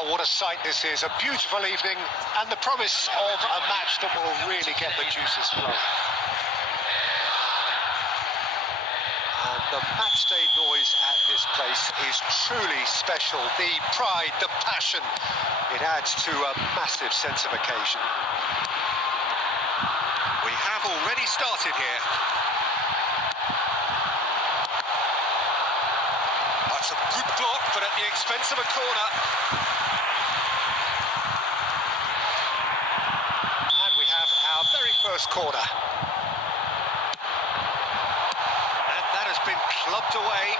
Well, what a sight this is. A beautiful evening and the promise of a match that will really get the juices flowing. And the matchday noise at this place is truly special. The pride, the passion, it adds to a massive sense of occasion. We have already started here. That's a good block, but at the expense of a corner. And we have our very first corner. And that has been clubbed away.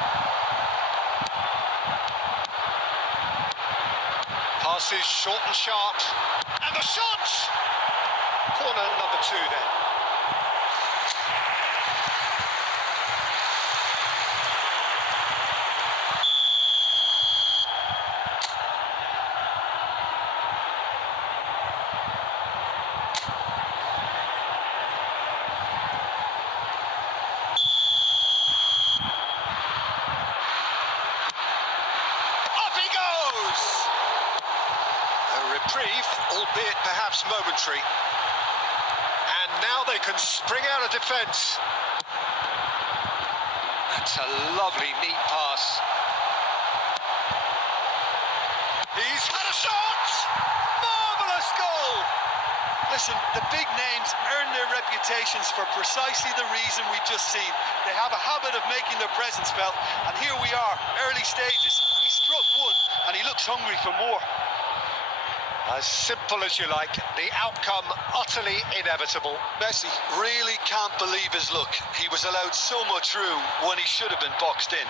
Passes short and sharp. And the shot! Corner number 2 then. Reprieve, albeit perhaps momentary. And now they can spring out of defence. That's a lovely, neat pass. He's had a shot! Marvellous goal! Listen, the big names earn their reputations for precisely the reason we've just seen. They have a habit of making their presence felt, and here we are, early stages. He struck one, and he looks hungry for more. As simple as you like, the outcome utterly inevitable. Messi really can't believe his luck. He was allowed so much room when he should have been boxed in.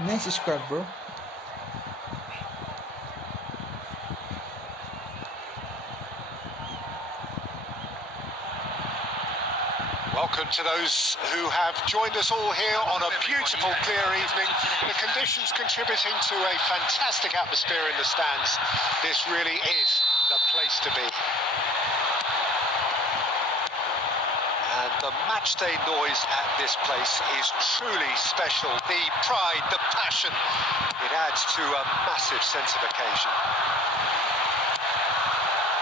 Nice scrap, bro. Welcome to those who have joined us all here on a beautiful, clear evening. The conditions contributing to a fantastic atmosphere in the stands. This really is the place to be. And the matchday noise at this place is truly special. The pride, the passion, it adds to a massive sense of occasion.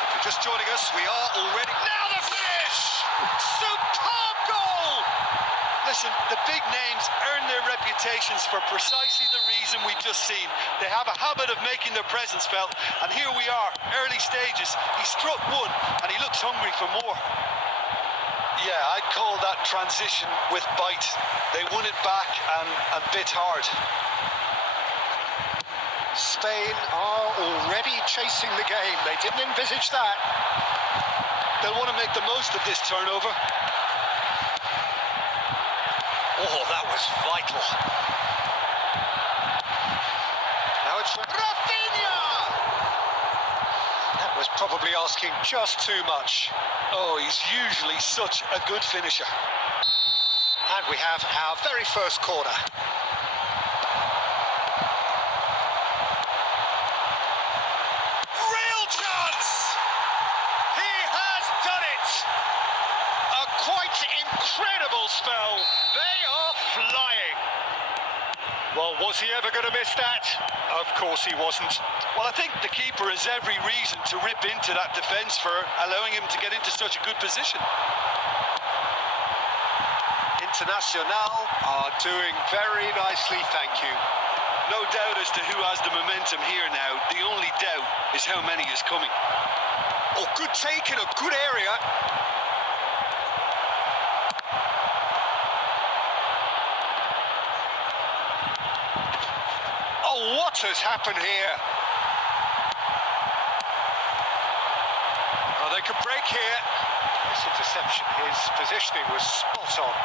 If you're just joining us, we are already... Now the finish! Superb goal! Listen, the big names earn their reputations for precisely the reason reason we've just seen. They have a habit of making their presence felt, and here we are, early stages. He struck one, and he looks hungry for more. Yeah, I'd call that transition with bite. They won it back and bit hard. Spain are already chasing the game. They didn't envisage that. They'll want to make the most of this turnover. Oh, that was vital. Now it's Rafinha! That was probably asking just too much. Oh, he's usually such a good finisher. And we have our very first corner. Real chance! He has done it! A quite incredible spell. They are flying. Well, was he ever going to miss that? Of course he wasn't. Well, I think the keeper has every reason to rip into that defence for allowing him to get into such a good position. Internacional are doing very nicely, thank you. No doubt as to who has the momentum here now. The only doubt is how many is coming. Oh, good take in a good area. Oh, what has happened here? Oh, they could break here. This interception, his positioning was spot on.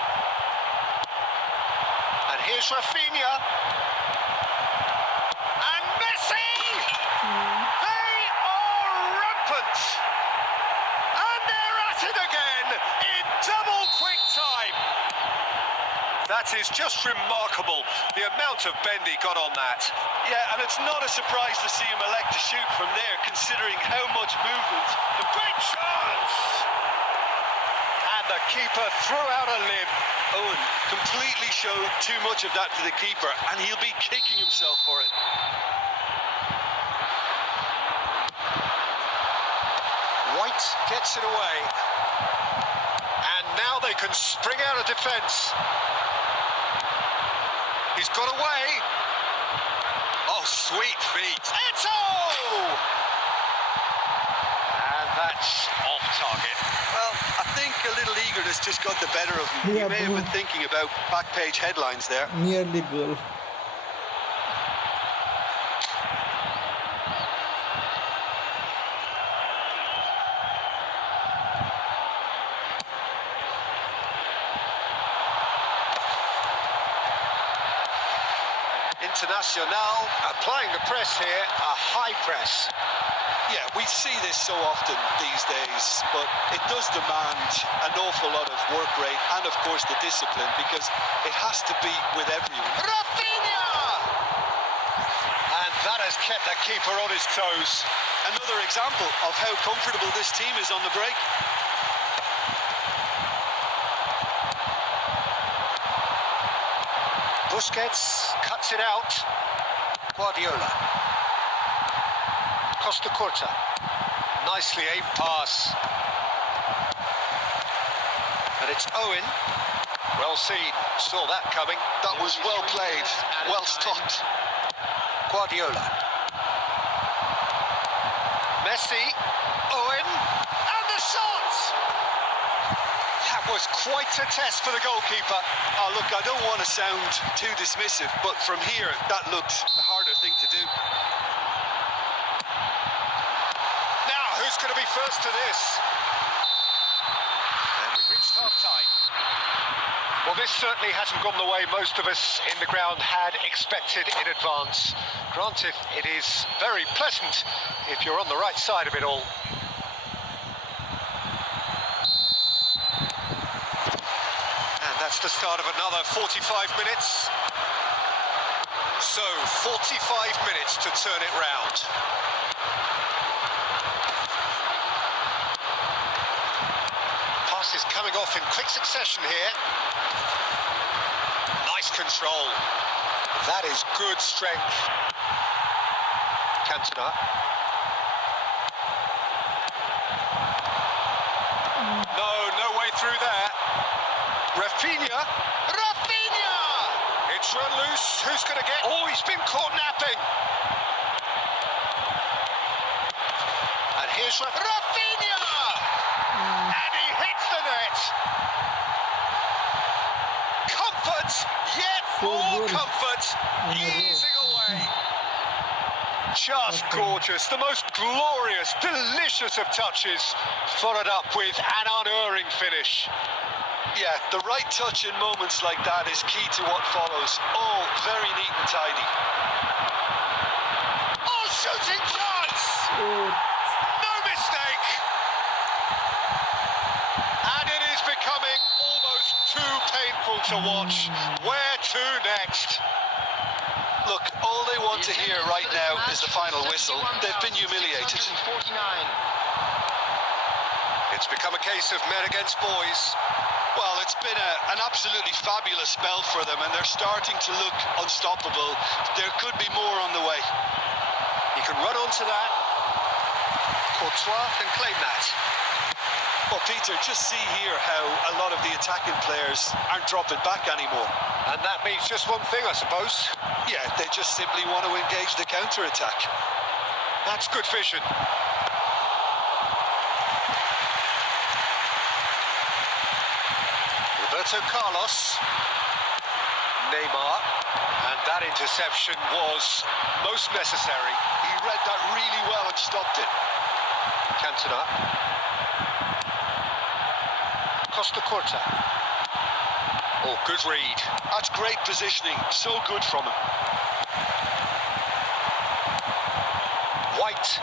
And here's Rafinha. And Messi! They are rampant! And they're at it again in double quick time. That is just remarkable, the amount of bend he got on that. Yeah, and it's not a surprise to see him elect to shoot from there, considering how much movement. A great chance! And the keeper threw out a limb. Owen completely showed too much of that to the keeper, and he'll be kicking himself for it. White gets it away. And now they can spring out of defence. He's got away. Oh, sweet feet. Eto! And that's off target. Well, I think a little eagerness just got the better of him. Yeah, he may have been thinking about back page headlines there. Nearly goal. Internacional applying the press here, a high press. Yeah, we see this so often these days, but it does demand an awful lot of work rate and, of course, the discipline, because it has to be with everyone. Rafinha! And that has kept the keeper on his toes. Another example of how comfortable this team is on the break. Busquets cuts it out. Guardiola. Costa Curta. Nicely aimed pass. And it's Owen. Well seen. Saw that coming. That was well played, well stopped. Guardiola. Messi. Owen. And the shot! That was quite a test for the goalkeeper. Oh, look, I don't want to sound too dismissive, but from here, that looked the harder thing to do. Now, who's going to be first to this? And we've reached half-time. Well, this certainly hasn't gone the way most of us in the ground had expected in advance. Granted, it is very pleasant if you're on the right side of it all. And that's the start of another 45 minutes. So, 45 minutes to turn it round. Passes coming off in quick succession here. Nice control. That is good strength. Cantona. No way through there. Rafinha. Rafinha! It's run loose. Who's going to get... Oh, he's been caught napping. And here's Rafinha! And he hits the net. Comfort, yet more comfort, easing away. Just gorgeous. The most glorious, delicious of touches, followed up with an unerring finish. Yeah, the right touch in moments like that is key to what follows. All very neat and tidy. Oh, shooting chance! No mistake! And it is becoming almost too painful to watch. Where to next? Look, all they want to hear right now is the final whistle. They've been humiliated. It's become a case of men against boys. Well, it's been an absolutely fabulous spell for them, and they're starting to look unstoppable. There could be more on the way. He can run onto that. Courtois can claim that. Well, Peter, just see here how a lot of the attacking players aren't dropping back anymore. And that means just one thing, I suppose. Yeah, they just simply want to engage the counter-attack. That's good vision. Roberto Carlos, Neymar, and that interception was most necessary. He read that really well and stopped it. Cantona. Costa Curta. Oh, good read. That's great positioning. So good from him. White.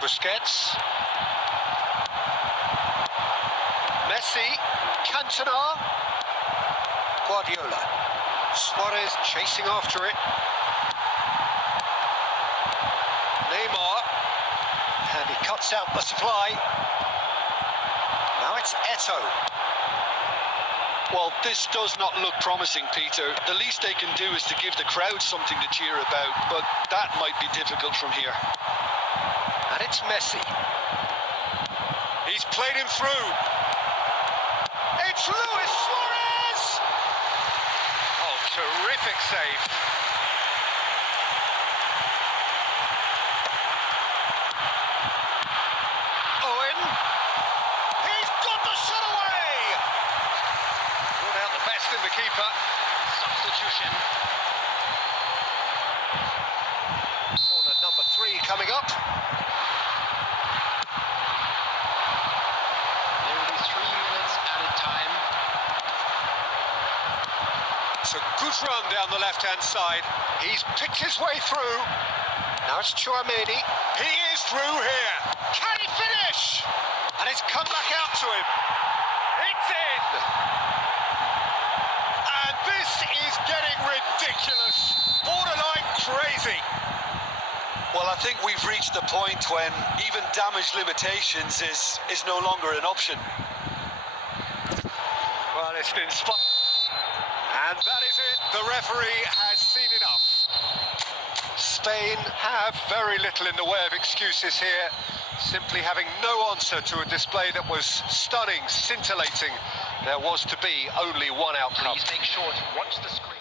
Busquets. Messi. Cantona. Guardiola. Suarez chasing after it. Neymar. And he cuts out the supply. Now it's Eto'o. Well, this does not look promising, Peter. The least they can do is to give the crowd something to cheer about, but that might be difficult from here. And it's Messi. He's played him through. It's Luis Suarez! Oh, terrific save. Owen. He's got the shot away! Brought out the best in the keeper. Substitution. Corner number 3 coming up. It's a good run down the left-hand side. He's picked his way through. Now it's Tchouaméni. He is through here. Can he finish? And it's come back out to him. It's in. And this is getting ridiculous. Borderline crazy. Well, I think we've reached the point when even damage limitations is no longer an option. Well, it's been spot. And that is it. The referee has seen enough. Spain have very little in the way of excuses here, simply having no answer to a display that was stunning, scintillating. There was to be only one outcome. Please make sure to watch the screen.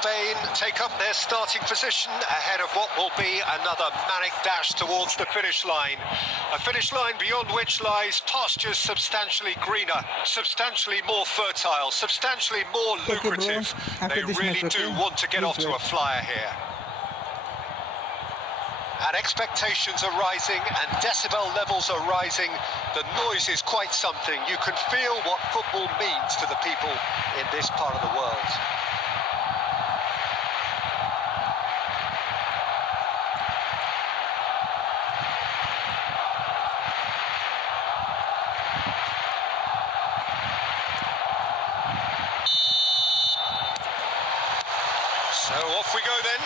Spain take up their starting position ahead of what will be another manic dash towards the finish line. A finish line beyond which lies pastures substantially greener, substantially more fertile, substantially more lucrative. They really do want to get off to a flyer here. And expectations are rising and decibel levels are rising. The noise is quite something. You can feel what football means to the people in this part of the world. So off we go then.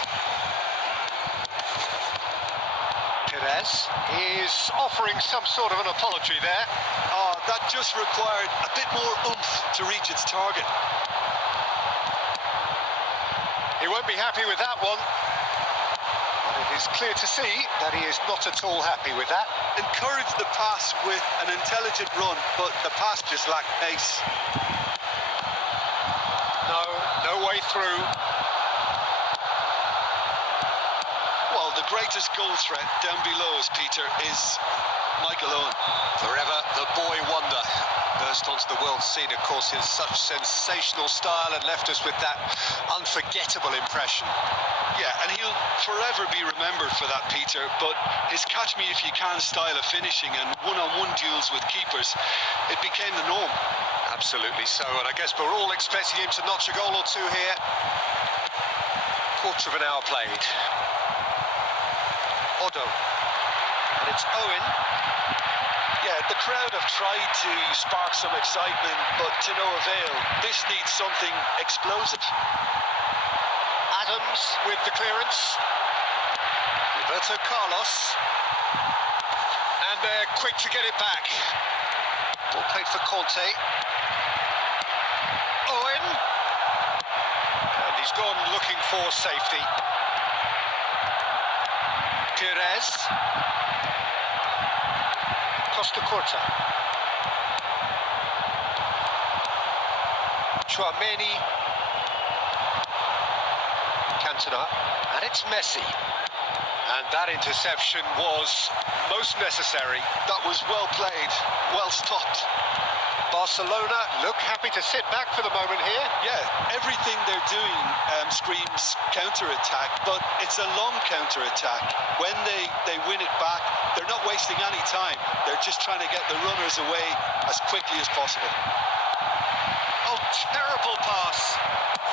Perez is offering some sort of an apology there. Oh, that just required a bit more oomph to reach its target. He won't be happy with that one. But it is clear to see that he is not at all happy with that. Encouraged the pass with an intelligent run, but the pass just lacked pace. No way through. Well, the greatest goal threat down below us, Peter, is Michael Owen. Forever the boy wonder. Burst onto the world scene, of course, in such sensational style and left us with that unforgettable impression. Yeah, and he'll forever be remembered for that, Peter, but his catch-me-if-you-can style of finishing and one-on-one duels with keepers, it became the norm. Absolutely so, and I guess we're all expecting him to notch a goal or two here. Quarter of an hour played. Odo. And it's Owen. Yeah, the crowd have tried to spark some excitement, but to no avail. This needs something explosive. Adams with the clearance. Roberto Carlos. And they're quick to get it back. Ball played for Conte. Owen. And he's gone looking for safety. Perez. Costa Curta. Chouameni. Cantona. And it's Messi. And that interception was most necessary. That was well played, well stopped. Barcelona look happy to sit back for the moment here. Yeah, everything they're doing screams counter-attack, but it's a long counter-attack. When they win it back, they're not wasting any time. They're just trying to get the runners away as quickly as possible. Oh, terrible pass.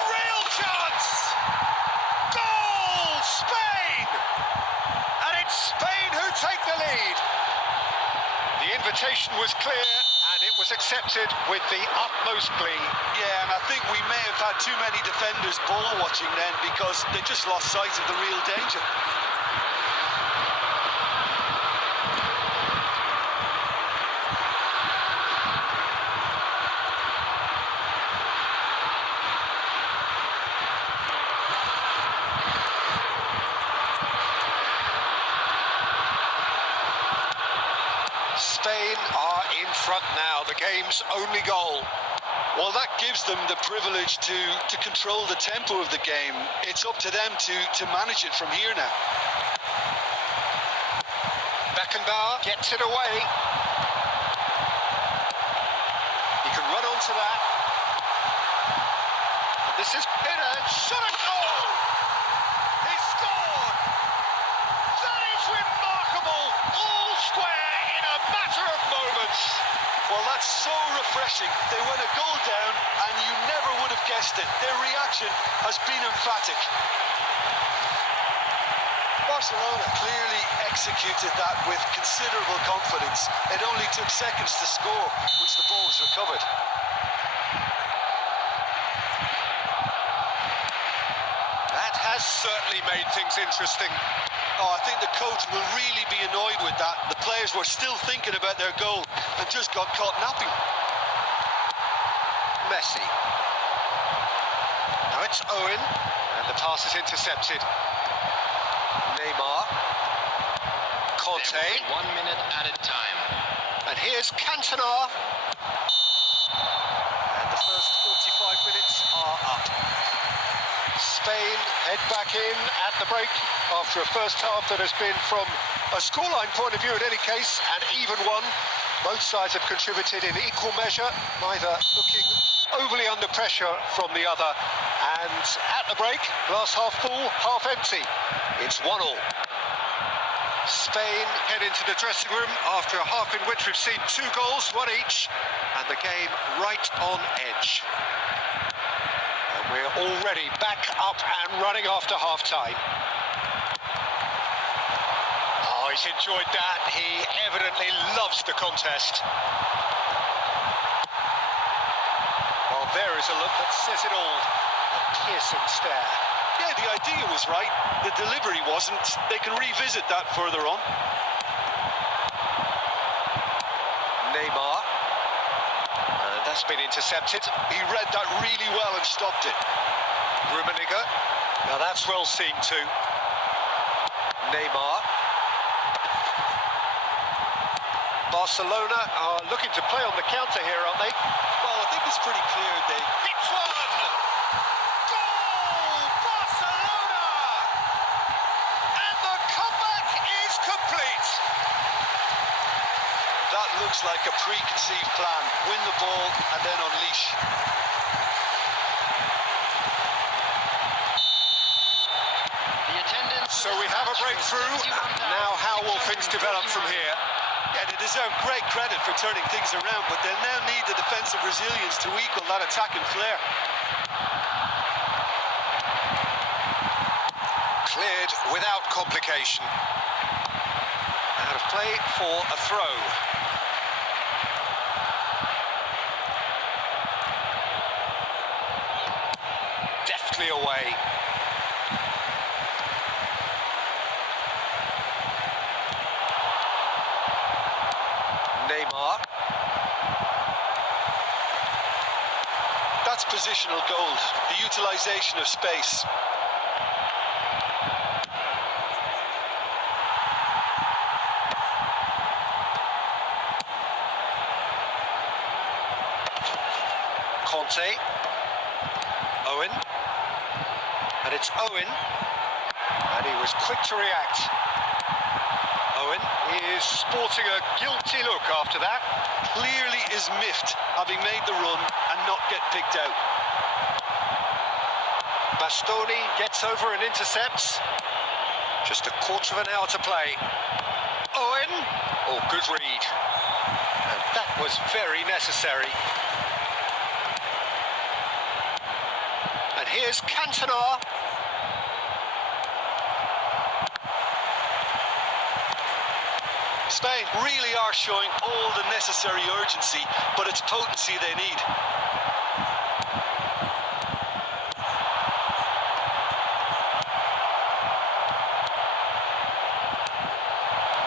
Real chance! Goal! Spain! And it's Spain who take the lead. The invitation was clear. It was accepted with the utmost glee. Yeah, and I think we may have had too many defenders ball watching then because they just lost sight of the real danger. Spain are in front now, the game's only goal. Well, that gives them the privilege to control the tempo of the game. It's up to them to manage it from here now. Beckenbauer gets it away. He can run onto that. And this is Perez. Shot a goal! He scored! That is remarkable! All square in a matter of moments. Well, that's so refreshing. They went a goal down and you never would have guessed it. Their reaction has been emphatic. Barcelona clearly executed that with considerable confidence. It only took seconds to score once the ball was recovered. That has certainly made things interesting. Oh, I think the coach will really be annoyed with that. The players were still thinking about their goal and just got caught napping. Messi. Now it's Owen, and the pass is intercepted. Neymar. Conte. 1 minute at a time. And here's Cantona. And the first 45 minutes are up. Spain head back in at the break after a first half that has been, from a scoreline point of view in any case, an even one. Both sides have contributed in equal measure, neither looking overly under pressure from the other. And at the break, glass half full, half empty. It's 1-1. Spain head into the dressing room after a half in which we've seen 2 goals, 1 each, and the game right on edge. And we're already back up and running after half-time. Oh, he's enjoyed that. He evidently loves the contest. Well, there is a look that says it all. A piercing stare. Yeah, the idea was right. The delivery wasn't. They can revisit that further on. Neymar. And that's been intercepted. He read that really well and stopped it. Rummenigge. Now that's well seen too. Neymar. Barcelona are looking to play on the counter here, aren't they? Well, I think it's pretty clear they... It's one! Goal! Barcelona! And the comeback is complete! That looks like a preconceived plan. Win the ball and then unleash. The attendance. So we have a breakthrough. Now how will things develop from here? Yeah, they deserve great credit for turning things around, but they'll now need the defensive resilience to equal that attacking flair. Cleared without complication. Out of play for a throw. Deftly away. Neymar. That's positional gold, the utilisation of space. Conte. Owen. And it's Owen. And he was quick to react. Owen is sporting a guilty look after that. Clearly is miffed, having made the run and not get picked out. Bastoni gets over and intercepts. Just a quarter of an hour to play. Owen. Oh, good read. And that was very necessary. And here's Cantona. Spain really are showing all the necessary urgency, but it's potency they need.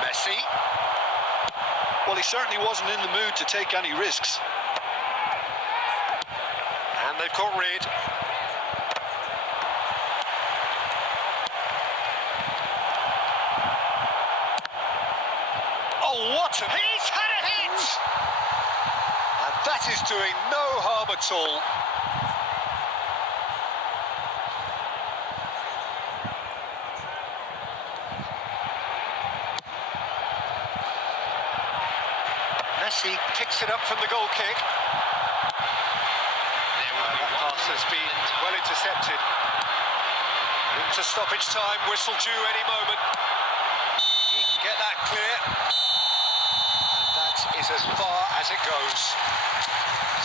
Messi. Well, he certainly wasn't in the mood to take any risks. And they've got rid. He's had a hit! And that is doing no harm at all. Messi picks it up from the goal kick. That pass has been well intercepted. Into stoppage time, whistle due any moment. He can get that clear. Is as far as it goes.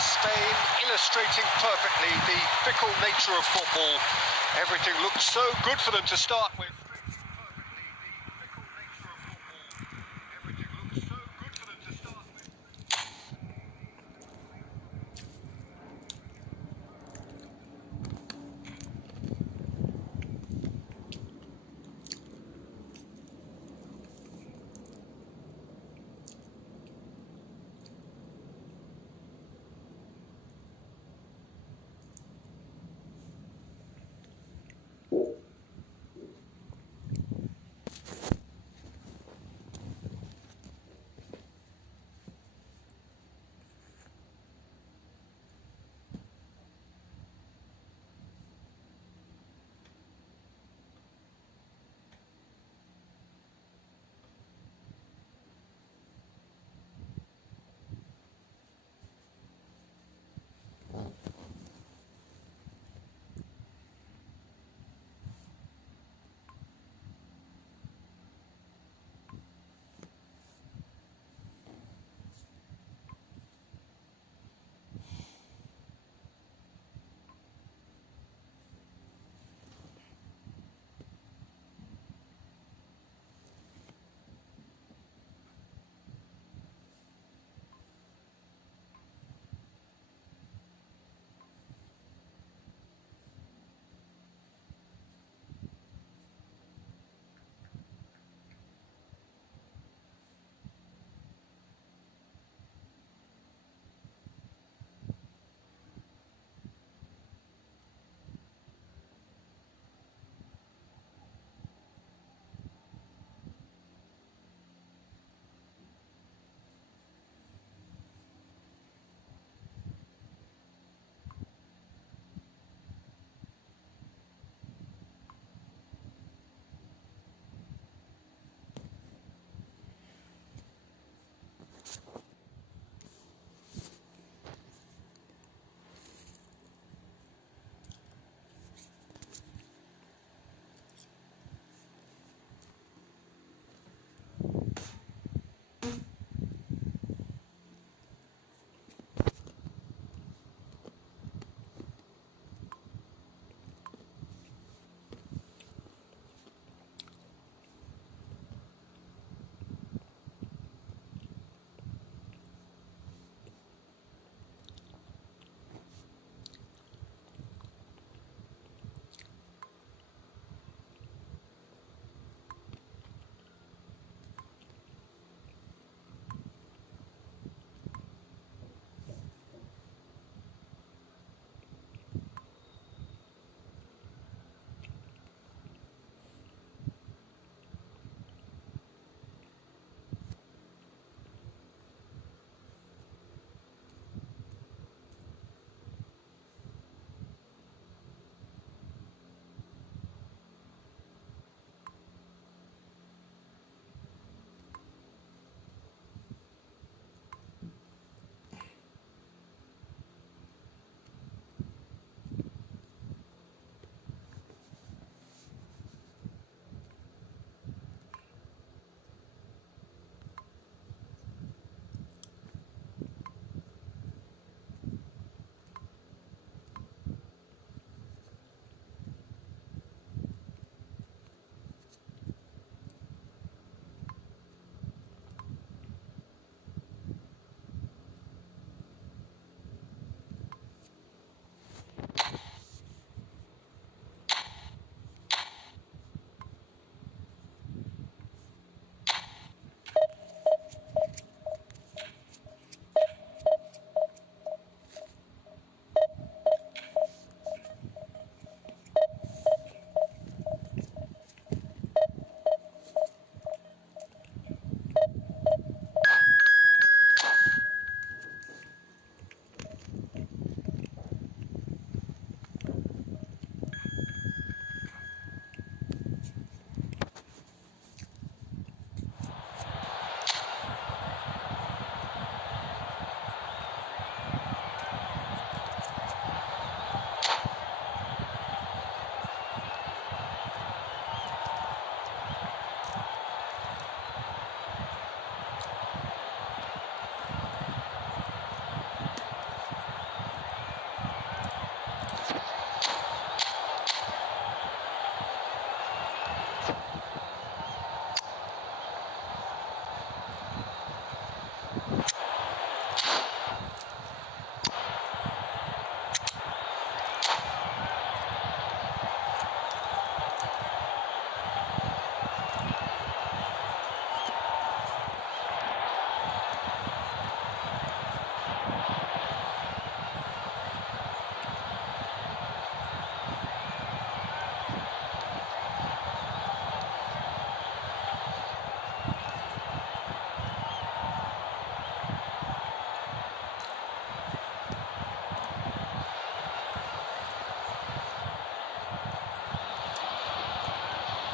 Spain illustrating perfectly the fickle nature of football. Everything looked so good for them to start with.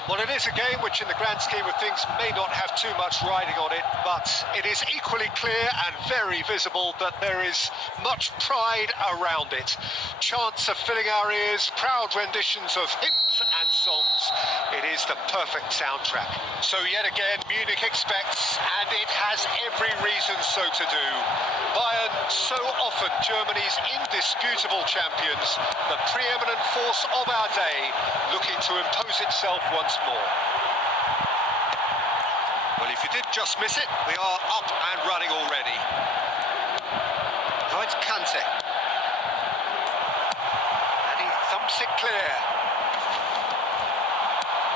Well, it is a game which in the grand scheme of things may not have too much riding on it, but it is equally clear and very visible that there is much pride around it. Chants are filling our ears, proud renditions of hymns and songs. It is the perfect soundtrack. So yet again, Munich expects, and it has every reason so to do. Bayern, so often Germany's indisputable champions, the preeminent force of our day, looking to impose itself once more. Well, if you did just miss it, we are up and running already. Now it's Kante. And he thumps it clear.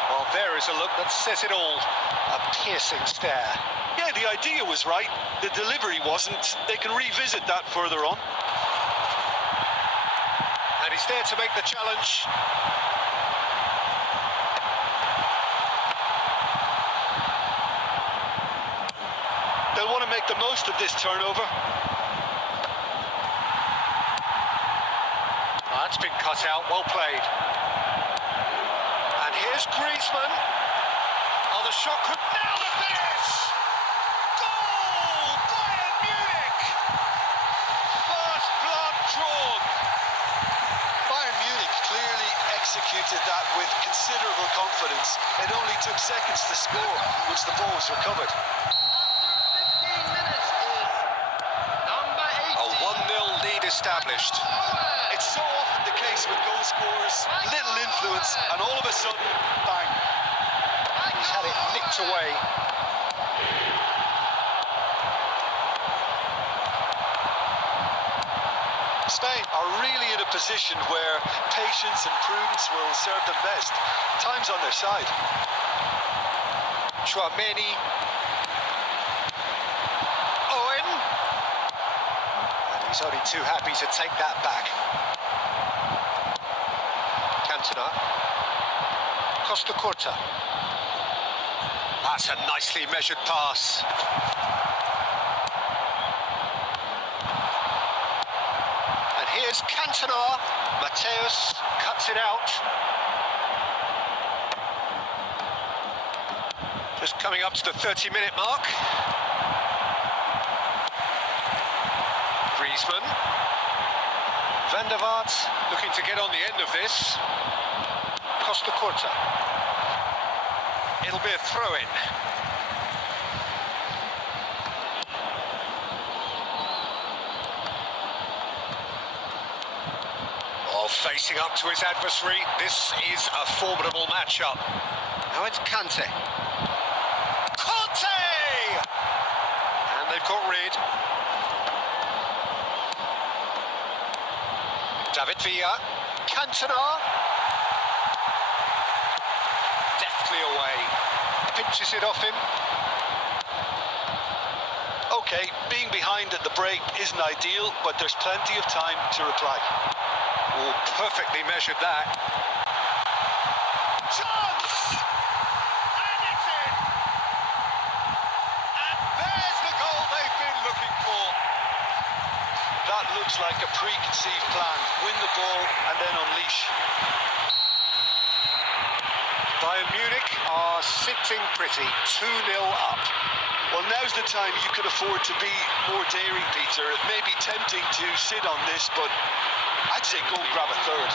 Well, there is a look that says it all. A piercing stare. Yeah, the idea was right. The delivery wasn't. They can revisit that further on. And he's there to make the challenge. They'll want to make the most of this turnover. That's been cut out, well played. And here's Griezmann. Oh, the shot could now the finish! Goal! Bayern Munich! First blood drawn. Bayern Munich clearly executed that with considerable confidence. It only took seconds to score once the ball was recovered. A 1-0 lead established. It's so often the case with goal scorers, little influence, and all of a sudden, bang. He's had it nicked away. Spain are really in a position where patience and prudence will serve them best. Time's on their side. Chouameni. Owen. And he's only too happy to take that back. Cantona. Costa Curta. That's a nicely measured pass. And here's Cantona. Mateus cuts it out. Just coming up to the 30-minute mark. Griezmann. Van der Vaart looking to get on the end of this. Costa Curta. It'll be a throw-in. Oh, facing up to his adversary. This is a formidable matchup. Now it's Kante. Kante! And they've got rid. David Villa. Cantona. Deftly away. Pinches it off him. Okay, being behind at the break isn't ideal, but there's plenty of time to reply. Oh, perfectly measured that. Chance! And it's in! And there's the goal they've been looking for. That looks like a preconceived plan. Win the ball and then unleash. Bayern Munich are sitting pretty, 2-0 up. Well, now's the time you can afford to be more daring, Peter. It may be tempting to sit on this, but I'd say go grab a third.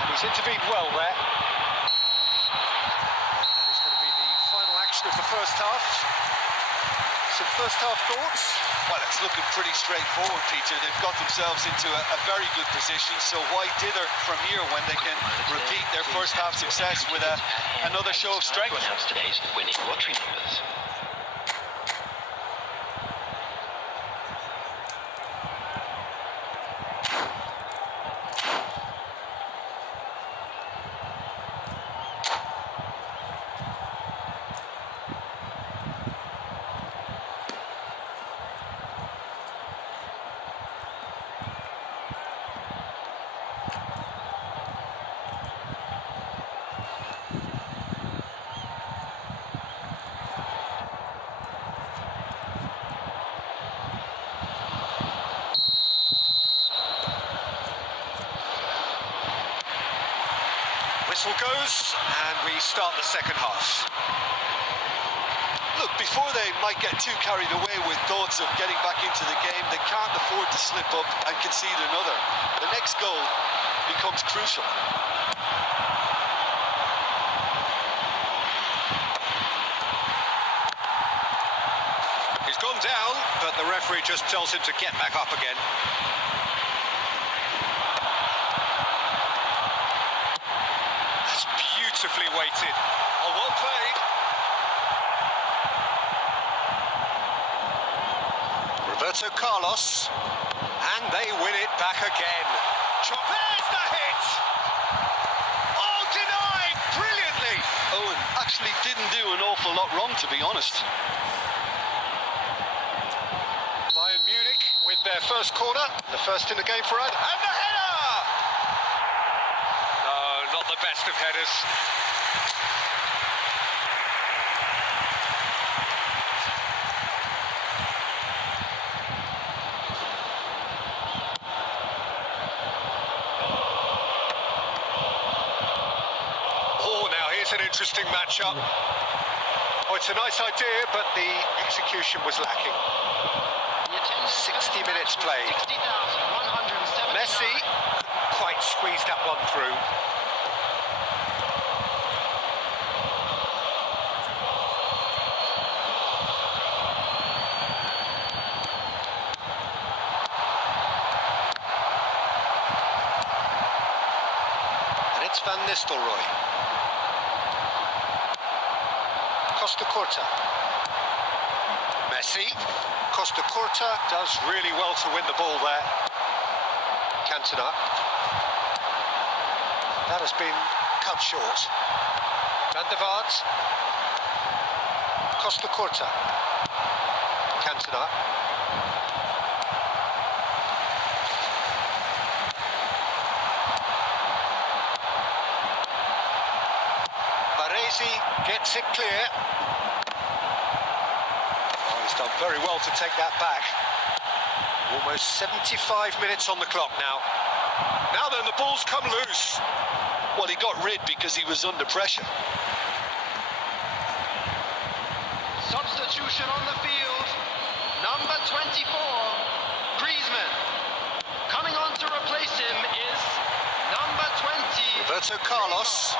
And he's intervened well there. And that is going to be the final action of the first half. Some first half thoughts? Well, it's looking pretty straightforward, Peter. They've got themselves into a very good position, so why dither from here when they can repeat their first half success with another show of strength? Today's winning lottery numbers. whistle goes, and we start the second half. Look, before they might get too carried away with thoughts of getting back into the game, they can't afford to slip up and concede another. The next goal becomes crucial. He's gone down, but the referee just tells him to get back up again. That's beautifully weighted. Oh, well played. Roberto Carlos, and they win it back again. There's the hit! Oh, denied brilliantly! Owen actually didn't do an awful lot wrong, to be honest. Bayern Munich with their first corner, the first in the game for either. And the header! No, not the best of headers. It's an interesting matchup. Oh, it's a nice idea, but the execution was lacking. 60 minutes played. Messi quite squeezed that one through. And it's Van Nistelrooy. Costa Curta. Messi. Costa Curta does really well to win the ball there. Cantona. That has been cut short. Van der Vaart. Costa Curta. Cantona. Baresi gets it clear. He's done very well to take that back. Almost 75 minutes on the clock now. Now then, the ball's come loose. Well, he got rid because he was under pressure. Substitution on the field. Number 24, Griezmann. Coming on to replace him is number 20, Roberto Carlos.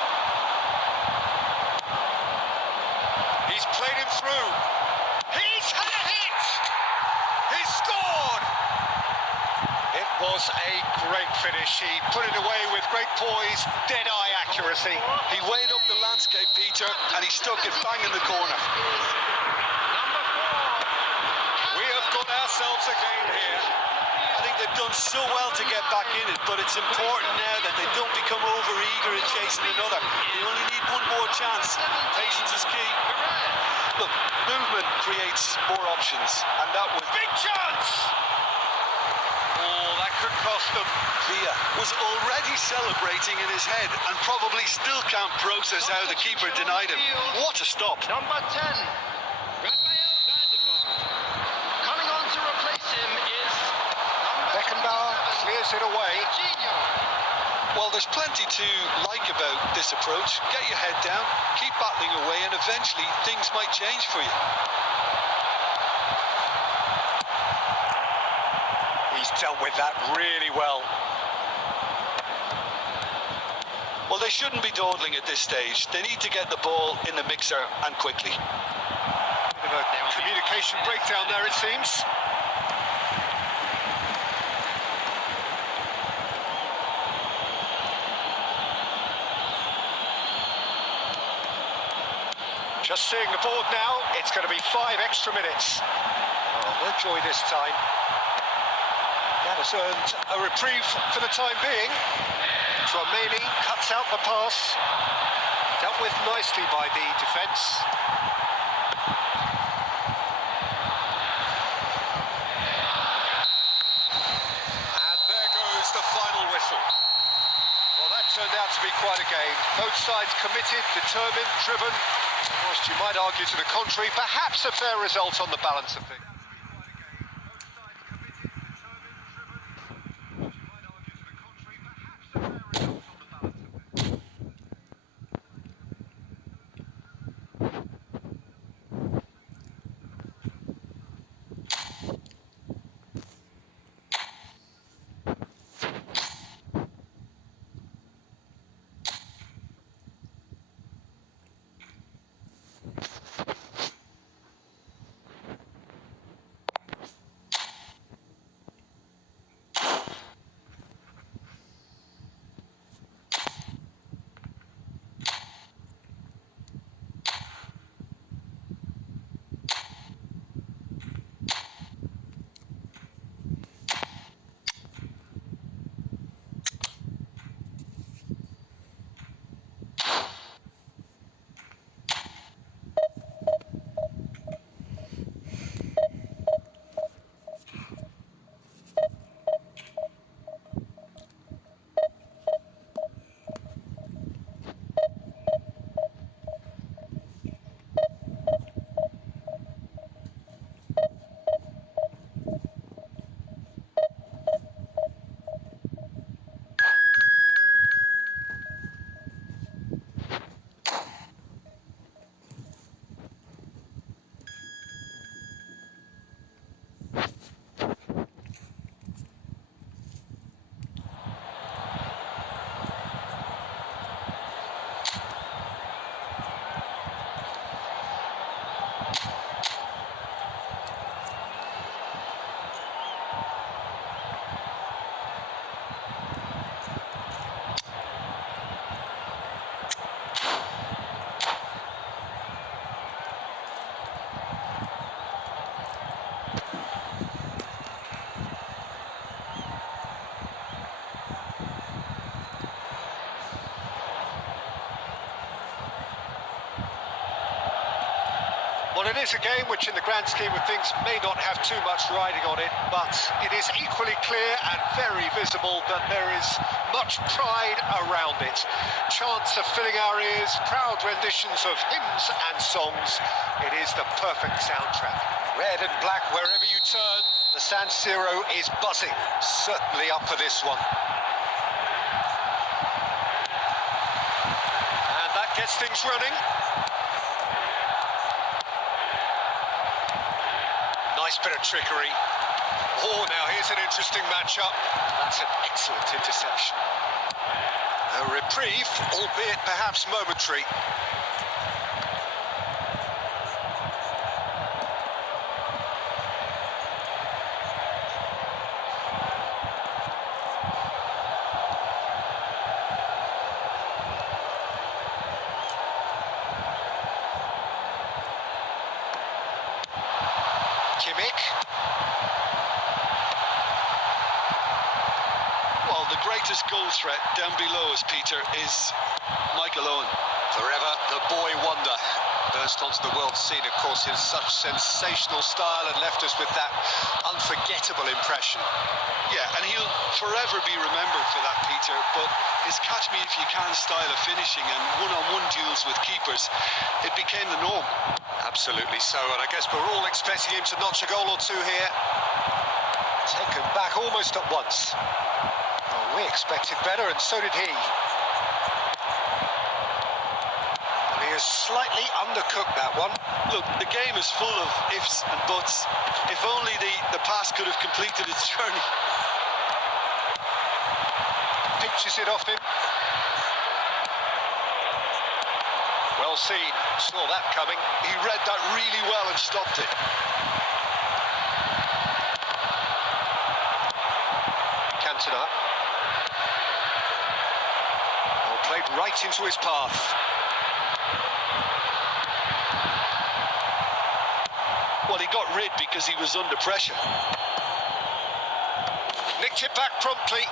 He's played him through. He's had a hit! He's scored! It was a great finish. He put it away with great poise, dead-eye accuracy. He weighed up the landscape, Peter, and he stuck it bang in the corner. We have got ourselves a game here. I think they've done so well to get back in it, but it's important now that they don't become over-eager in chasing another. They only need one more chance. Patience is key. Look, movement creates more options, and that was... Big chance! Oh, that could cost them. Villa was already celebrating in his head and probably still can't process how the keeper denied him. What a stop. Number 10, Rafael van der Vaart. Coming on to replace him is number Beckenbauer clears it away. Jorginho. Well, there's plenty to like about this approach. Get your head down, keep battling away, and eventually things might change for you. He's dealt with that really well. Well, they shouldn't be dawdling at this stage. They need to get the ball in the mixer and quickly. Bit of a communication breakdown there, it seems. Just seeing the board now, it's going to be 5 extra minutes. Oh, no joy this time. That has earned a reprieve for the time being. Tchouaméni cuts out the pass. Dealt with nicely by the defence. And there goes the final whistle. Well, that turned out to be quite a game. Both sides committed, determined, driven. Whilst you might argue to the contrary, perhaps a fair result on the balance of things. Well, it is a game which in the grand scheme of things may not have too much riding on it, but it is equally clear and very visible that there is much pride around it. Chants are filling our ears, proud renditions of hymns and songs. It is the perfect soundtrack. Red and black wherever you turn, the San Siro is buzzing. Certainly up for this one. And that gets things running. Nice bit of trickery. Oh, now here's an interesting matchup. That's an excellent interception. A reprieve, albeit perhaps momentary. Well, the greatest goal threat down below us, Peter, is Michael Owen. Forever the boy wonder. Burst onto the world scene, of course, in such sensational style and left us with that unforgettable impression. Yeah, and he'll forever be remembered for that, Peter, but his catch-me-if-you-can style of finishing and one-on-one duels with keepers, it became the norm. Absolutely so, and I guess we're all expecting him to notch a goal or two here. Taken back almost at once. Well, we expected better, and so did he. Well, he has slightly undercooked that one. Look, the game is full of ifs and buts. If only the pass could have completed its journey. Pinches it off him. Well seen, saw that coming. He read that really well and stopped it. Cantona. Well, played right into his path. Well, he got rid because he was under pressure. Nicked it back promptly.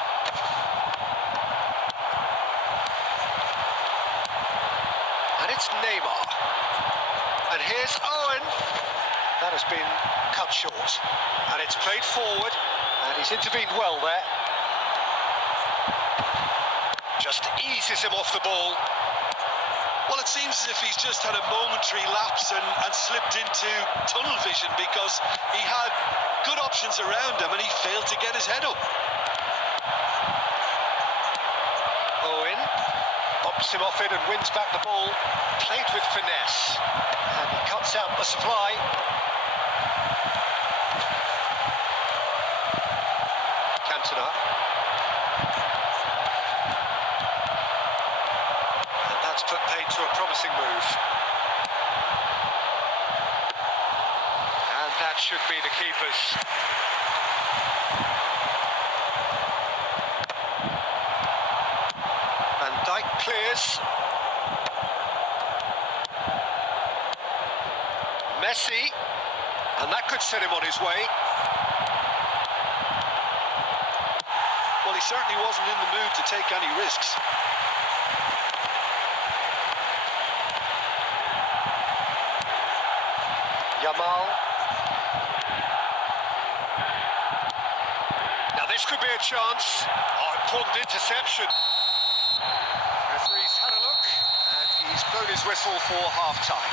And it's Neymar. And here's Owen. That has been cut short. And it's played forward. And he's intervened well there. Just eases him off the ball. Well, it seems as if he's just had a momentary lapse and slipped into tunnel vision because he had good options around him and he failed to get his head up. Owen pops him off it and wins back the ball. Played with finesse. And he cuts out the supply. Cantona. And that's put paid to a promising move. And that should be the keeper's. Van Dijk clears. Messi. And that could set him on his way. Well, he certainly wasn't in the mood to take any risks. Yamal. Now this could be a chance. Oh, important interception. Referee's had a look and he's blown his whistle for half-time.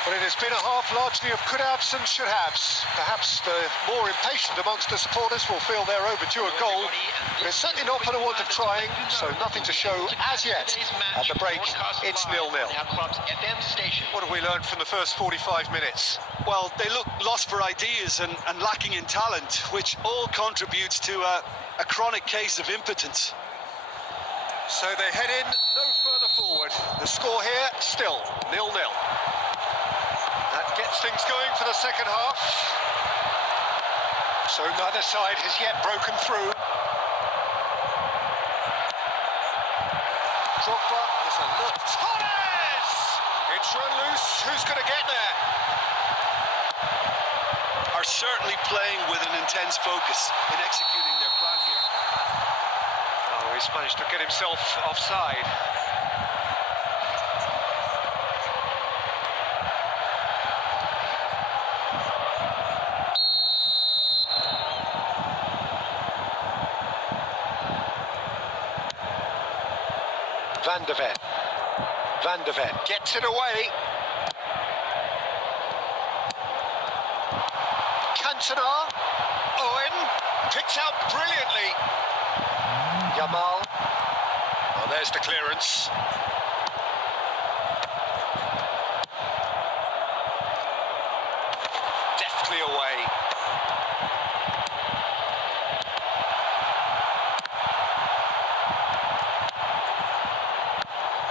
But it has been a half largely of could-haves and should-haves. Perhaps the more impatient amongst the supporters will feel they're overdue a goal. But it's certainly not for the want of trying, so nothing to show as yet. At the break, it's 0-0. What have we learned from the first 45 minutes? Well, they look lost for ideas and lacking in talent, which all contributes to a chronic case of impotence. So they head in no further forward. The score here, still 0-0. That gets things going for the second half. So neither side has yet broken through. Drogba is alert. Torres! It's run loose. Who's going to get there? Are certainly playing with an intense focus in executing their plan here. Oh, he's managed to get himself offside. Van de Ven. Van de Ven gets it away. Cantona. Owen picked out brilliantly. Yamal. Oh, there's the clearance. Deftly away.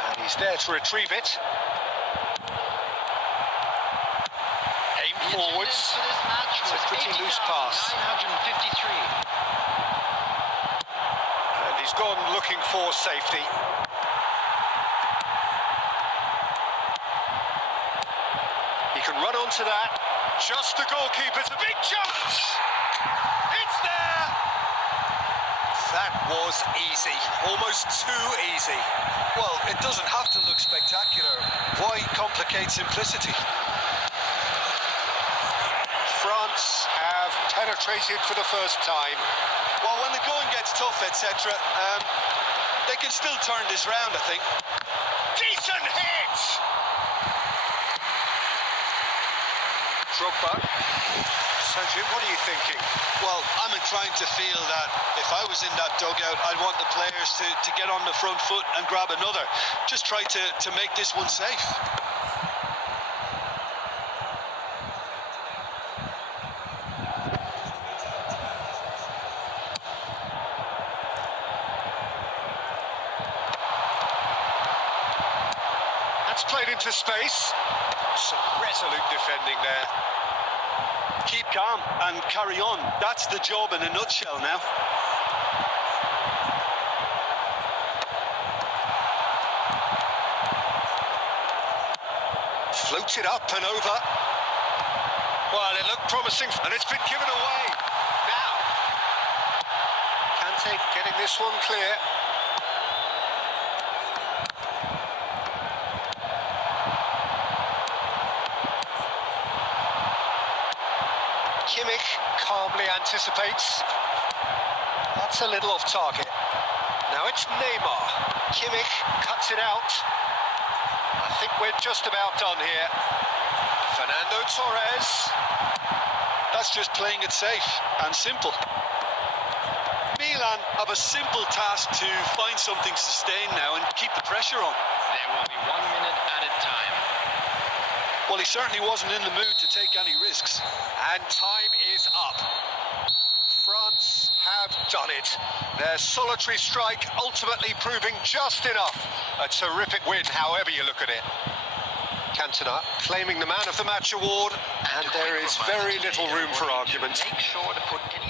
And he's there to retrieve it. Aim forwards. It's a pretty loose pass. 953. And he's gone looking for safety. He can run onto that. Just the goalkeeper's a big chance. It's there. That was easy, almost too easy. Well, it doesn't have to look spectacular. Why complicate simplicity? France have penetrated for the first time. Well, when the going gets tough, etc., they can still turn this round, I think. Decent hit! Drogba. Sergio, what are you thinking? Well, I'm inclined to feel that if I was in that dugout, I'd want the players to get on the front foot and grab another. Just try to make this one safe. That's played into space. Some resolute defending there. Keep calm and carry on. That's the job in a nutshell now. Floated up and over. Well, it looked promising, and it's been given away. Now, Kante getting this one clear. Kimmich calmly anticipates. That's a little off target. Now it's Neymar. Kimmich cuts it out. I think we're just about done here. Fernando Torres. That's just playing it safe and simple. Milan have a simple task to find something sustained now and keep the pressure on. There will be 1 minute added time. Well, he certainly wasn't in the mood to take any risks. And time is up. France have done it. Their solitary strike ultimately proving just enough. A terrific win, however you look at it. Cantona claiming the Man of the Match award, and there is very little room for argument. Make sure to put any...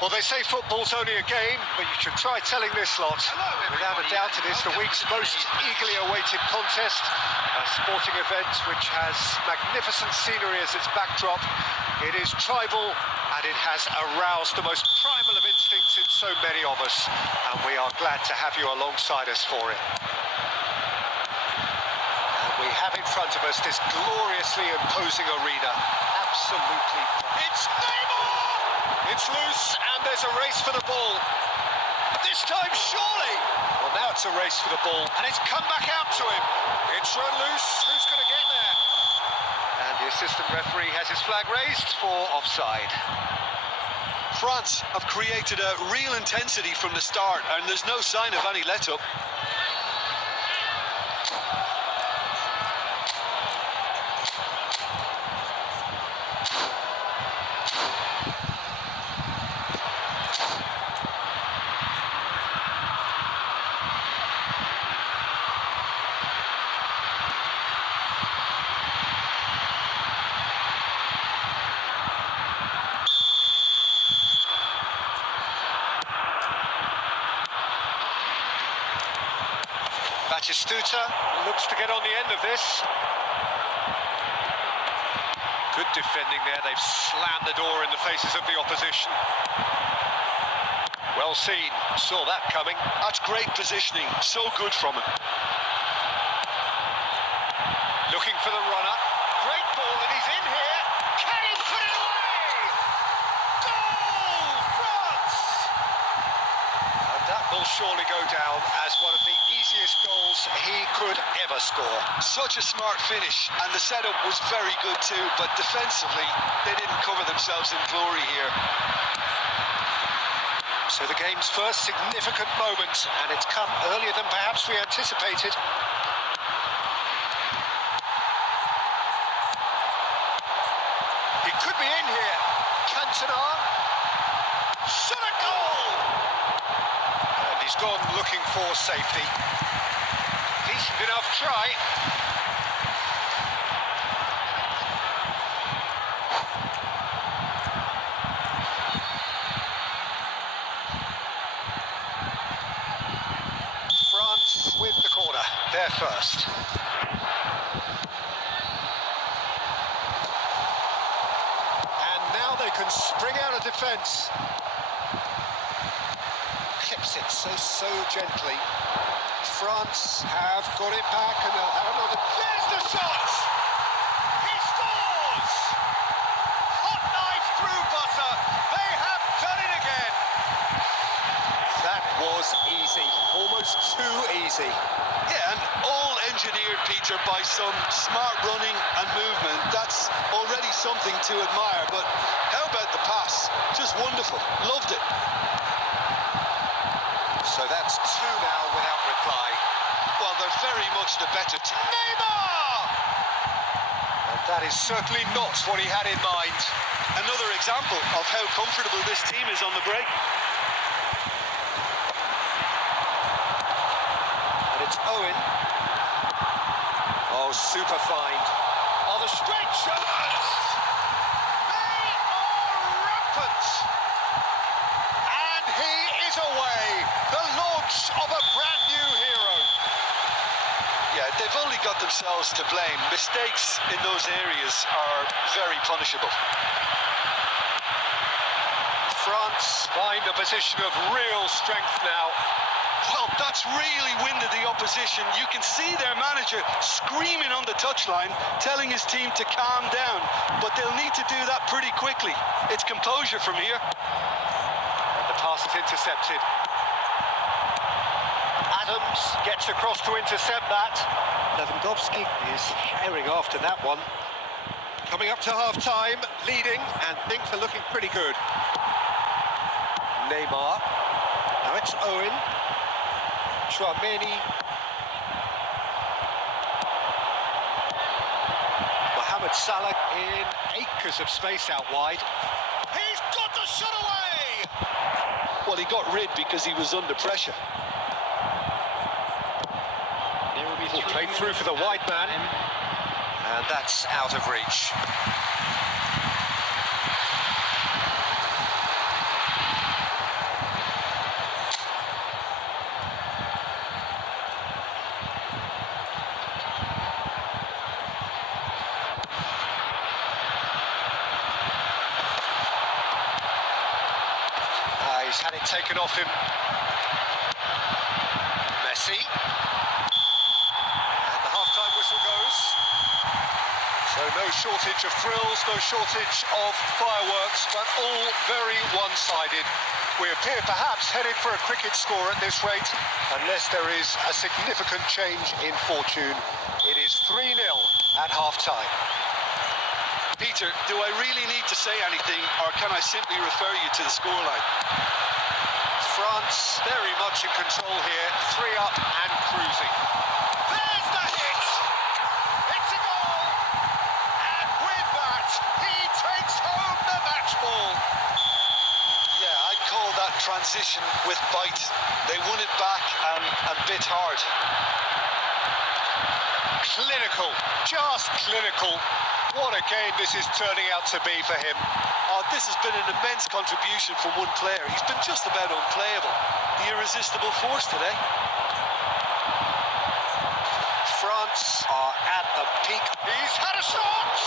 Well, they say football's only a game, but you should try telling this lot. Without a doubt, it is the week's most eagerly awaited contest. A sporting event which has magnificent scenery as its backdrop. It is tribal, and it has aroused the most primal of instincts in so many of us. And we are glad to have you alongside us for it. And we have in front of us this gloriously imposing arena. Absolutely. It's Neymar! It's loose, and there's a race for the ball. This time, surely! Well, now it's a race for the ball, and it's come back out to him. It's run loose. Who's going to get there? And the assistant referee has his flag raised for offside. France have created a real intensity from the start, and there's no sign of any let-up. Batistuta looks to get on the end of this. Good defending there. They've slammed the door in the faces of the opposition. Well seen. Saw that coming. That's great positioning. So good from him. Looking for the runner. Great ball, and he's in here. Can he put it away? Goal, France! And that will surely go down as one of the easiest goals he could ever score. Such a smart finish, and the setup was very good too, but defensively they didn't cover themselves in glory here. So the game's first significant moment, and it's come earlier than perhaps we anticipated. He could be in here. Cantona. Shot a goal! And he's gone looking for safety. Decent enough try. France with the corner. They're first. And now they can spring out of defence. Clips it so gently. France have got it back, and they'll have another. There's the shot! He scores! Hot knife through butter. They have done it again. That was easy, almost too easy. Yeah, and all engineered, Peter, by some smart running and movement. That's already something to admire, but how about the pass? Just wonderful. Loved it. So that's two now without reply. Well, they're very much the better team. Neymar! And that is certainly not what he had in mind. Another example of how comfortable this team is on the break. And it's Owen. Oh, super find. Oh, the straight shots! They are rampant! And he is away. The launch of a brand new hero. Yeah, they've only got themselves to blame. Mistakes in those areas are very punishable. France find a position of real strength now. Well, that's really winded the opposition. You can see their manager screaming on the touchline, telling his team to calm down. But they'll need to do that pretty quickly. It's composure from here. And the pass is intercepted. Adams gets across to intercept that. Lewandowski is herring after that one. Coming up to half-time, leading, and things are looking pretty good. Neymar. Now it's Owen. Chouameni. Mohamed Salah in acres of space out wide. He's got the shot away! Well, he got rid because he was under pressure. Played through for the wide man. And that's out of reach. He's had it taken off him. Messi. And the half-time whistle goes. So no shortage of thrills, no shortage of fireworks, but all very one-sided. We appear perhaps headed for a cricket score at this rate, unless there is a significant change in fortune. It is 3-0 at half-time. Peter, do I really need to say anything, or can I simply refer you to the scoreline? France very much in control here, 3 up and cruising. There's the hit! It's a goal! And with that, he takes home the match ball. Yeah, I'd call that transition with bite. They won it back and bit hard. Clinical, just clinical. What a game this is turning out to be for him. Oh, this has been an immense contribution from one player. He's been just about unplayable. The irresistible force today. France are at a peak. He's had a shot!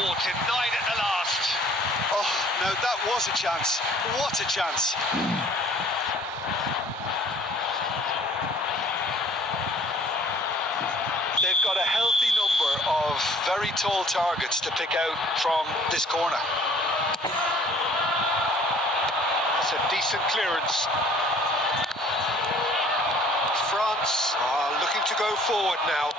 Oh, denied at the last. Oh, no, that was a chance. What a chance. They've got a healthy number of very tall targets to pick out from this corner. That's a decent clearance. France are looking to go forward now.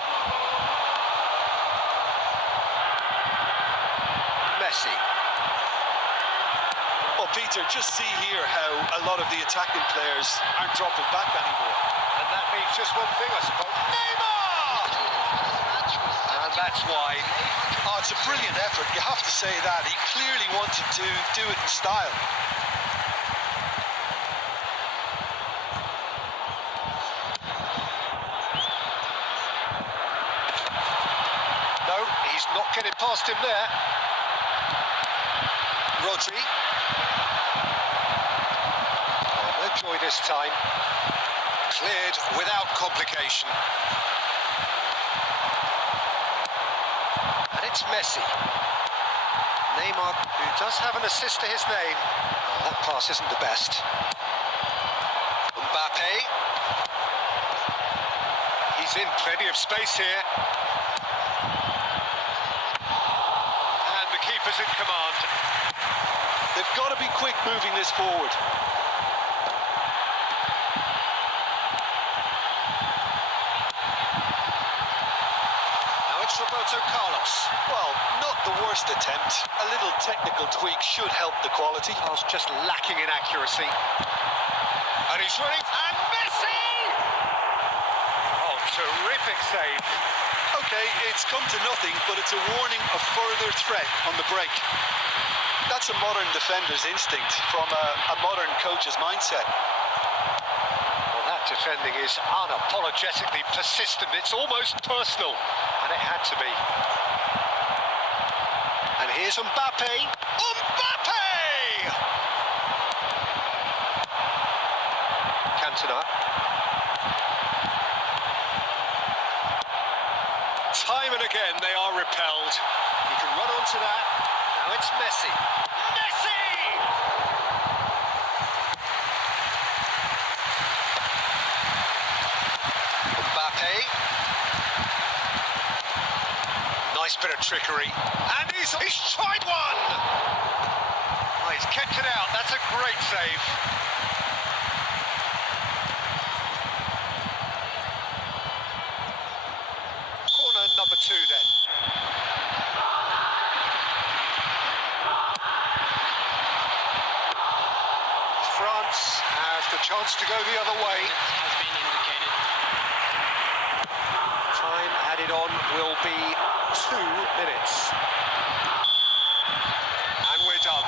Messi. Well, Peter, just see here how a lot of the attacking players aren't dropping back anymore. And that means just one thing, I suppose. Neymar! And that's why. Oh, it's a brilliant effort, you have to say that. He clearly wanted to do it in style. No, he's not getting past him there. Rodri. Oh, no joy this time. Cleared without complication. And it's Messi. Neymar, who does have an assist to his name. Oh, that pass isn't the best. Mbappe. He's in plenty of space here. And the keeper's in command. They've got to be quick moving this forward. Roberto Carlos. Well, not the worst attempt. A little technical tweak should help the quality. Pass just lacking in accuracy. And he's running. And Messi! Oh, terrific save. Okay, it's come to nothing, but it's a warning of further threat on the break. That's a modern defender's instinct from a modern coach's mindset. Well, that defending is unapologetically persistent. It's almost personal. And it had to be. And here's Mbappe. Mbappe! Cantona. Time and again they are repelled. He can run onto that. Now it's Messi. Messi! Mbappe. Nice bit of trickery. And he's tried one! Oh, he's kept it out. That's a great save. Corner number 2 then. France has the chance to go the other way. Has been indicated. Time added on will be 2 minutes. And we're done.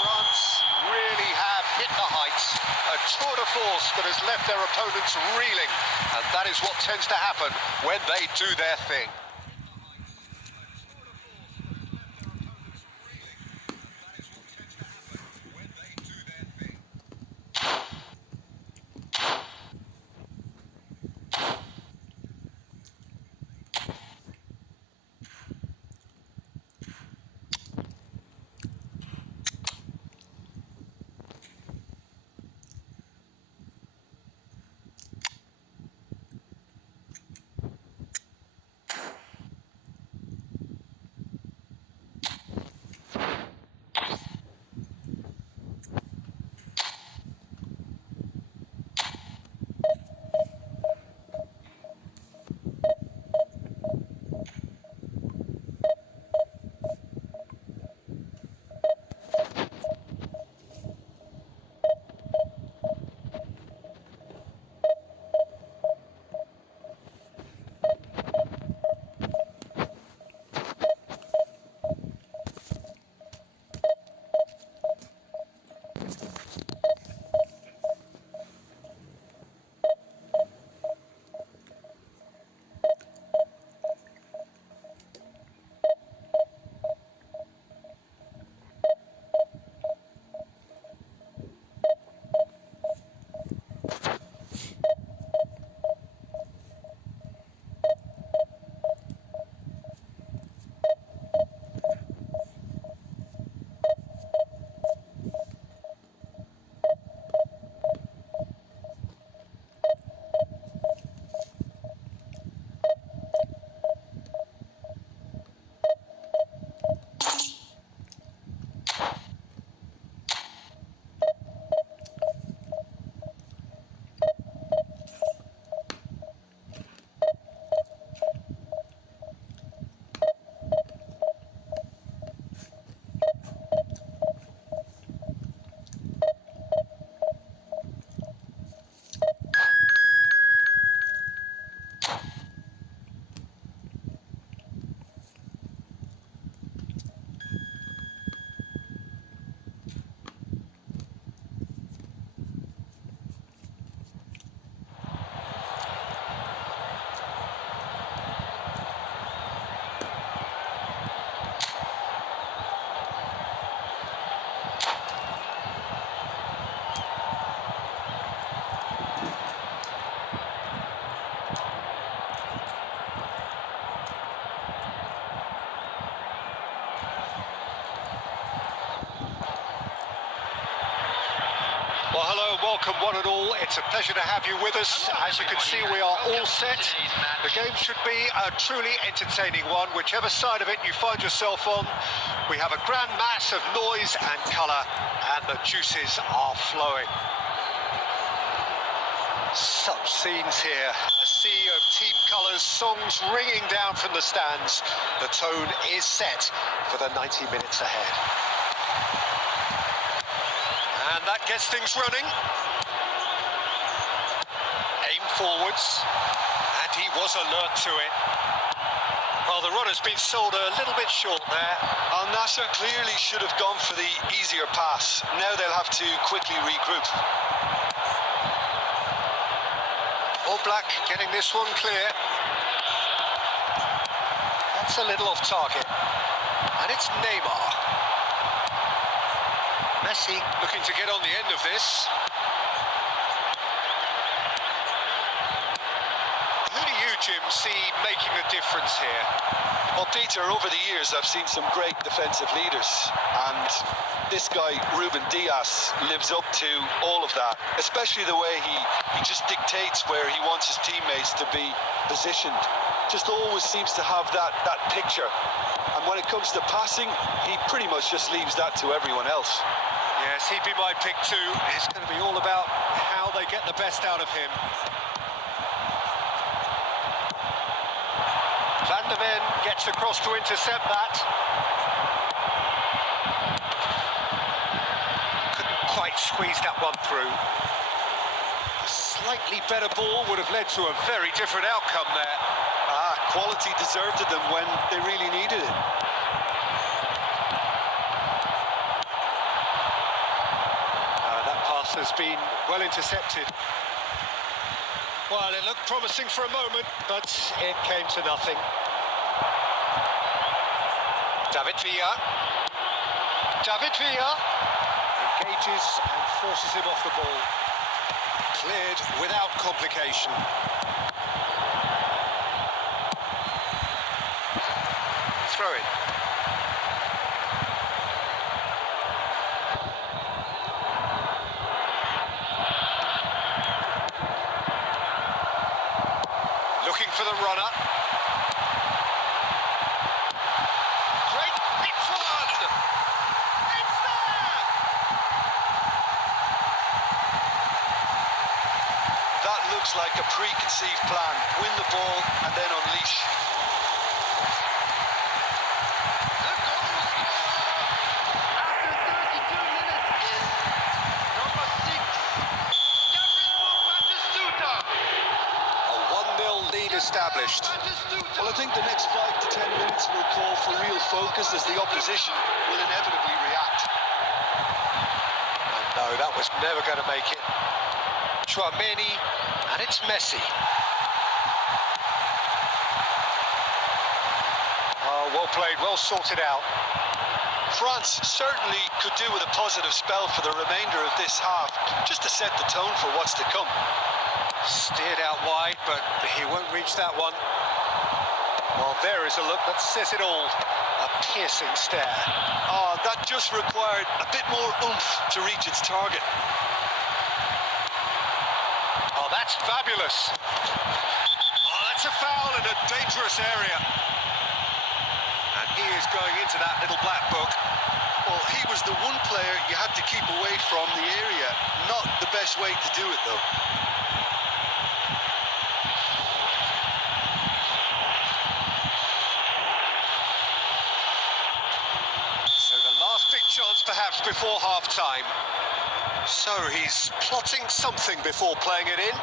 France really have hit the heights. A tour de force that has left their opponents reeling. And that is what tends to happen when they do their thing. welcome one and all. It's a pleasure to have you with us. As you can see, we are all set. The game should be a truly entertaining one, whichever side of it you find yourself on. We have a grand mass of noise and colour, and the juices are flowing. Such scenes here, a sea of team colours, songs ringing down from the stands. The tone is set for the 90 minutes ahead. And that gets things running. Aim forwards, and he was alert to it. Well, the run has been sold a little bit short there. Al Nassr clearly should have gone for the easier pass. Now they'll have to quickly regroup. All Black getting this one clear. That's a little off target. And it's Neymar. Messi looking to get on the end of this. Who do you, Jim, see making the difference here? Well, Peter, over the years I've seen some great defensive leaders, and this guy, Ruben Dias, lives up to all of that, especially the way he just dictates where he wants his teammates to be positioned. Just always seems to have that picture. And when it comes to passing, he pretty much just leaves that to everyone else. Yes, he'd be my pick too. It's going to be all about how they get the best out of him. Van der Ven gets across to intercept that. Couldn't quite squeeze that one through. A slightly better ball would have led to a very different outcome there. Quality deserted them when they really needed it. That pass has been well intercepted. Well, it looked promising for a moment, but it came to nothing. David Villa. David Villa engages and forces him off the ball. Cleared without complication. Throw in. Looking for the runner. Great, it's one! It's there! That looks like a preconceived plan. Win the ball and then unleash. Established. Well, I think the next 5 to 10 minutes will call for real focus as the opposition will inevitably react. And no, that was never going to make it. Chouameni, and it's Messi. Oh, well played, well sorted out. France certainly could do with a positive spell for the remainder of this half, just to set the tone for what's to come. Steered out wide, but he won't reach that one. Well, there is a look that says it all. A piercing stare. Oh, that just required a bit more oomph to reach its target. Oh, that's fabulous. Oh, that's a foul in a dangerous area. And he is going into that little black book. Well, he was the one player you had to keep away from the area. Not the best way to do it, though. Chance perhaps before half-time. So he's plotting something before playing it in.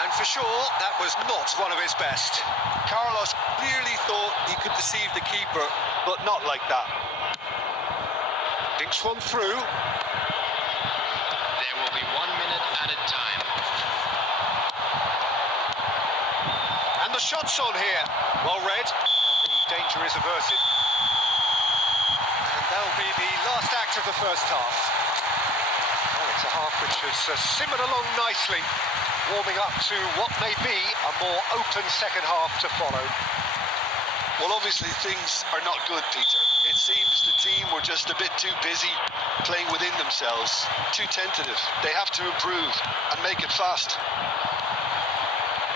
And for sure, that was not one of his best. Carlos clearly thought he could deceive the keeper, but not like that. Dinks one through. There will be 1 minute added time. And the shot's on here. Well read. The danger is averted. And that'll be the last act of the first half. Well, it's a half which has simmered along nicely, warming up to what may be a more open second half to follow. Well, obviously things are not good, Peter. seems the team were just a bit too busy playing within themselves, too tentative. They have to improve and make it fast.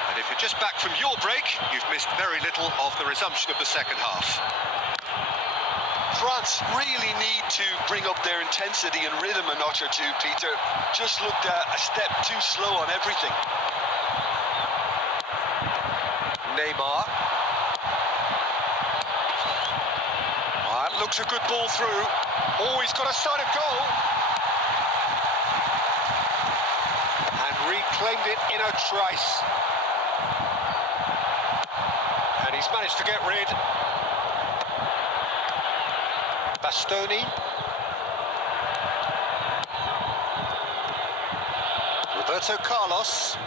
And if you're just back from your break, you've missed very little of the resumption of the second half. France really need to bring up their intensity and rhythm a notch or two, Peter. Just looked a step too slow on everything. Neymar. That looks a good ball through. Oh, he's got a sight of goal. And reclaimed it in a trice. And he's managed to get rid. Bastoni. Roberto Carlos.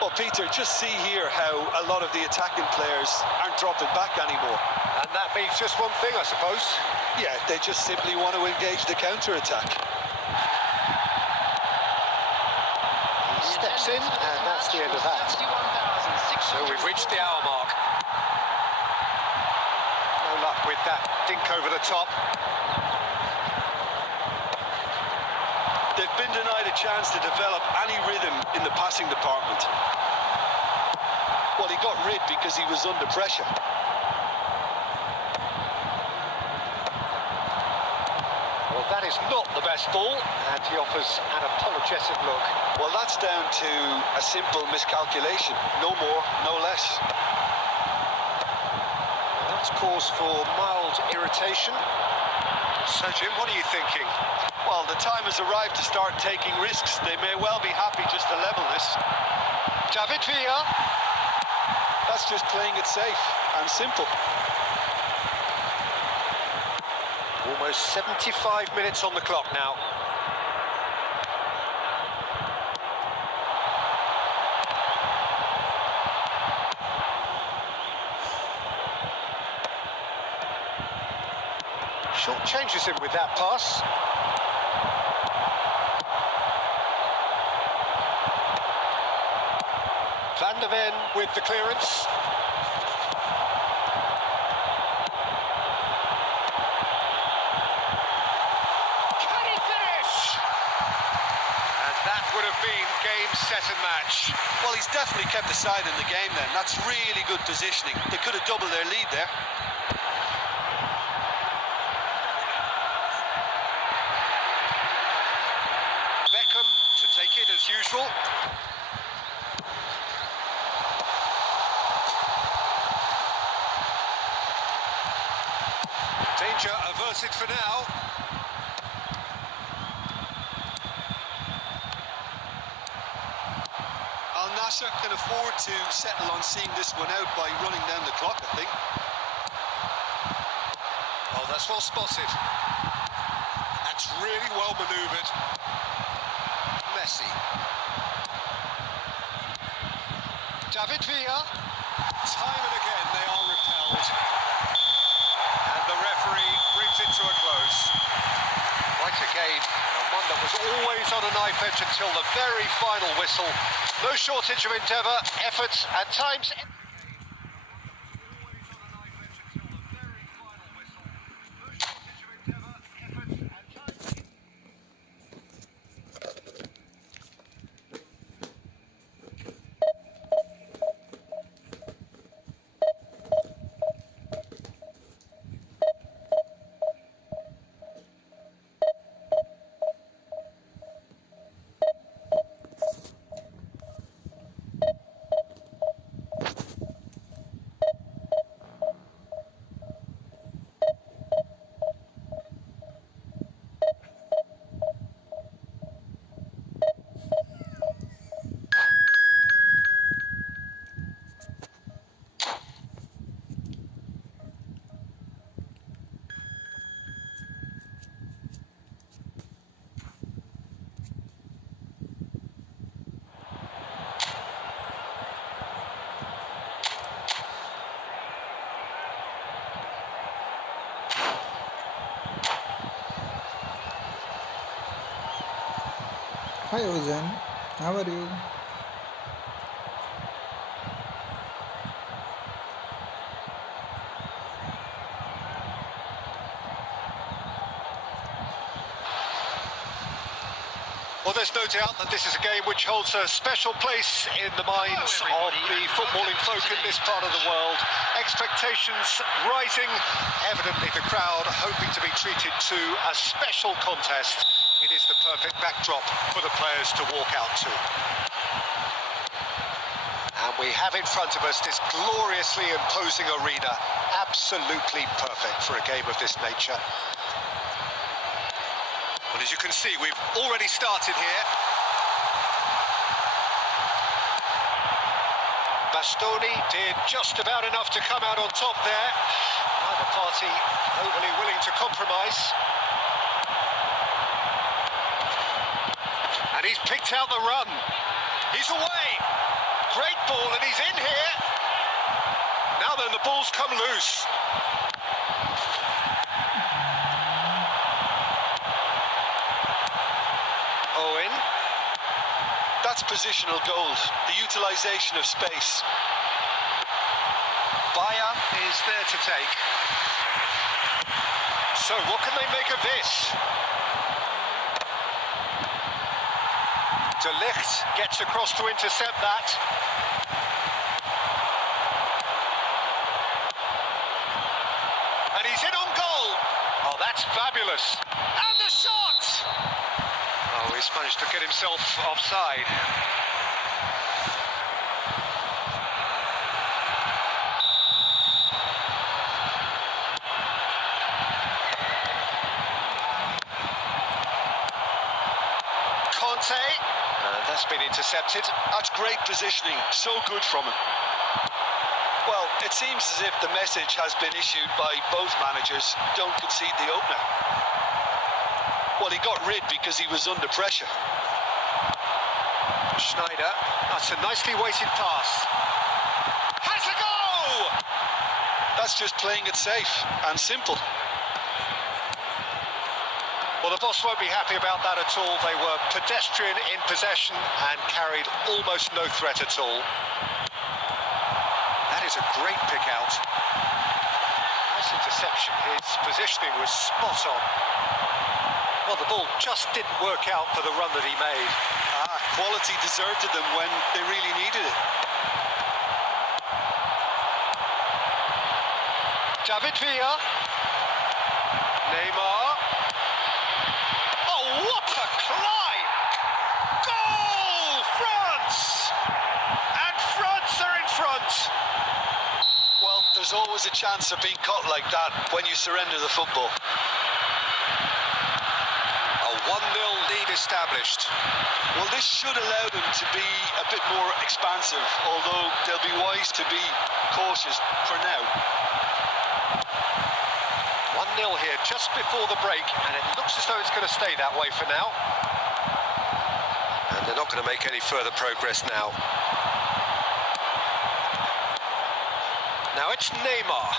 Well, Peter, just see here how a lot of the attacking players aren't dropping back anymore. And that means just one thing, I suppose. Yeah, they just simply want to engage the counter-attack. He steps in, and that's the end of that. So we've reached the hour mark. No luck with that dink over the top. They've been denied a chance to develop any rhythm in the passing department. Well, he got rid because he was under pressure. Well, that is not the best ball, and he offers an apologetic look. Well, that's down to a simple miscalculation. No more, no less. That's cause for mild irritation. So, Jim, what are you thinking? Well, the time has arrived to start taking risks. They may well be happy just to level this. David Villa. That's just playing it safe and simple. Almost 75 minutes on the clock now. Short changes him with that pass. Van der Ven with the clearance. Can he finish? And that would have been game, set and match. Well, he's definitely kept the side in the game then. That's really good positioning. They could have doubled their lead there. Beckham to take it as usual. Danger averted for now. Al Nassr can afford to settle on seeing this one out by running down the clock, I think. Oh, that's well spotted. That's really well manoeuvred. Messi. David Villa. Time and again they are repelled. And the referee brings it to a close. Quite a game, and one that was always on a knife edge until the very final whistle. No shortage of endeavour, effort, and times. Hi Ozen, how are you? Well, there's no doubt that this is a game which holds a special place in the minds of the footballing folk in this part of the world. Expectations rising, evidently the crowd hoping to be treated to a special contest. It is the perfect backdrop for the players to walk out to. And we have in front of us this gloriously imposing arena, absolutely perfect for a game of this nature. Well, as you can see, we've already started here. Bastoni did just about enough to come out on top there. Neither party overly willing to compromise. And he's picked out the run. He's away. Great ball, and he's in here. Now then, the ball's come loose. That's positional gold, the utilisation of space. Bayer is there to take. So what can they make of this? De Ligt gets across to intercept that. And he's in on goal. Oh, that's fabulous. And the shot! Oh, he's managed to get himself offside. Conte, that's been intercepted. That's great positioning, so good from him. Well, it seems as if the message has been issued by both managers, don't concede the opener. Well, he got rid because he was under pressure. Schneider, that's a nicely weighted pass. Has a go! That's just playing it safe and simple. Well, the boss won't be happy about that at all. They were pedestrian in possession and carried almost no threat at all. That is a great pick out. Nice interception. His positioning was spot on. Well, the ball just didn't work out for the run that he made. Quality deserted them when they really needed it. David Villa. Neymar. Oh, what a climb! Goal! France! And France are in front. Well, there's always a chance of being caught like that when you surrender the football. 1-0 lead established. Well, this should allow them to be a bit more expansive, although they'll be wise to be cautious for now. 1-0 here just before the break, and it looks as though it's going to stay that way for now. And they're not going to make any further progress now. Now it's Neymar.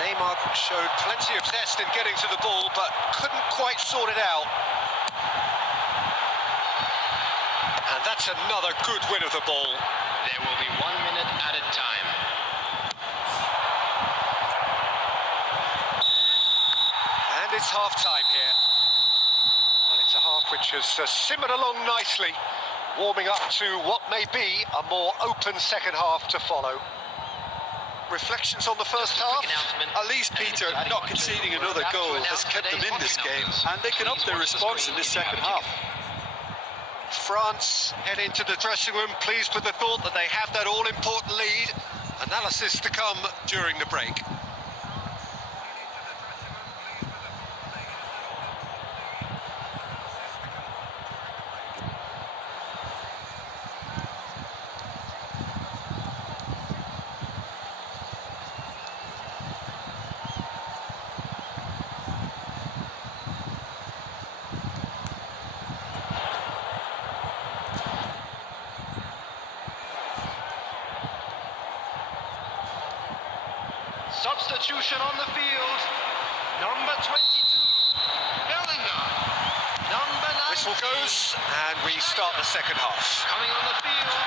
Neymar showed plenty of zest in getting to the ball, but couldn't quite sort it out. And that's another good win of the ball. There will be 1 minute added time. And it's half-time here. Well, it's a half which has simmered along nicely, warming up to what may be a more open second half to follow. Reflections on the first half? At least, Peter, not conceding another goal has kept them in this game, and they can up their response in this second half. France head into the dressing room pleased with the thought that they have that all-important lead. Analysis to come during the break. Substitution on the field. Number 22, Bellingham. Number 19. Whistle goes, and we start the second half. Coming on the field.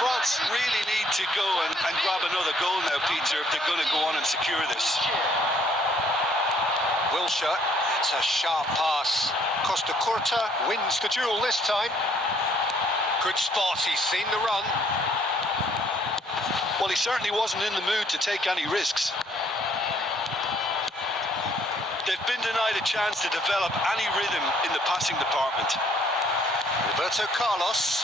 France really need to go and grab another goal now, Peter, if they're going to go on and secure this. Wilshere, it's a sharp pass. Costa Curta wins the duel this time. Good spot, he's seen the run. Well, he certainly wasn't in the mood to take any risks. They've been denied a chance to develop any rhythm in the passing department. Roberto Carlos.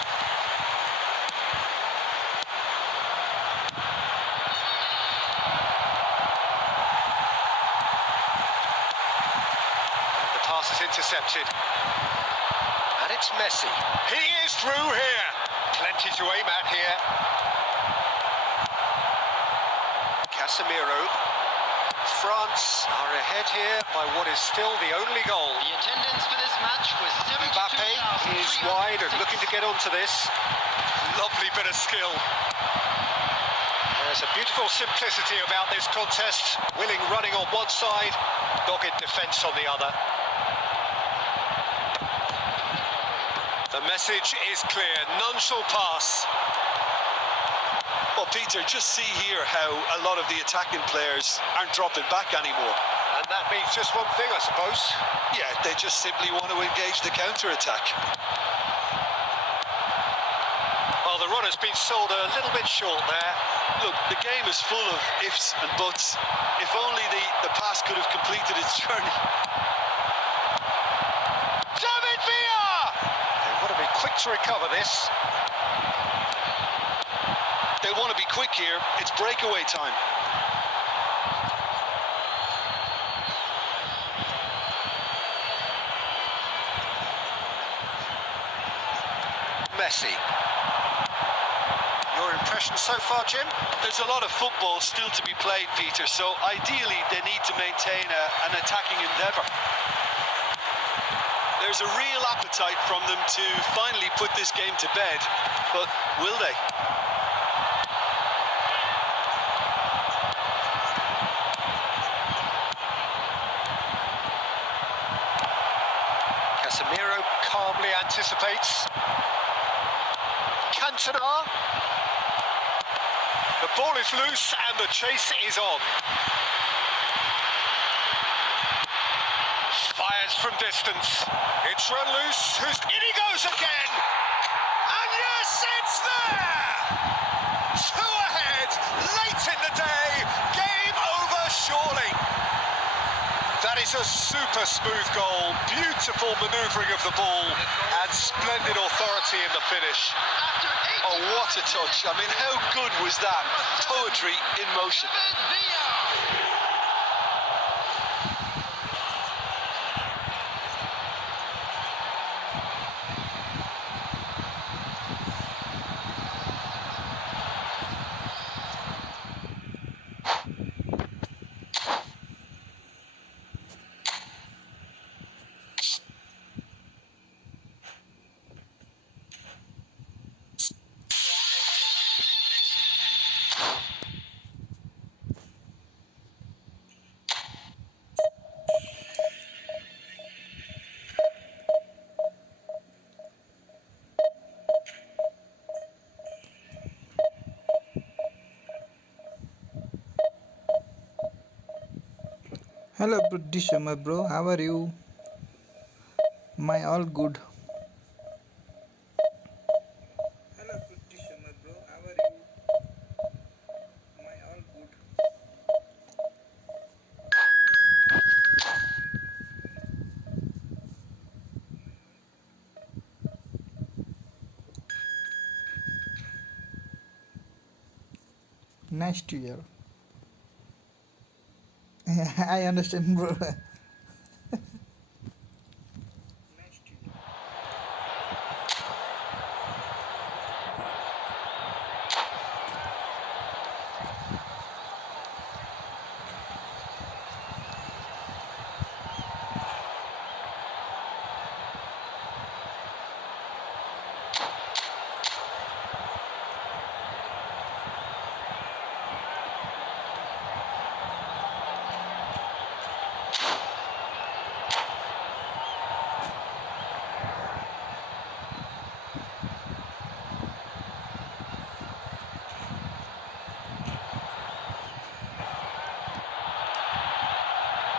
The pass is intercepted. And it's Messi. He is through here. Plenty to aim at here. Casemiro. France are ahead here by what is still the only goal. The attendance for this match was 72,306. Mbappe is wide and looking to get onto this. Lovely bit of skill. There's a beautiful simplicity about this contest. Willing running on one side, dogged defence on the other. The message is clear, none shall pass. Well, Peter, just see here how a lot of the attacking players aren't dropping back anymore. And that means just one thing, I suppose. Yeah, they just simply want to engage the counter-attack. Well, the run has been sold a little bit short there. Look, the game is full of ifs and buts. If only the pass could have completed its journey. David Villa! They want to be quick to recover this. They'll want to be quick here. It's breakaway time. Messi. Your impression so far, Jim? There's a lot of football still to be played, Peter, so ideally they need to maintain an attacking endeavour. There's a real appetite from them to finally put this game to bed, but will they? Casemiro calmly anticipates. Cantona. The ball is loose and the chase is on. Fires from distance. It's run loose. In he goes again. And yes, it's there! Two ahead, late in the day. Game over, surely. That is a super smooth goal, beautiful manoeuvring of the ball, and splendid authority in the finish. Oh, what a touch. I mean, how good was that? Poetry in motion. Hello British my bro, how are you? My all good. Hello British my bro, how are you? My all good. Nice to hear. I understand, bro.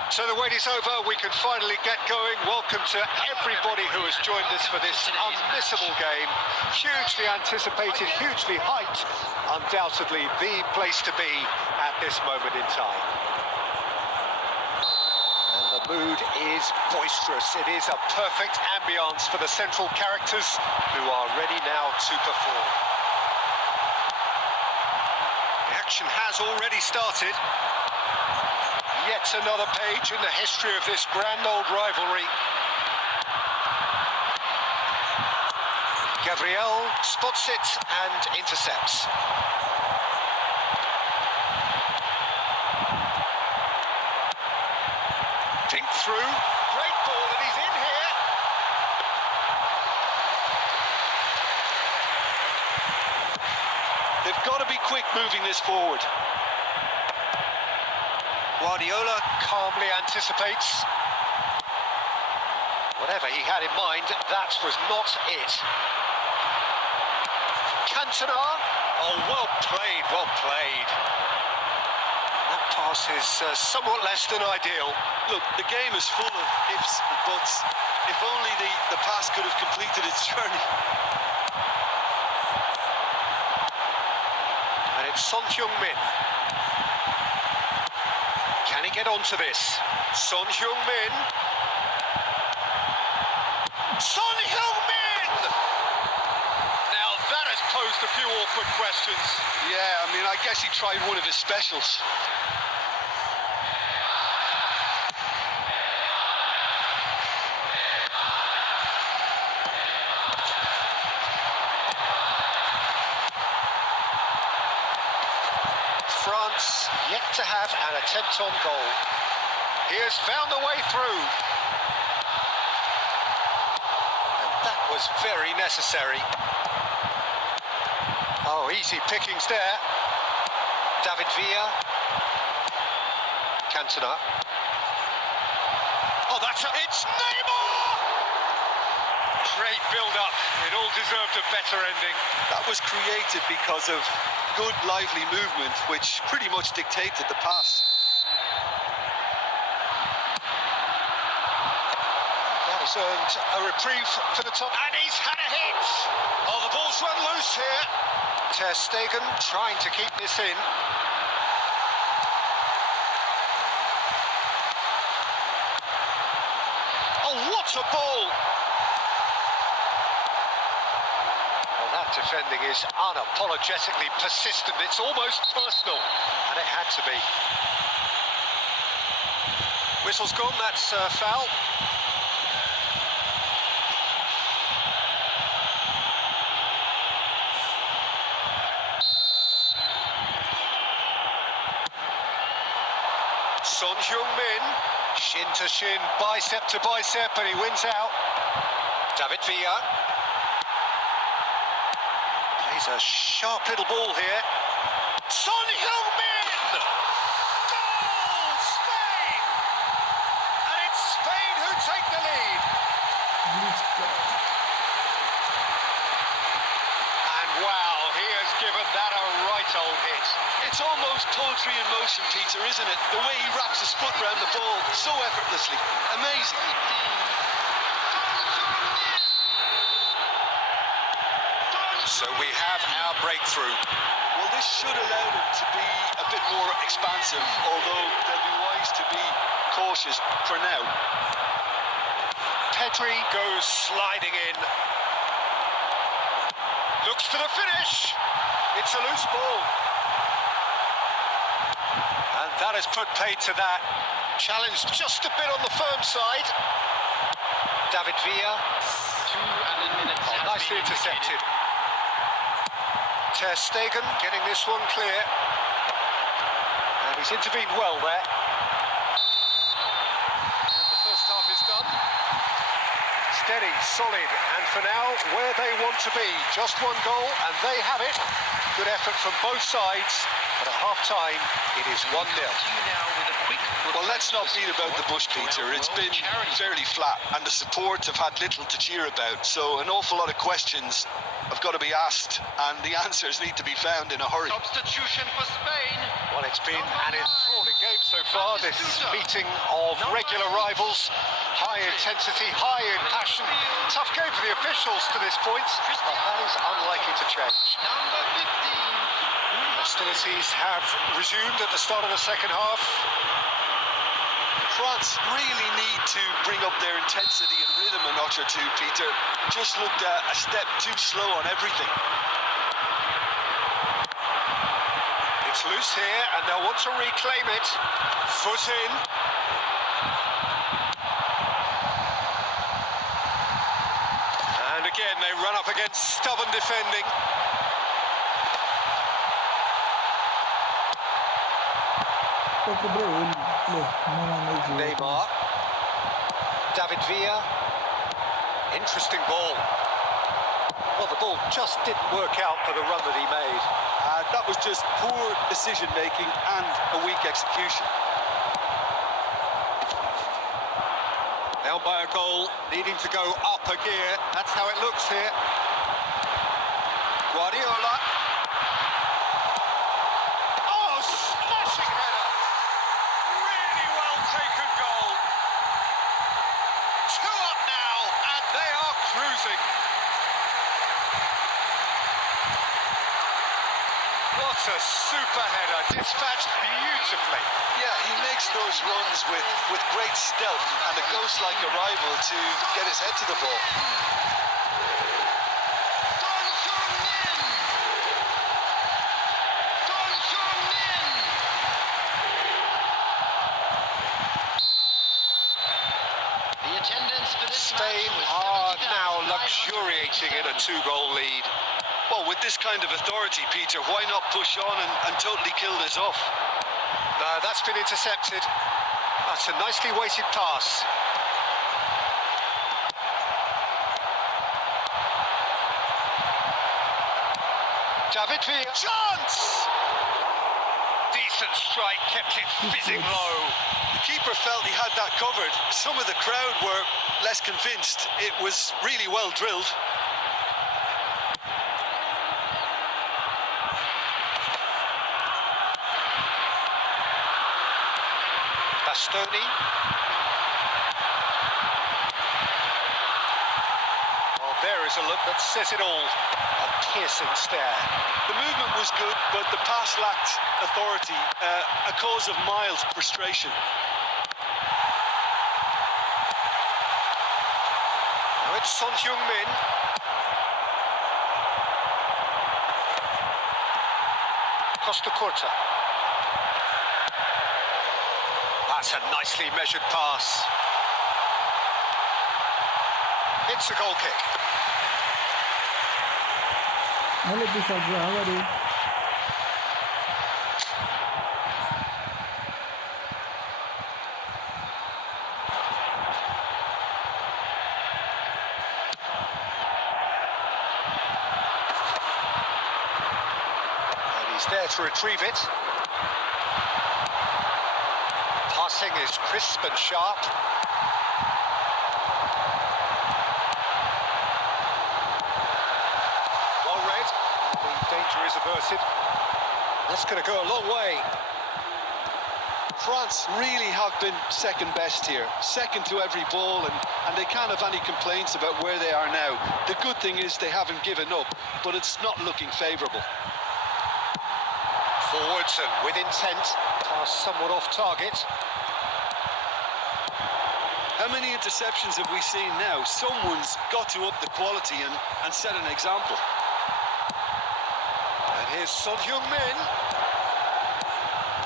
So the wait is over, we can finally get going. Welcome to everybody who has joined us for this unmissable game. Hugely anticipated, hugely hyped. Undoubtedly the place to be at this moment in time. And the mood is boisterous. It is a perfect ambience for the central characters who are ready now to perform. The action has already started. Yet another page in the history of this grand old rivalry. Gabriel spots it and intercepts. Think through, great ball, and he's in here. They've got to be quick moving this forward. Guardiola calmly anticipates. Whatever he had in mind, that was not it. Cantona. Oh, well played, well played. That pass is somewhat less than ideal. Look, the game is full of ifs and buts. If only the pass could have completed its journey. And it's Son Heung-min. Can he get onto this? Son Heung-min. Son Heung-min! Now that has posed a few awkward questions. Yeah, I mean, I guess he tried one of his specials. France yet to have an attempt on goal. He has found a way through. And that was very necessary. Oh, easy pickings there. David Villa. Cantona. Oh, it's Neymar! Great build-up. It all deserved a better ending. That was created because of good, lively movement, which pretty much dictated the pass. That has earned a reprieve for the top. And he's had a hit! Oh, the ball's run loose here. Ter Stegen trying to keep this in. Oh, what a ball! Defending is unapologetically persistent. It's almost personal, and it had to be. Whistle's gone, that's foul. Son Heung-min, shin to shin, bicep to bicep, and he wins out. David Villa. Plays a sharp little ball here. Son Heung-min! Goal! Spain! And it's Spain who take the lead. And wow, he has given that a right old hit. It's almost poetry in motion, Peter, isn't it? The way he wraps his foot around the ball so effortlessly. Amazing. So we have our breakthrough. Well, this should allow them to be a bit more expansive, although they'll be wise to be cautious for now. Pedri goes sliding in. Looks for the finish. It's a loose ball. And that has put paid to that. Challenged just a bit on the firm side. David Villa. 2 added minutes. Nicely intercepted. Ter Stegen getting this one clear. And he's intervened well there. And the first half is done. Steady, solid, and for now, where they want to be. Just one goal, and they have it. Good effort from both sides, but at half-time, it is 1-0. Well, let's not beat about the bush, Peter. It's been fairly flat, and the support have had little to cheer about, so an awful lot of questions have got to be asked, and the answers need to be found in a hurry. Substitution for Spain. Well, it's been an enthralling game So far, this meeting of regular rivals, high intensity, high in passion. Tough game for the officials to this point, but that is unlikely to change. Number 15. Hostilities have resumed at the start of the second half. France really need to bring up their intensity and rhythm a notch or two, Peter. Just looked a step too slow on everything. It's loose here, and they'll want to reclaim it. Foot in. And again, they run up against stubborn defending. Okay, bro. We'll play. No one is here. Neymar. David Villa. Interesting ball. Well, the ball just didn't work out for the run that he made. That was just poor decision-making and a weak execution. Down by a goal, needing to go up a gear. That's how it looks here. Guardiola. Oh, smashing header. Really well taken goal. 2 up now, and they are cruising. What a super header, dispatched beautifully. Yeah, he makes those runs with great stealth and a ghost like arrival to get his head to the ball. The attendance for this Spain match are was now 70,500. luxuriating in a 2-goal lead. Well, with this kind of authority, Peter, why not push on and totally kill this off? No, that's been intercepted. That's a nicely weighted pass. David Villa. Chance! Decent strike, kept it fizzing low. The keeper felt he had that covered. Some of the crowd were less convinced. It was really well drilled. Bastoni. Well, there is a look that says it all. A piercing stare. The movement was good, but the pass lacked authority, a cause of mild frustration. Now it's Son Heung-min. Costa Curta. That's a nicely measured pass. It's a goal kick. Hello, Prasad, bro. How are you? And he's there to retrieve it. Passing is crisp and sharp. Well read. The danger is averted. That's going to go a long way. France really have been second best here, second to every ball, and they can't have any complaints about where they are now. The good thing is they haven't given up, but it's not looking favourable. Forwards and with intent. Pass somewhat off target. How many interceptions have we seen now? Someone's got to up the quality and set an example. And here's Son Heung-min.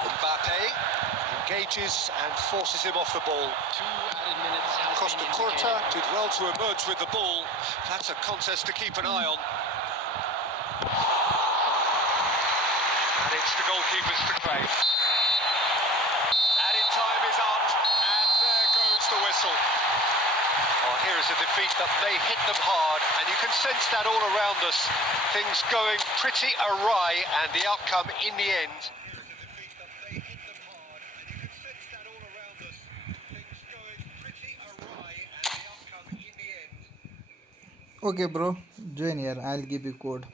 Mbappe engages and forces him off the ball. 2 added minutes has Costa been Curta indicated. did well to emerge with the ball. That's a contest to keep an eye on. And it's the goalkeepers to claim. Added time is up, and there goes the whistle. Oh, here is a defeat that may hit them hard, and you can sense that all around us. Things going pretty awry, and the outcome in the end. Okay, bro. Join here. I'll give you code.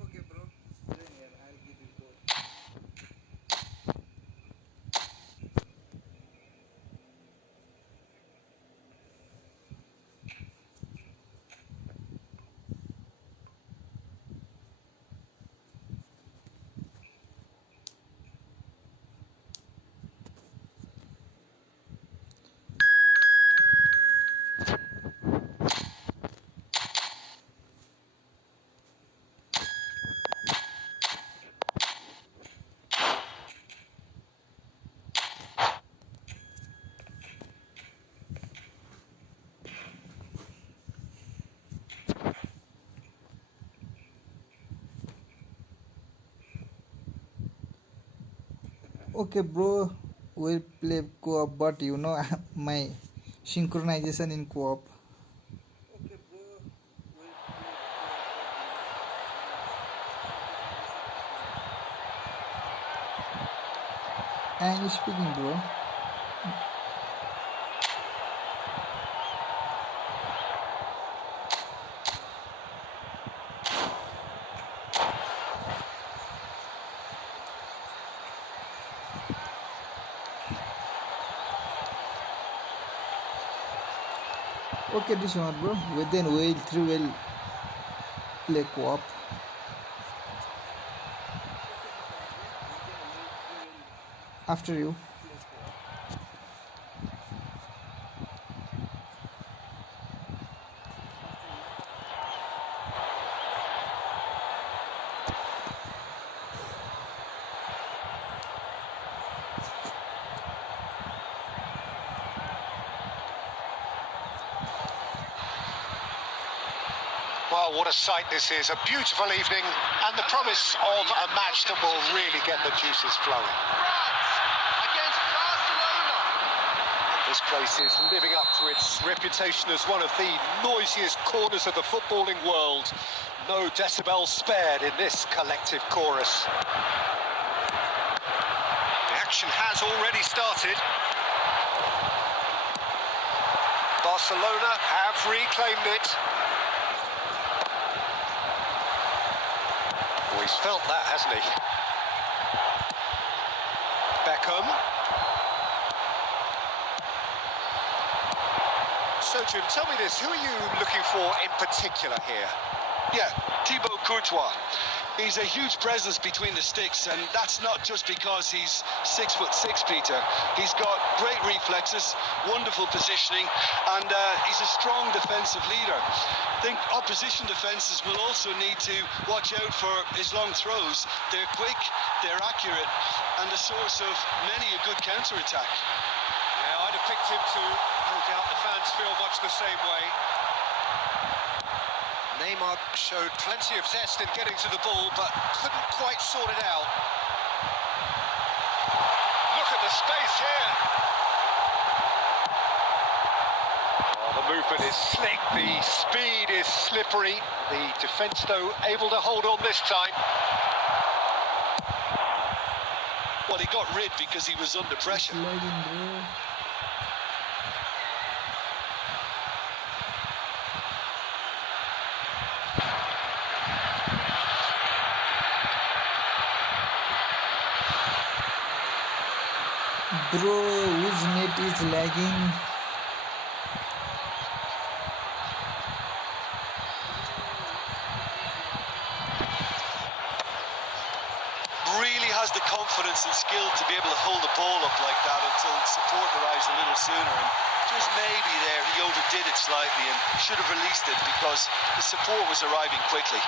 Okay, bro. Okay, bro. We'll play co-op, but you know my synchronization in co-op. Okay, bro. We'll play co-op, but I'm speaking, bro. Okay, this one, bro. Within we'll play co-op. After you. Well, what a sight this is. A beautiful evening and the promise of a match that will really get the juices flowing. Against Barcelona. This place is living up to its reputation as one of the noisiest corners of the footballing world. No decibels spared in this collective chorus. The action has already started. Barcelona have reclaimed it. Oh, he's felt that, hasn't he? Beckham. So, Jim, tell me this, who are you looking for in particular here? Yeah, Thibaut Courtois. He's a huge presence between the sticks, and that's not just because he's 6'6", Peter. He's got great reflexes, wonderful positioning, and he's a strong defensive leader. I think opposition defences will also need to watch out for his long throws. They're quick, they're accurate, and a source of many a good counter-attack. Yeah, I'd have picked him too. No doubt the fans feel much the same way. Neymar showed plenty of zest in getting to the ball, but couldn't quite sort it out. Look at the space here. Oh, the movement is slick, the speed is slippery. The defence, though, able to hold on this time. Well, he got rid because he was under pressure. Bro, whose net is lagging? Really has the confidence and skill to be able to hold the ball up like that until support arrives a little sooner, and just maybe there he overdid it slightly and should have released it because the support was arriving quickly.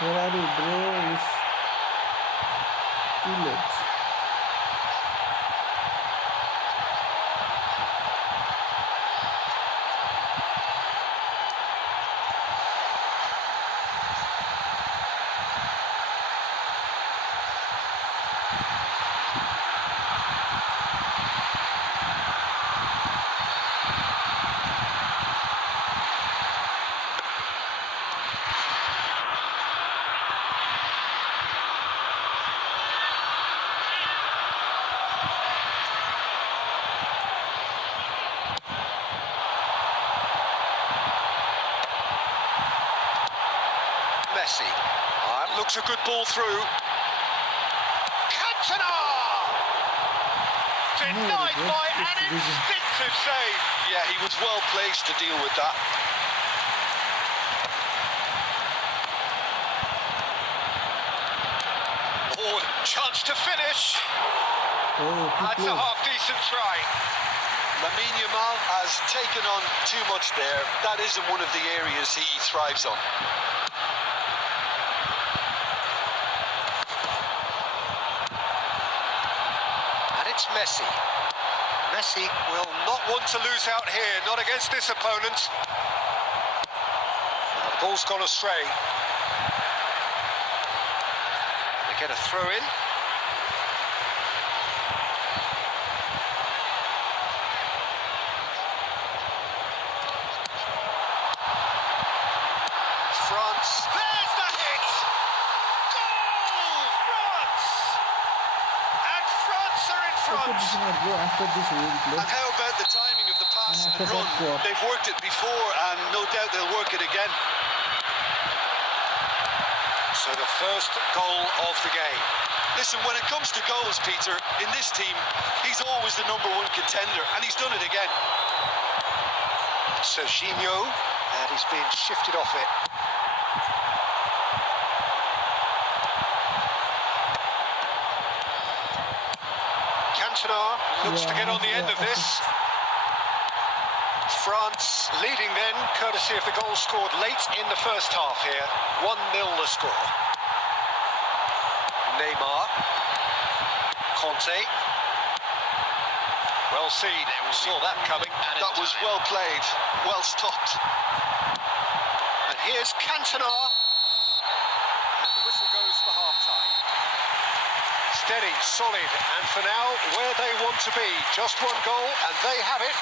Where are you, bro? It's too late. Messi. Looks a good ball through. Cantona! Denied by an instinctive save. Yeah, he was well placed to deal with that. Oh, chance to finish. Oh, too That's a close. half-decent try. Lamine Yamal has taken on too much there. That isn't one of the areas he thrives on. And it's Messi. Messi will not want to lose out here, not against this opponent. Now, the ball's gone astray. They get a throw in. France. There's the hit! Goal! France! And France are in After front. this match, bro, after this we will play. And how about the timing of the pass And and after run? that, co-op. They've worked it before, and no doubt they'll work it again. So the first goal of the game. Listen, when it comes to goals, Peter, in this team, he's always the #1 contender, and he's done it again. Serginho, and he's been shifted off it. Cantona looks to get on the end of this. France leading then, courtesy of the goal scored late in the first half here. 1-0 the score. Neymar. Conte. Well seen, saw that coming. That was well played, well stopped. And here's Cantona. And the whistle goes for half-time. Steady, solid, and for now, where they want to be. Just one goal, and they have it.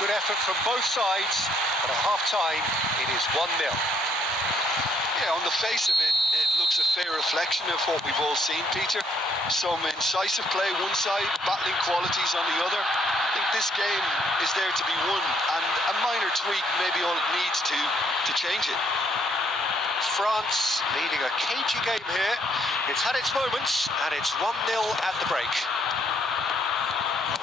Good effort from both sides, but at half-time, it is 1-0. Yeah, on the face of it, it looks a fair reflection of what we've all seen, Peter. Some incisive play one side, battling qualities on the other. I think this game is there to be won, and a minor tweak may be all it needs to change it. France leading a cagey game here. It's had its moments, and it's 1-0 at the break.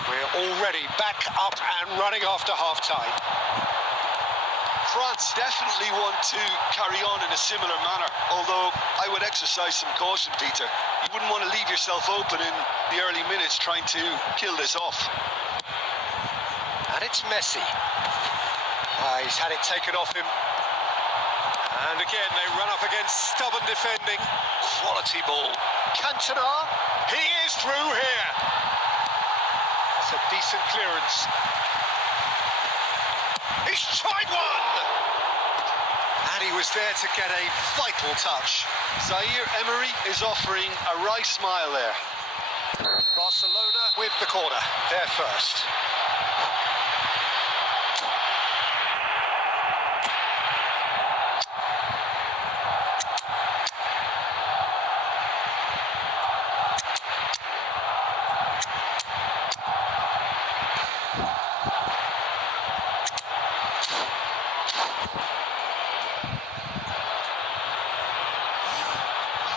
We're already back up and running after half-time. France definitely want to carry on in a similar manner, although I would exercise some caution, Peter. You wouldn't want to leave yourself open in the early minutes trying to kill this off. And it's Messi. He's had it taken off him. And again, they run up against stubborn defending. Quality ball. Cantona, he is through here. That's a decent clearance. He's tried one! And he was there to get a vital touch. Zaire Emery is offering a wry smile there. Barcelona with the corner. They're first.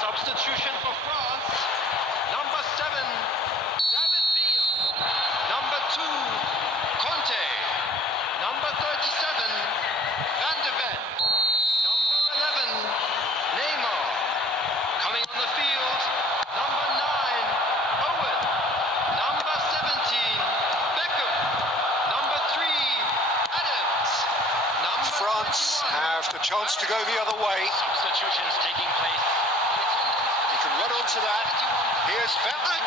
Substitution for France. Number 7, David Villa. Number 2, Conte. Number 37, Van de Ven. Number 11, Neymar. Coming on the field, number 9, Owen. Number 17, Beckham. Number 3, Adams. Number France 21, have the chance to go the other way. substitutions taking place. You can run onto that. Here's Owen!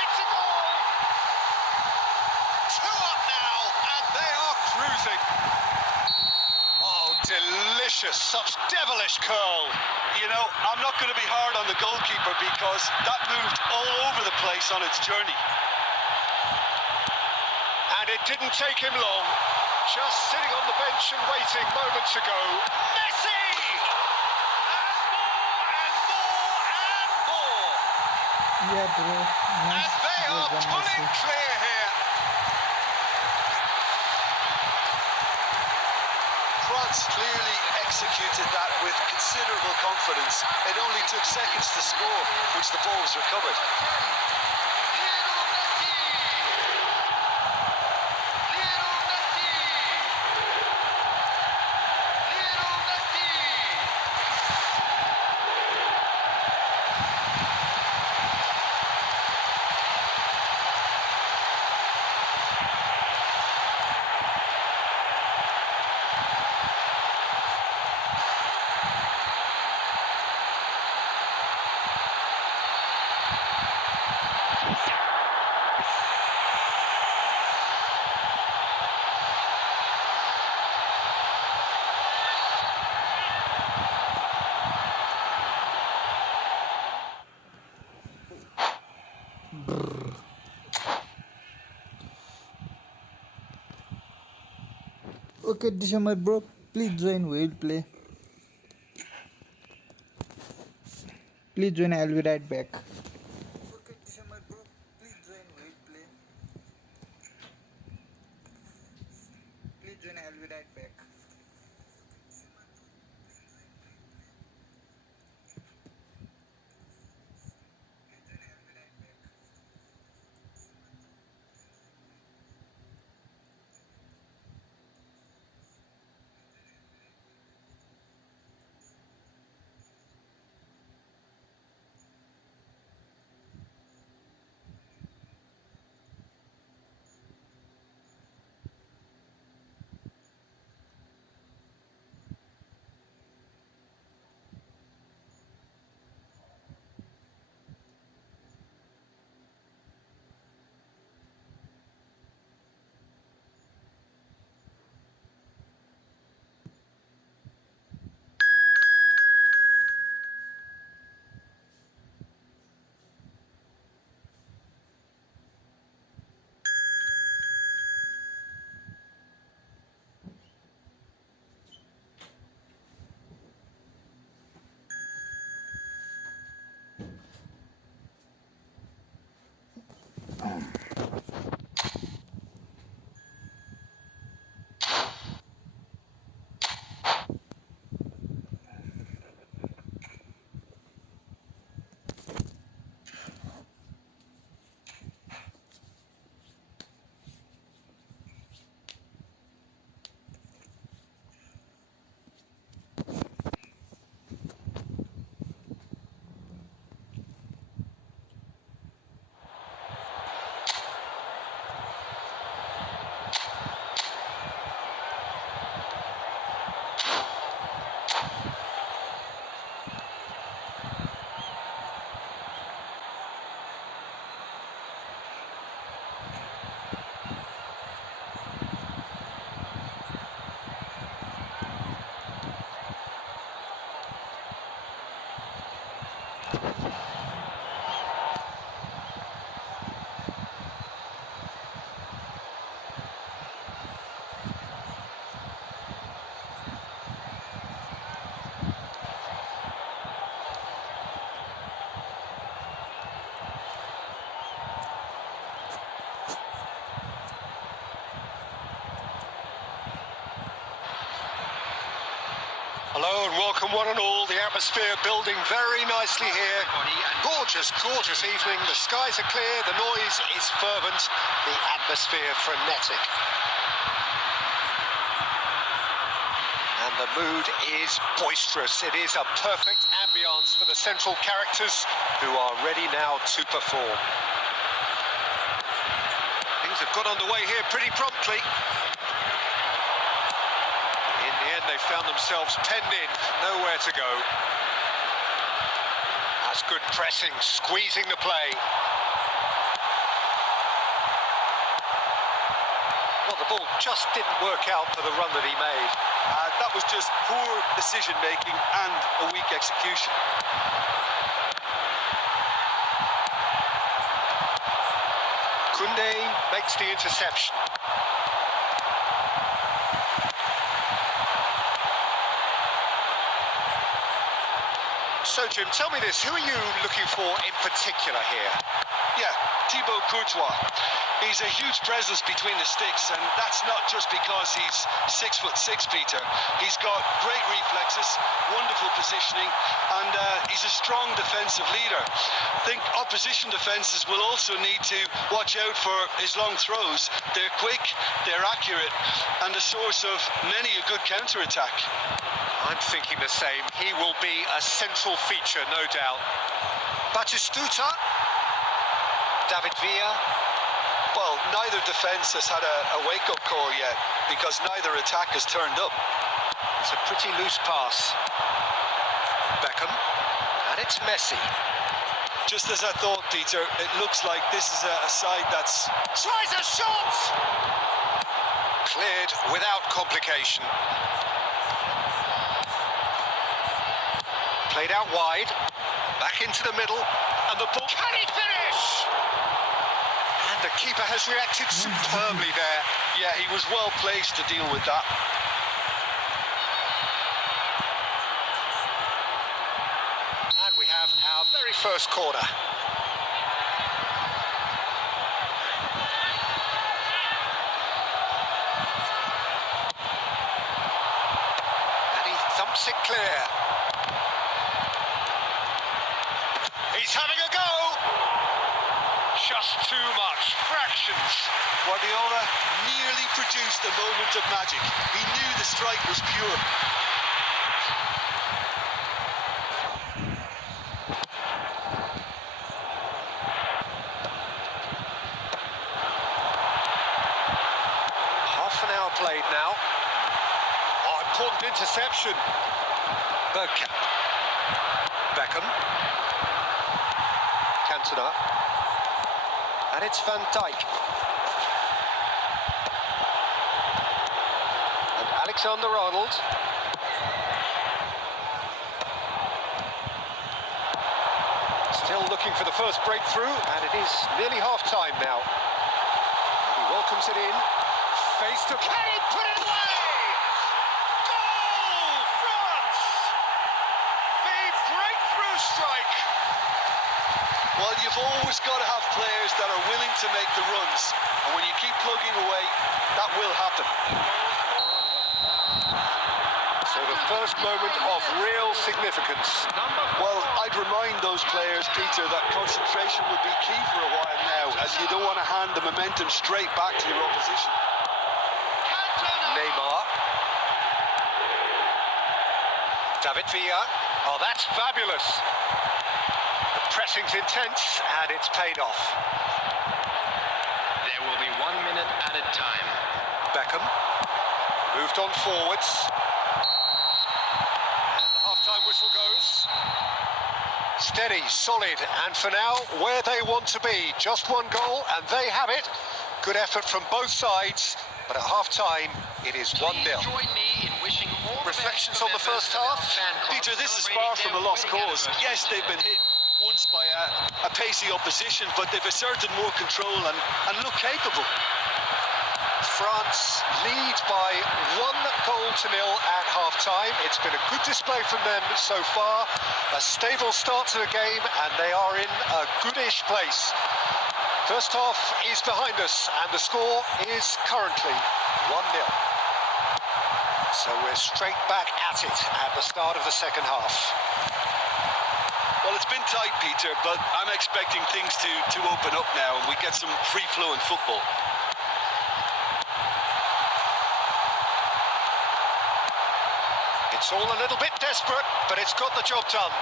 It's a goal! 2 up now, and they are cruising. Oh, delicious. Such devilish curl. You know, I'm not going to be hard on the goalkeeper because that moved all over the place on its journey. And it didn't take him long. Just sitting on the bench and waiting moments ago. Messi! Yeah, bro. And Nice. they are Well done, pulling Messi. clear here. France clearly executed that with considerable confidence. It only took seconds to score once the ball was recovered. Okay, December bro, please join. We will play. Please join. I'll be right back. Okay, December bro, please join. We will play. Please join. I'll be right back. Hello and welcome one and all. The atmosphere building very nicely here. Gorgeous, gorgeous evening. The skies are clear, the noise is fervent, the atmosphere frenetic. And the mood is boisterous. It is a perfect ambience for the central characters who are ready now to perform. Things have got underway here pretty promptly. They found themselves penned in, nowhere to go. That's good pressing, squeezing the play. Well, the ball just didn't work out for the run that he made. That was just poor decision-making and a weak execution. Kunde makes the interception. So, Jim, tell me this, who are you looking for in particular here? Yeah, Thibaut Courtois. He's a huge presence between the sticks, and that's not just because he's 6'6", Peter. He's got great reflexes, wonderful positioning, and he's a strong defensive leader. I think opposition defences will also need to watch out for his long throws. They're quick, they're accurate, and a source of many a good counter-attack. I'm thinking the same. He will be a central feature, no doubt. Batistuta. David Villa. Well, neither defence has had a wake-up call yet, because neither attack has turned up. It's a pretty loose pass. Beckham. And it's Messi. Just as I thought, Peter, it looks like this is a side that's... Tries a shot! Cleared without complication. Played out wide. Back into the middle. And the ball... Can he finish? And the keeper has reacted superbly there. Yeah, he was well placed to deal with that. And we have our very first corner. And he thumps it clear. He's having a go! Just too much, fractions. Guardiola nearly produced a moment of magic. He knew the strike was pure. Half an hour played now. Oh, important interception. Bergkamp. Beckham. Cantona. And it's Van Dijk. And Alexander-Arnold. Still looking for the first breakthrough, and it is nearly half-time now. He welcomes it in. Face to... Can he put it away? Goal! France! The breakthrough strike! Well, you've always got to have players that are willing to make the runs. And when you keep plugging away, that will happen. So the first moment of real significance. Well, I'd remind those players, Peter, that concentration would be key for a while now, as you don't want to hand the momentum straight back to your opposition. Neymar. David Villa. Oh, that's fabulous. The pressing's intense, and it's paid off. There will be 1 minute added time. Beckham. Moved on forwards. And the half-time whistle goes. Steady, solid, and for now, where they want to be. Just one goal, and they have it. Good effort from both sides, but at half-time, it is 1-0. Join me in wishing all Reflections on the first half? Peter, this is far from a lost cause. Yes, they've been hit once by a pacey opposition, but they've asserted more control and look capable. France lead by 1-0 at half-time. It's been a good display from them so far. A stable start to the game, and they are in a goodish place. First half is behind us, and the score is currently 1-0. So we're straight back at it at the start of the second half. Well, it's been tight, Peter, but I'm expecting things to open up now and we get some free-flowing football. It's all a little bit desperate, but it's got the job done.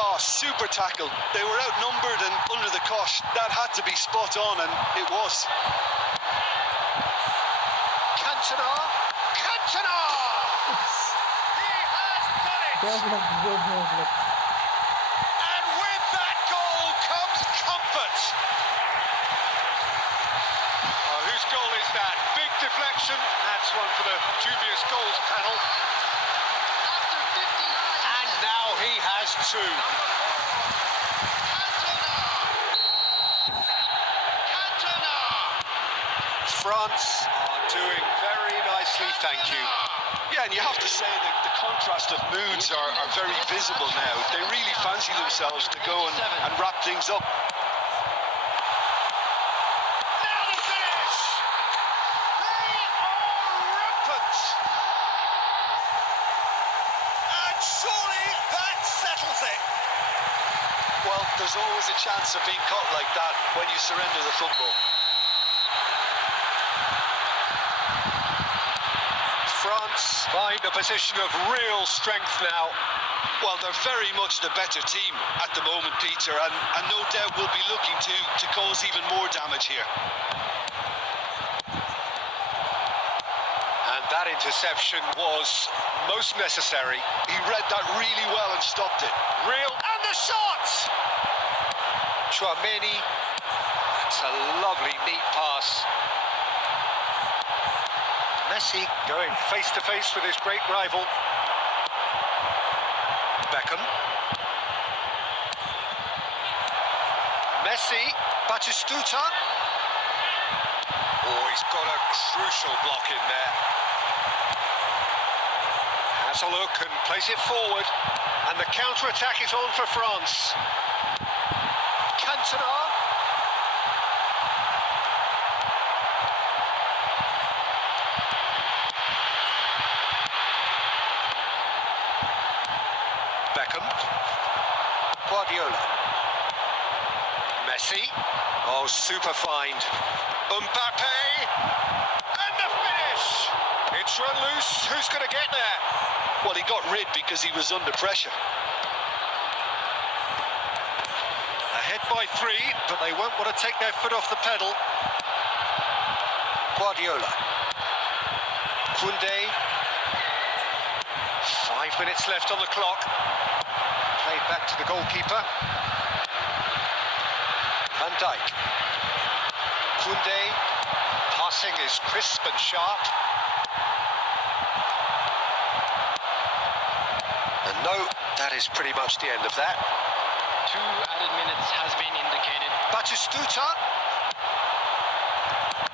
Oh, super tackle. They were outnumbered and under the cosh. That had to be spot on, and it was. Cantona! Cantona! He has done it! Deadlock. And with that goal comes comfort. Oh, whose goal is that? Big deflection. That's one for the dubious goals panel. And now he has two. France are doing very nicely, thank you. Yeah, and you have to say that the contrast of moods are very visible now. They really fancy themselves to go and wrap things up. Surely that settles it. Well, there's always a chance of being caught like that when you surrender the football. France find a position of real strength now. Well, they're very much the better team at the moment, Peter, and no doubt will be looking to cause even more damage here. And that interception was most necessary. He read that really well and stopped it. Real, and the shot! Chouameni, it's a lovely, neat pass. Messi going face-to-face with his great rival. Beckham. Messi, Batistuta. Oh, he's got a crucial block in there. Has a look and plays it forward. And the counter-attack is on for France. Cantona. Beckham. Guardiola. Messi. Oh, super find. Mbappe. And the finish! It's run loose. Who's going to get there? Well, he got rid because he was under pressure. Ahead by 3, but they won't want to take their foot off the pedal. Guardiola. Koundé. 5 minutes left on the clock. Played back to the goalkeeper. Van Dijk. Koundé. Passing is crisp and sharp. And no, that is pretty much the end of that. 2 added minutes has been indicated. Batistuta.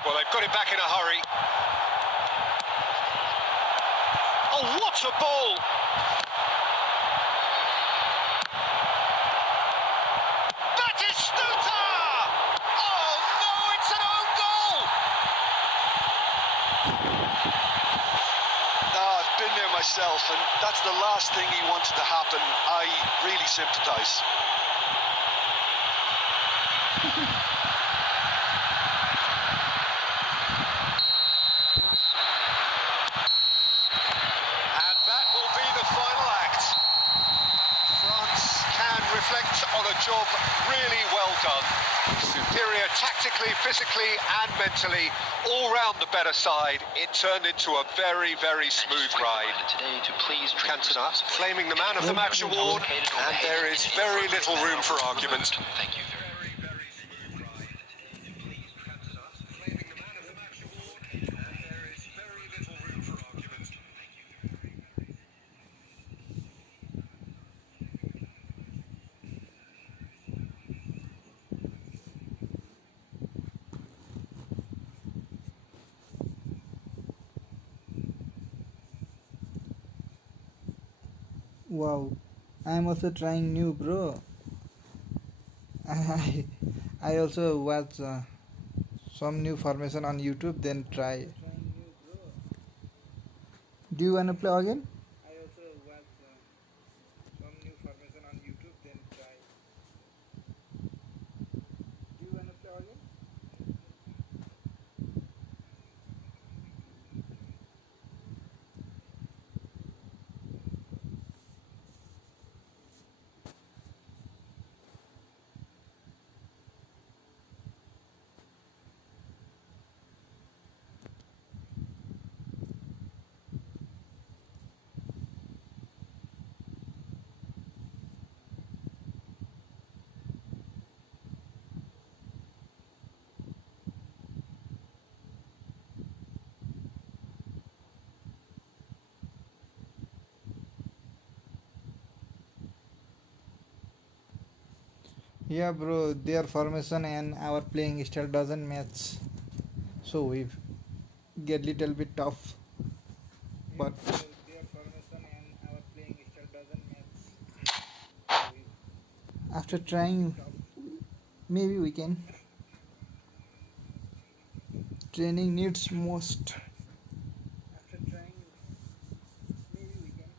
Well, they've got it back in a hurry. Oh, what a ball! Batistuta! Oh, no, it's an own goal! I've been there myself, and that's the last thing he wanted to happen. I really sympathise. And that will be the final act. France can reflect on a job really well done. Superior tactically, physically and mentally. All round the better side. It turned into a very, very smooth ride. Today to please Cantona claiming the man of the match award, and there is very little room for argument. Thank you very much. Wow, I'm also trying new, bro. I also watch some new formation on YouTube, then try. Do you wanna play again? I also watch some new formation on YouTube, then try. Do you wanna play again? Yeah, bro, their formation and our playing style doesn't match, so we get little bit tough. But after trying, maybe we can. Training needs most. After trying, maybe we can.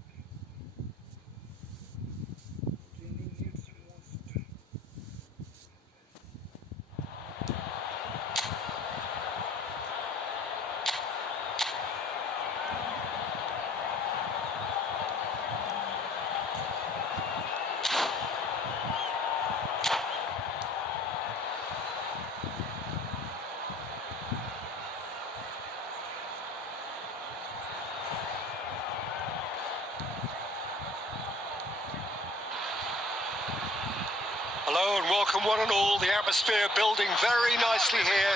Hello and welcome one and all. The atmosphere building very nicely here.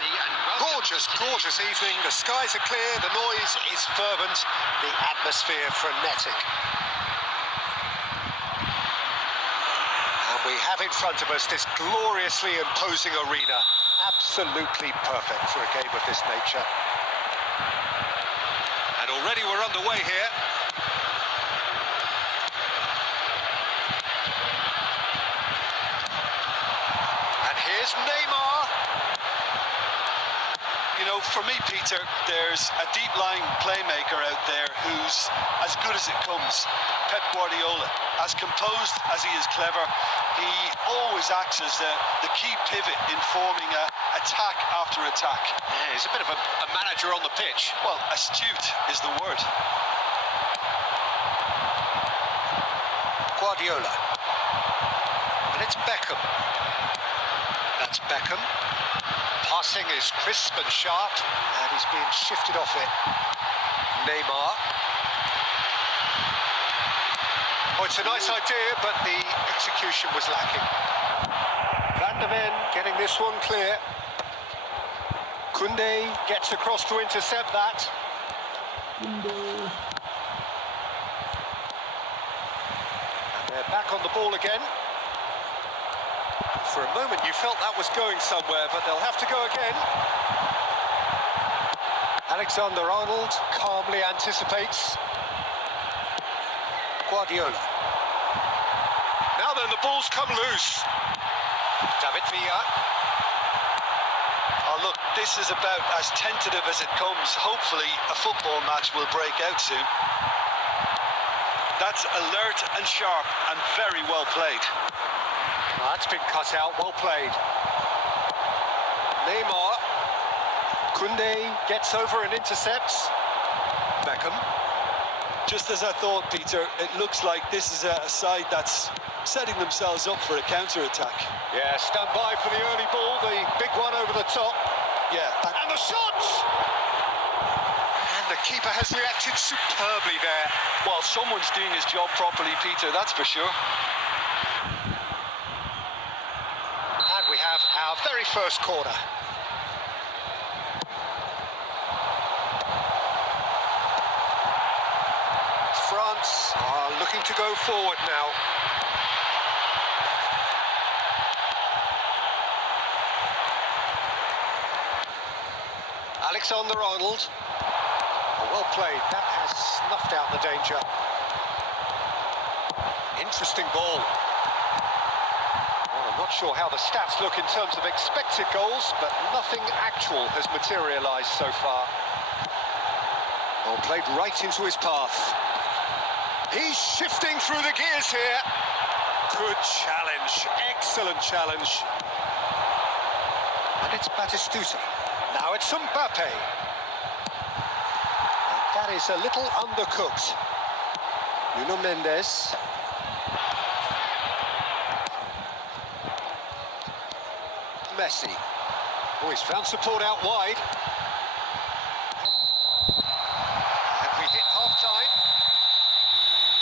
Gorgeous, gorgeous evening. The skies are clear, the noise is fervent, the atmosphere frenetic. And we have in front of us this gloriously imposing arena. Absolutely perfect for a game of this nature. And already we're underway here. Here's Neymar. You know, for me, Peter, there's a deep-lying playmaker out there who's as good as it comes. Pep Guardiola. As composed as he is clever, he always acts as the key pivot in forming attack after attack. Yeah, he's a bit of a manager on the pitch. Well, astute is the word. Guardiola. And it's Beckham. That's Beckham. Passing is crisp and sharp, and he's being shifted off it. Neymar. Oh, it's a nice idea, but the execution was lacking. Van der Ven getting this one clear. Koundé gets across to intercept that. And they're back on the ball again. For a moment you felt that was going somewhere, but they'll have to go again. Alexander-Arnold calmly anticipates. Guardiola. Now then, the ball's come loose. David Villa. Oh, look, this is about as tentative as it comes. Hopefully a football match will break out soon. That's alert and sharp and very well played. Well, that's been cut out, well played. Neymar. Koundé gets over and intercepts. Beckham. Just as I thought, Peter, it looks like this is a side that's setting themselves up for a counter-attack. Yeah, stand by for the early ball, the big one over the top. Yeah. And the shot! And the keeper has reacted superbly there. Well, someone's doing his job properly, Peter, that's for sure. And we have our very first corner. France are looking to go forward now. Alexander-Arnold. Oh, well played. That has snuffed out the danger. Interesting ball. Well, I'm not sure how the stats look in terms of expected goals, but nothing actual has materialised so far. Well, played right into his path. He's shifting through the gears here. Good challenge. Excellent challenge. And it's Batistuta. Now it's Mbappe. And that is a little undercooked. Nuno Mendes. Messi. Oh, he's found support out wide. And we hit half-time.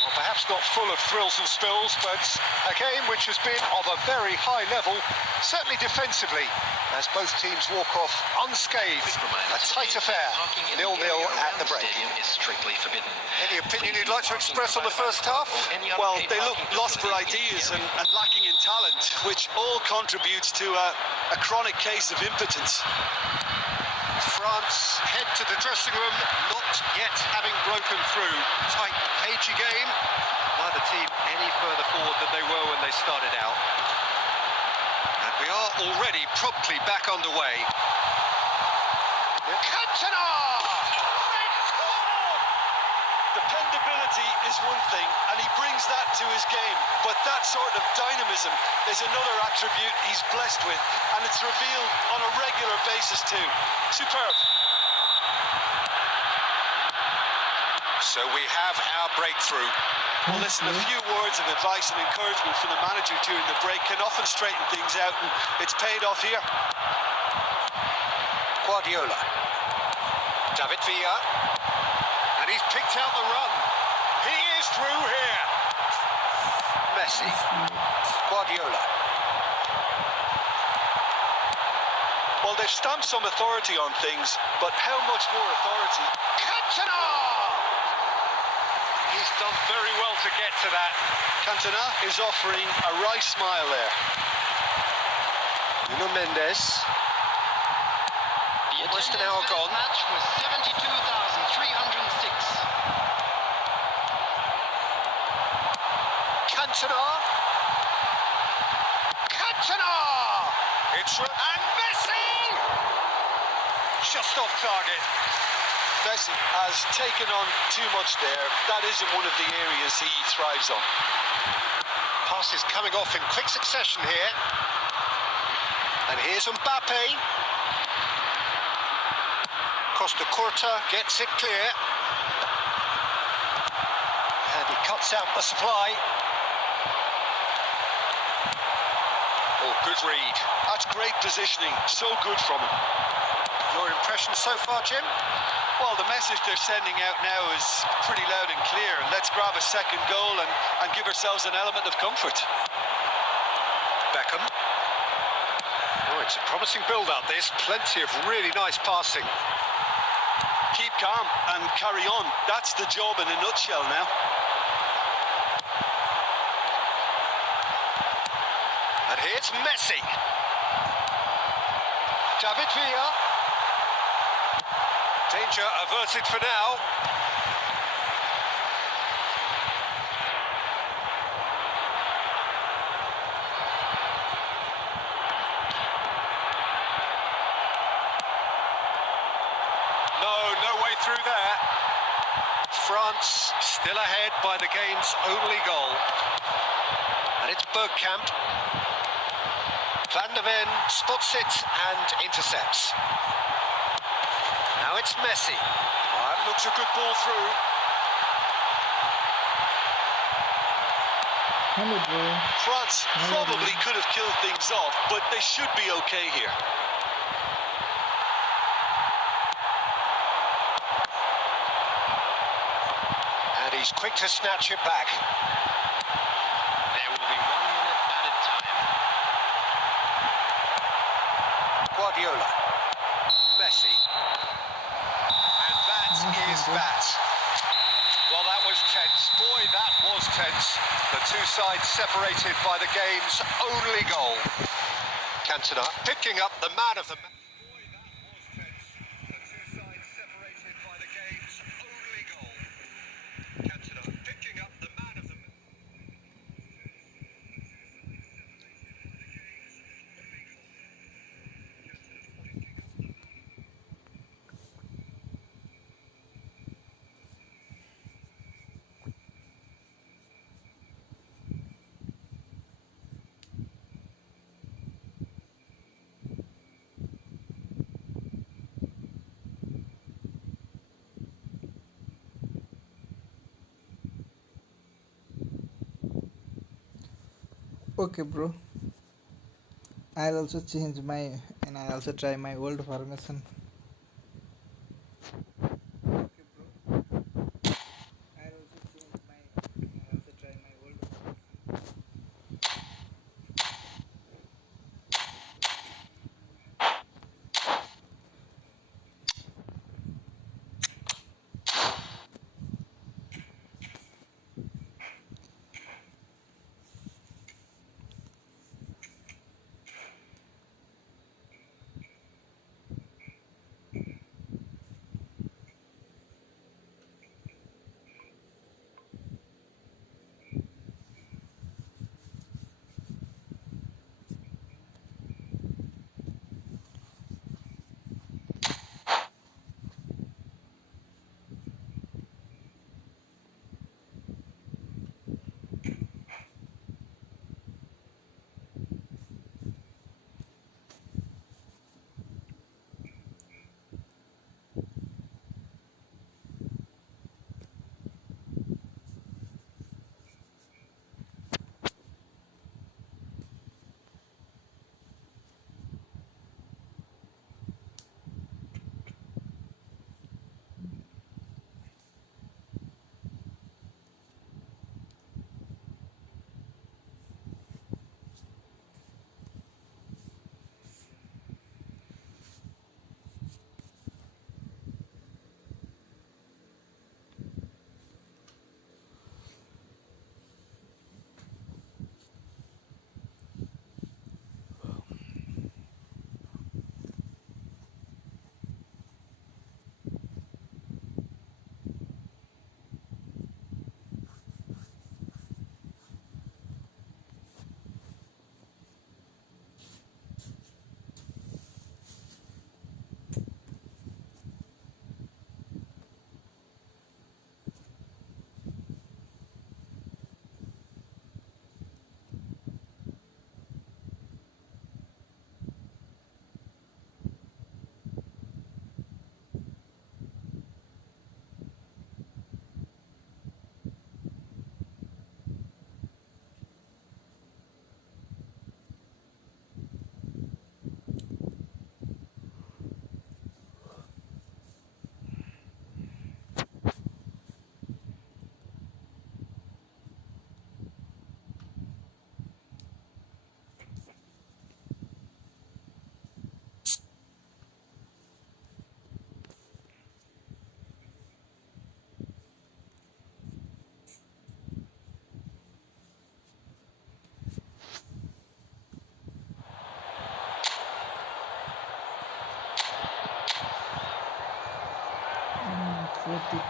Well, perhaps not full of thrills and spills, but a game which has been of a very high level, certainly defensively, as both teams walk off unscathed. A tight affair, 0-0 at the break. Is strictly forbidden. Any opinion you'd like to express on the first half? Well, they look lost for ideas and lacking in talent, which all contributes to a chronic case of impotence. France head to the dressing room, not yet having broken through. Tight, cagey game. Neither team any further forward than they were when they started out. And we are already promptly back underway. Cantona! Dependability is one thing, and he brings that to his game, but that sort of dynamism is another attribute he's blessed with, and it's revealed on a regular basis too. Superb. So we have our breakthrough. Well, listen, a few words of advice and encouragement from the manager during the break can often straighten things out, and it's paid off here. Guardiola. David Villa. And he's picked out the run. He is through here. Messi. Guardiola. they've stamped some authority on things, but how much more authority? Cantona! He's done very well to get to that. Cantona is offering a wry smile there. Nuno Mendes. The Almost an attendance hour for this gone. match was 72,306. Cantona! Cantona! And Messi! Just off target. Messi has taken on too much there. That isn't one of the areas he thrives on. Passes coming off in quick succession here. And here's Mbappe. Costa Curta gets it clear. And he cuts out the supply. Oh, good read. That's great positioning. So good from him. Your impression so far, Jim? Well, the message they're sending out now is pretty loud and clear. Let's grab a second goal and give ourselves an element of comfort. Beckham. Oh, it's a promising build-up, this. Plenty of really nice passing. Keep calm and carry on. That's the job in a nutshell now. And here's Messi. David Villa. Danger averted for now. No way through there. France still ahead by the game's only goal. And it's Bergkamp. Van der Ven spots it and intercepts. Now it's Messi. That looks a good ball through. Hello, bro. France probably could have killed things off, but they should be okay here. And he's quick to snatch it back. There will be 1 minute added time. Guardiola. Messi. And that is that. Well, that was tense. Boy, that was tense. The two sides separated by the game's only goal. Cantona picking up the man of the match. Boy, that was tense. The two sides separated by the game's only goal. Cantona picking up the man of the match. Okay, bro. I'll also change my and I'll also try my old formation. Okay, bro. I'll also change my and I'll also try my old formation.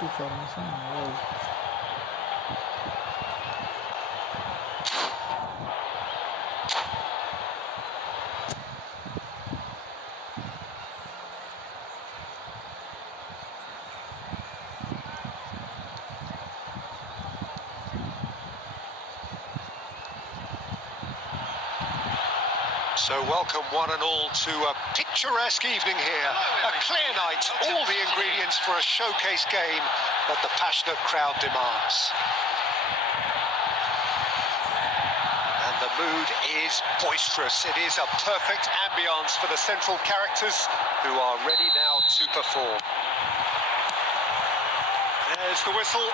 2 formation. Wow. So welcome one and all to a picturesque evening here. A clear night, all the ingredients for a showcase game that the passionate crowd demands. And the mood is boisterous. It is a perfect ambience for the central characters who are ready now to perform. There's the whistle.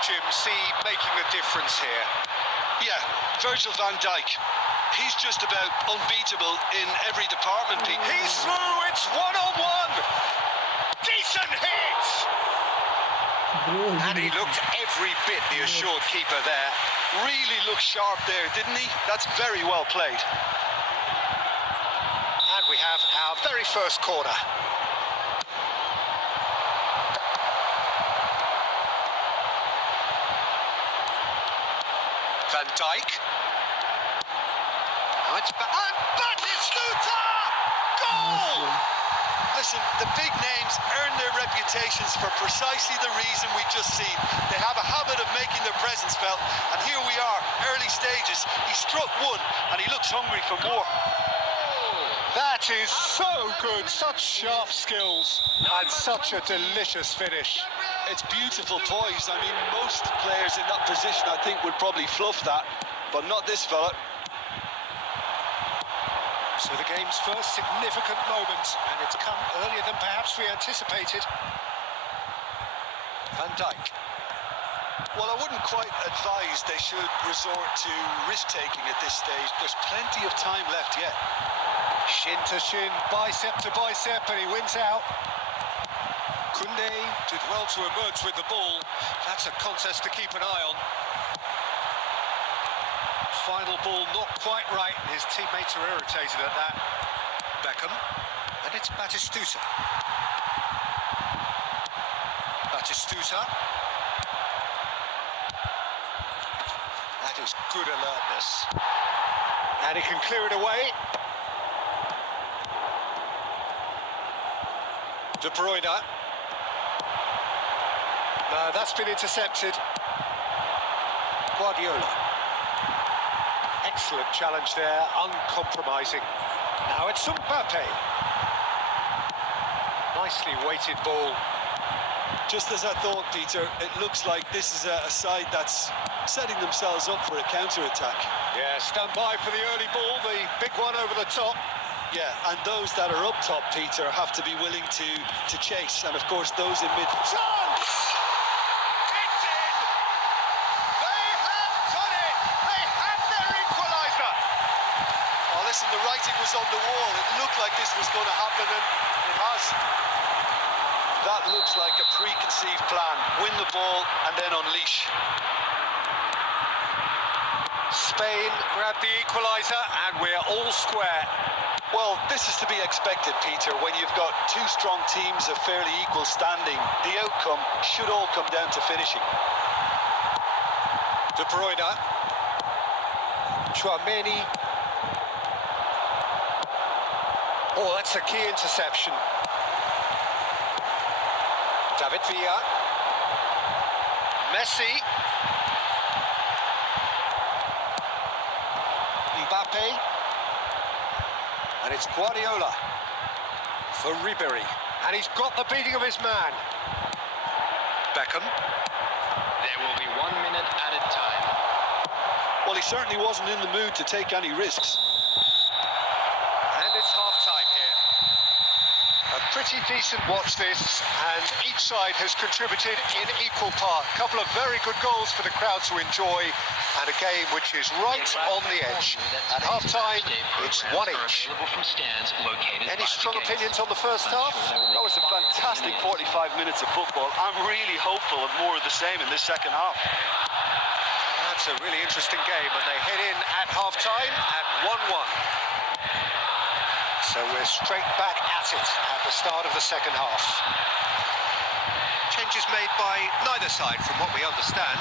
Jim, see making a difference here? Yeah, Virgil van Dijk. He's just about unbeatable in every department, Pete. He's through, it's one-on-one! Decent hit! And he looked every bit the assured keeper there. Really looked sharp there, didn't he? That's very well played. And we have our very first corner. Van Dijk. Now it's and Batistuta! Goal! Listen, the big names earn their reputations for precisely the reason we've just seen. They have a habit of making their presence felt, and here we are, early stages. He struck one, and he looks hungry for more. That is so good, such sharp skills, and such a delicious finish. It's beautiful poise. I mean, most players in that position, I think, would probably fluff that, but not this fella. So the game's first significant moment, and it's come earlier than perhaps we anticipated. Van Dijk. Well, I wouldn't quite advise they should resort to risk-taking at this stage. There's plenty of time left yet. Shin to shin, bicep to bicep, and he wins out. Koundé did well to emerge with the ball. That's a contest to keep an eye on. Final ball not quite right, and his teammates are irritated at that. Beckham, and it's Batistuta. Batistuta. That is good alertness. And he can clear it away. De Bruyne. No, that's been intercepted. Guardiola. Excellent challenge there, uncompromising. Now it's Mbappe. Nicely weighted ball. Just as I thought, Peter, it looks like this is a side that's setting themselves up for a counter-attack. Yeah, stand by for the early ball, the big one over the top. Yeah, and those that are up top, Peter, have to be willing to chase, and of course those in mid. Chance! It's in! They have done it! They have their equaliser! Oh, listen, the writing was on the wall. It looked like this was going to happen, and it has. That looks like a preconceived plan. Win the ball and then unleash. Spain grab the equaliser, and we're all square. Well, this is to be expected, Peter. When you've got two strong teams of fairly equal standing, the outcome should all come down to finishing. De Bruyne. Chouameni. Oh, that's a key interception. David Villa. Messi. Mbappe. And it's Guardiola for Rivalry. And he's got the beating of his man. Beckham. There will be 1 minute added time. Well, he certainly wasn't in the mood to take any risks. And it's half-time here. A pretty decent watch this, and each side has contributed in equal part. A couple of very good goals for the crowd to enjoy, and a game which is right on the edge. At half-time, it's 1 each. Any strong opinions on the first half? That was a fantastic 45 minutes of football. I'm really hopeful of more of the same in this second half. That's a really interesting game, and they head in at half-time at 1-1. So we're straight back at it at the start of the second half. Changes made by neither side, from what we understand.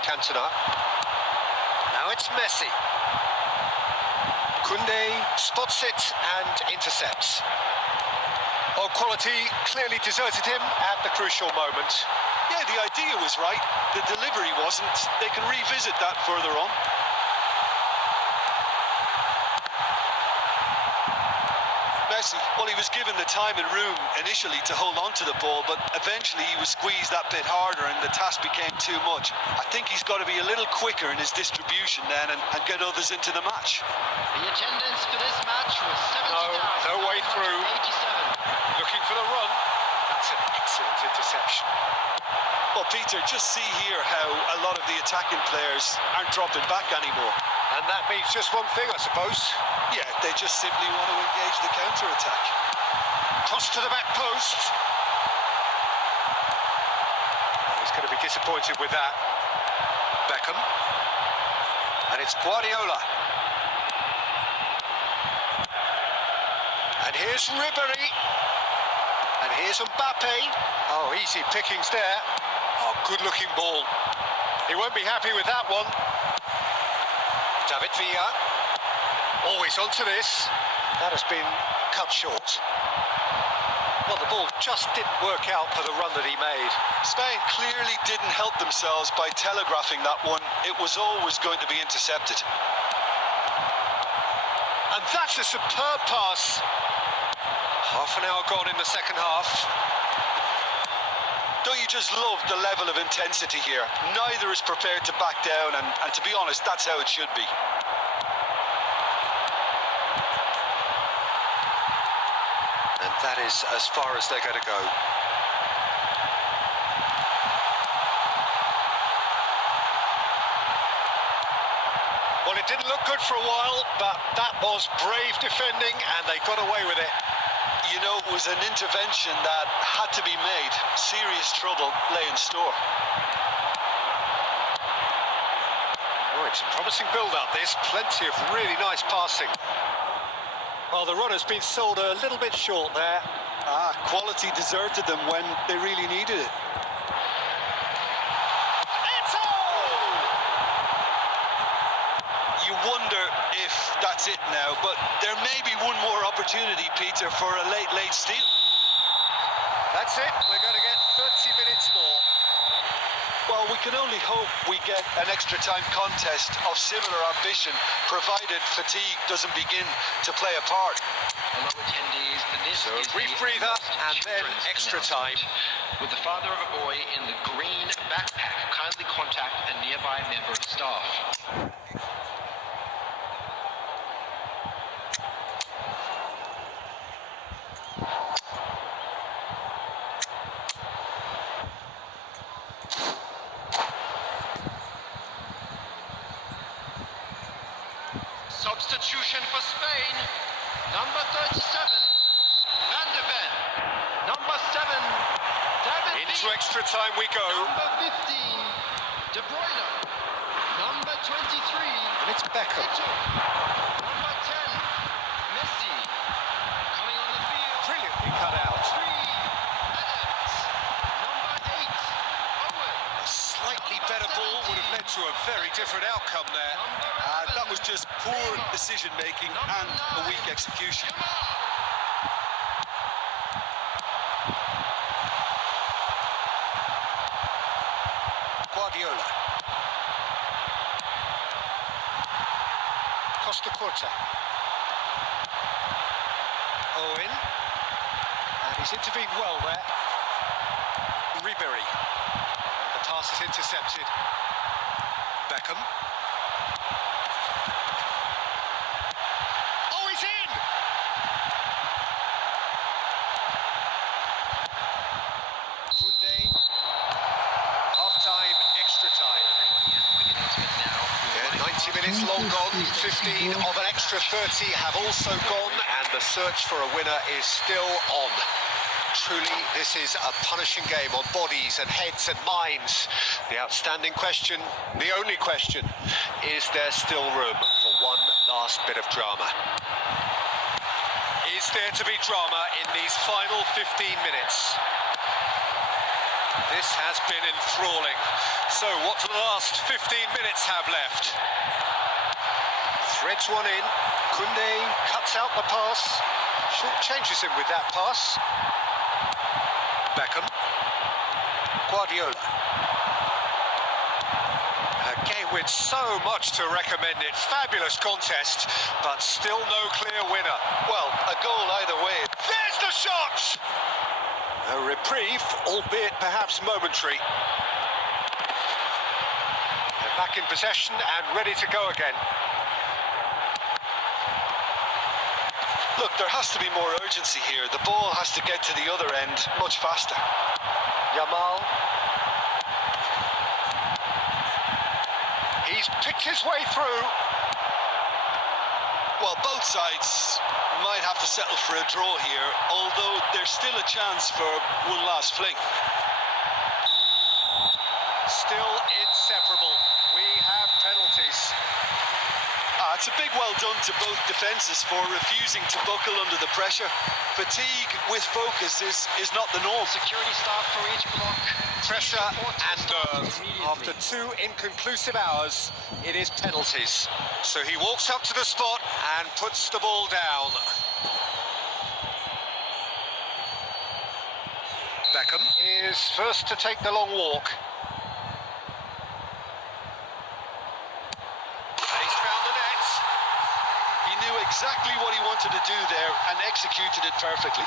Cantona. Now it's Messi. Koundé spots it and intercepts. Oh, quality clearly deserted him at the crucial moment. Yeah, the idea was right. The delivery wasn't. They can revisit that further on. Messi, well, he was given the time and room initially to hold on to the ball, but eventually he was squeezed that bit harder and the task became too much. I think he's got to be a little quicker in his distribution then and get others into the match. The attendance for this match was 70,000. No way through. 87. Looking for the run. That's an excellent interception. Well, Peter, just see here how a lot of the attacking players aren't dropping back anymore. And that means just one thing, I suppose. Yeah, they just simply want to engage the counter-attack. Toss to the back post. Oh, he's going to be disappointed with that. Beckham. And it's Guardiola. And here's Rivalry. And here's Mbappe. Oh, easy pickings there. Oh, good-looking ball. He won't be happy with that one. David Villa. Always onto this. That has been cut short. Well, the ball just didn't work out for the run that he made. Spain clearly didn't help themselves by telegraphing that one. It was always going to be intercepted. And that's a superb pass. Half an hour gone in the second half. Don't you just love the level of intensity here? Neither is prepared to back down, and to be honest, that's how it should be. And that is as far as they're going to go. Well, it didn't look good for a while, but that was brave defending, and they got away with it. You know, it was an intervention that had to be made. Serious trouble lay in store. Oh, it's a promising build-up, this. Plenty of really nice passing. Well, the run has been sold a little bit short there. Quality deserted them when they really needed it. You wonder if that's it now, but there may be one more opportunity, Peter, for a late steal. That's it. We're going to get 30 minutes more. Well, we can only hope we get an extra time contest of similar ambition, provided fatigue doesn't begin to play a part. Hello, attendees. This So a is brief the breather and then children's extra announcement. time. With the father of a boy in the green backpack, kindly contact a nearby member of staff. Substitution for Spain. Number 37, Van de Ven. Number 7, David Into Villa. extra time we go. Number 15, De Bruyne. Number 23, And it's Beckham. Ito. Number 10, Messi. Coming on the field. Brilliantly cut out. 3, Adams. Number 8, Owen. A slightly better ball would have led to a very different outcome there. That was just poor decision-making and a weak execution. Guardiola. Costa Curta. Owen. And he's intervened well there. Rivalry. The pass is intercepted. Beckham. Oh, he's in! Kunde. Half-time, extra time. Yeah, 90 minutes long gone, 15 of an extra 30 have also gone, and the search for a winner is still on. Truly, this is a punishing game on bodies and heads and minds. The outstanding question, the only question, is there still room for one last bit of drama? Is there to be drama in these final 15 minutes? This has been enthralling. So what do the last 15 minutes have left? Threads one in. Kunde cuts out the pass. Changes him with that pass. Beckham. Guardiola. A game with so much to recommend it. Fabulous contest, but still no clear winner. Well, a goal either way. There's the shot! A reprieve, albeit perhaps momentary. They're back in possession and ready to go again. Look, there has to be more urgency here. The ball has to get to the other end much faster. Yamal. He's picked his way through. Well, both sides might have to settle for a draw here, although there's still a chance for one last fling. Still inseparable. We have penalties. It's a big well done to both defences for refusing to buckle under the pressure. Fatigue with focus is not the norm. Security staff for each block. Pressure and nerve. After 2 inconclusive hours, it is penalties. So he walks up to the spot and puts the ball down. Beckham is first to take the long walk. He's found the net. He knew exactly what he wanted to do there and executed it perfectly.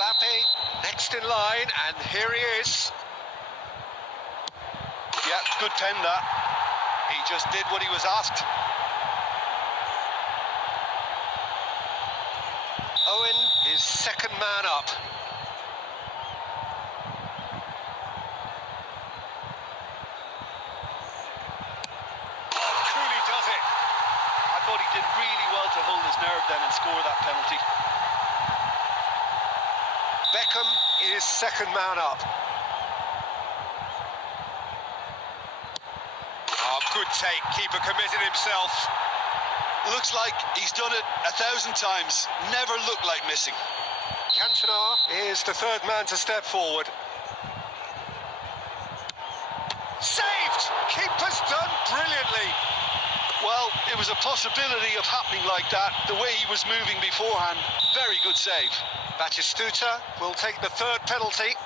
Mbappe next in line, and here he is. Yeah, good pen that. He just did what he was asked. Owen is second man up. Cooley does it. I thought he did really well to hold his nerve then and score that penalty. Beckham is second man up. Oh, good take. Keeper committed himself. Looks like he's done it 1,000 times. Never looked like missing. Cantona is the third man to step forward. Saved! Keeper's done brilliantly. Well, it was a possibility of happening like that, the way he was moving beforehand. Very good save. Batistuta will take the third penalty.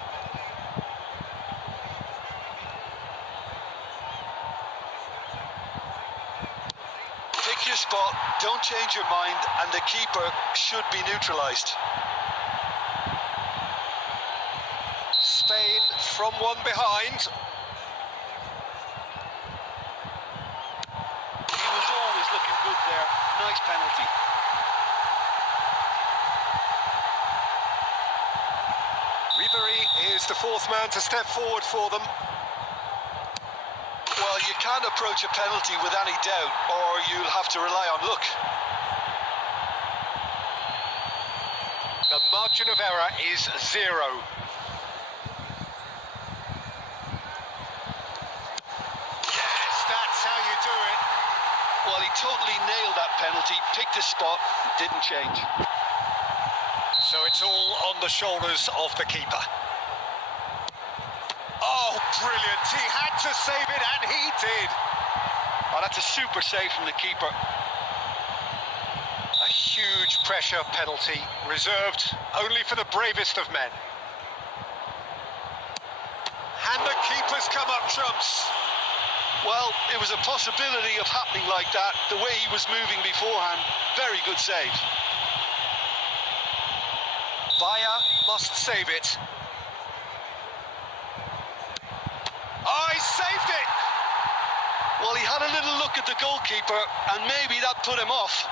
Pick your spot, don't change your mind, and the keeper should be neutralised. Spain from one behind. He was always looking good there. Nice penalty. Rivalry is the fourth man to step forward for them. Well, you can't approach a penalty with any doubt, or you'll have to rely on luck. The margin of error is 0. Yes, that's how you do it. Well, he totally nailed that penalty, picked his spot, didn't change. So it's all on the shoulders of the keeper. Oh, brilliant. He had to save it, and he did. Oh, that's a super save from the keeper. A huge pressure penalty, reserved only for the bravest of men. And the keeper's come up trumps. Well, it was a possibility of happening like that, the way he was moving beforehand. Very good save. Bayer must save it. Oh, he saved it! Well, he had a little look at the goalkeeper, and maybe that put him off.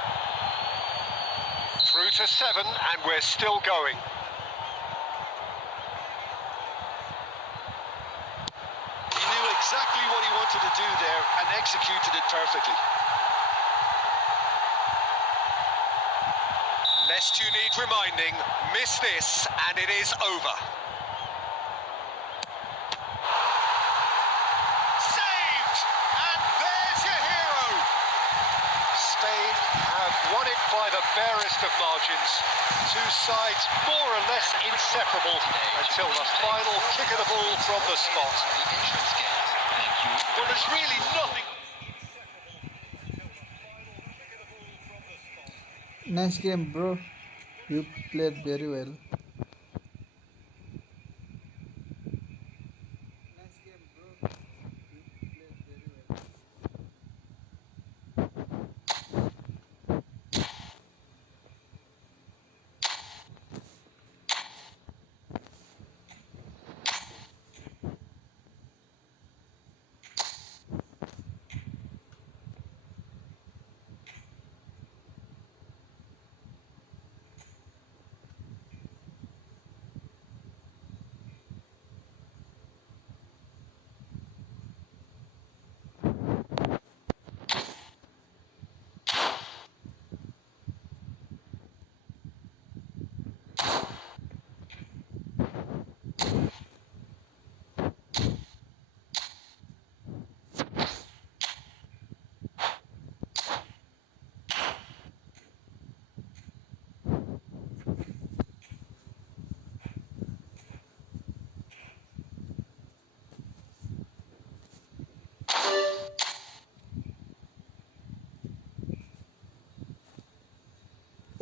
Through to 7, and we're still going. He knew exactly what he wanted to do there and executed it perfectly. Lest you need reminding, miss this and it is over. Saved! And there's your hero! Spain have won it by the barest of margins. Two sides more or less inseparable until the final kick of the ball from the spot. The entrance gate. Thank you. Well, there's really nothing. Nice game, bro. You played very well.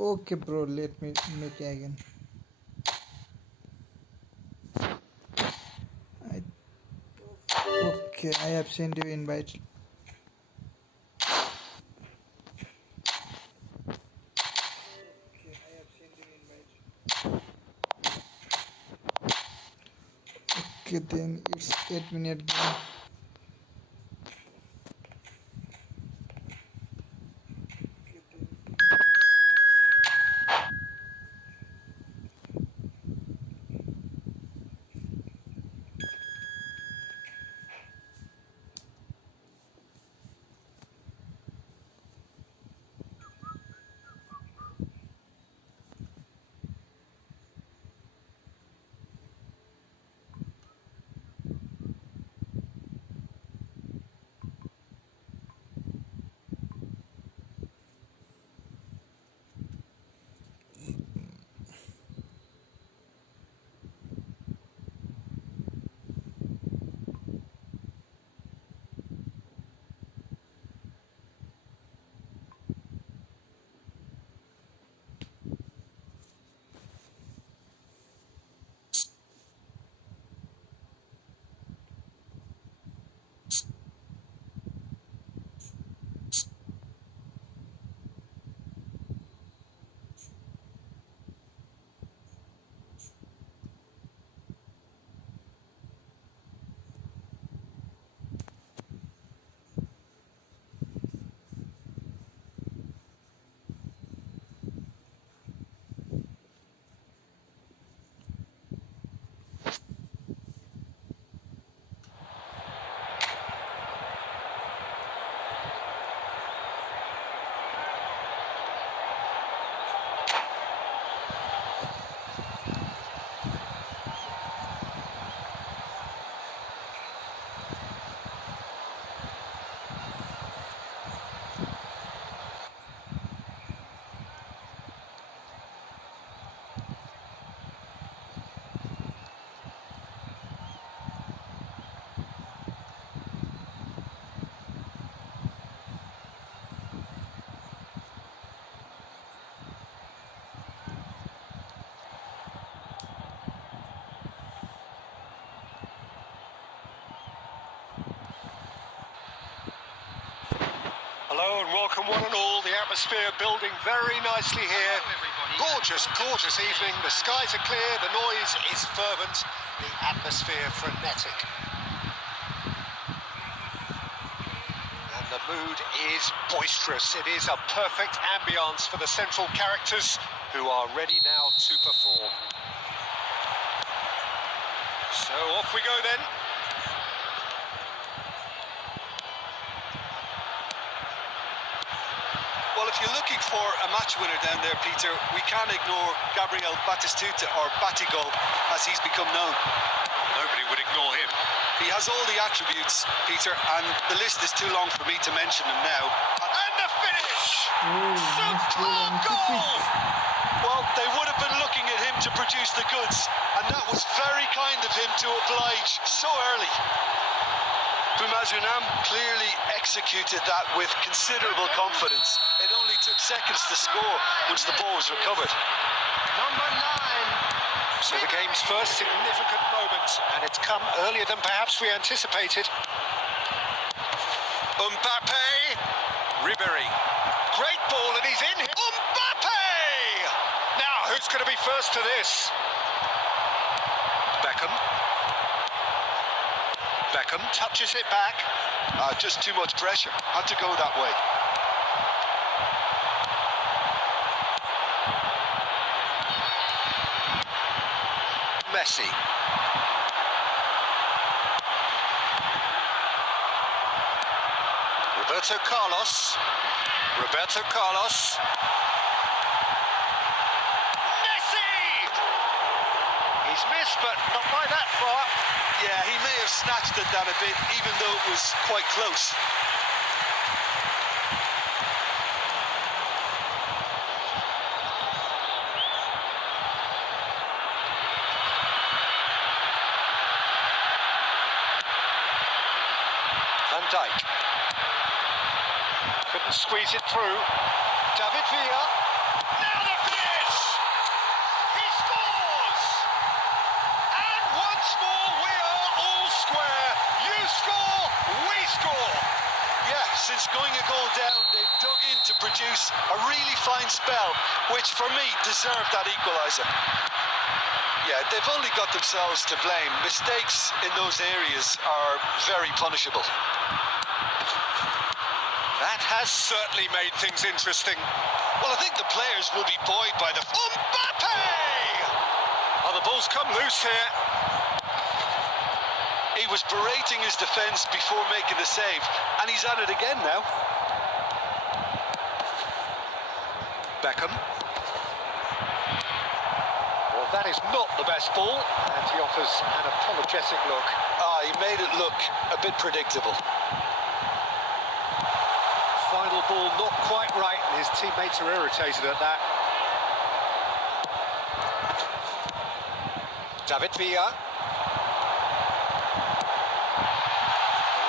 Okay, bro, let me make again. Okay, I have sent you invite. Okay, then it's 8-minute game. Hello and welcome one and all. The atmosphere building very nicely here Gorgeous, gorgeous evening. The skies are clear, the noise is fervent, the atmosphere frenetic. And the mood is boisterous. It is a perfect ambience for the central characters who are ready now to perform. So off we go then. Well, if you're looking for a match winner down there, Peter, we can't ignore Gabriel Batistuta, or Batigol, as he's become known. Nobody would ignore him. He has all the attributes, Peter, and the list is too long for me to mention them now. And the finish! Superb goal! Well, they would have been looking at him to produce the goods, and that was very kind of him to oblige so early. Bumazunam clearly executed that with considerable confidence. It only took seconds to score once the ball was recovered. Number 9. So the game's first significant moment, and it's come earlier than perhaps we anticipated. Mbappe! Rivalry. Great ball, and he's in here. Mbappe! Now, who's going to be first to this? Beckham touches it back. Just too much pressure. Had to go that way. Messi. Roberto Carlos. Messi! He's missed, but not by that far. Yeah, he may have snatched at that a bit, even though it was quite close. Van Dijk. Couldn't squeeze it through. David Villa. Now the finish! He scores! And once more we are all square. You score, we score. Yeah, since going a goal down, they've dug in to produce a really fine spell, which for me deserved that equaliser. Yeah, they've only got themselves to blame. Mistakes in those areas are very punishable. That has certainly made things interesting. Well, I think the players will be buoyed by the... Mbappe! Oh, the ball's come loose here. He was berating his defence before making the save, and he's at it again now. Beckham. Well, that is not the best ball, and he offers an apologetic look. He made it look a bit predictable. Final ball not quite right, and his teammates are irritated at that. David Villa.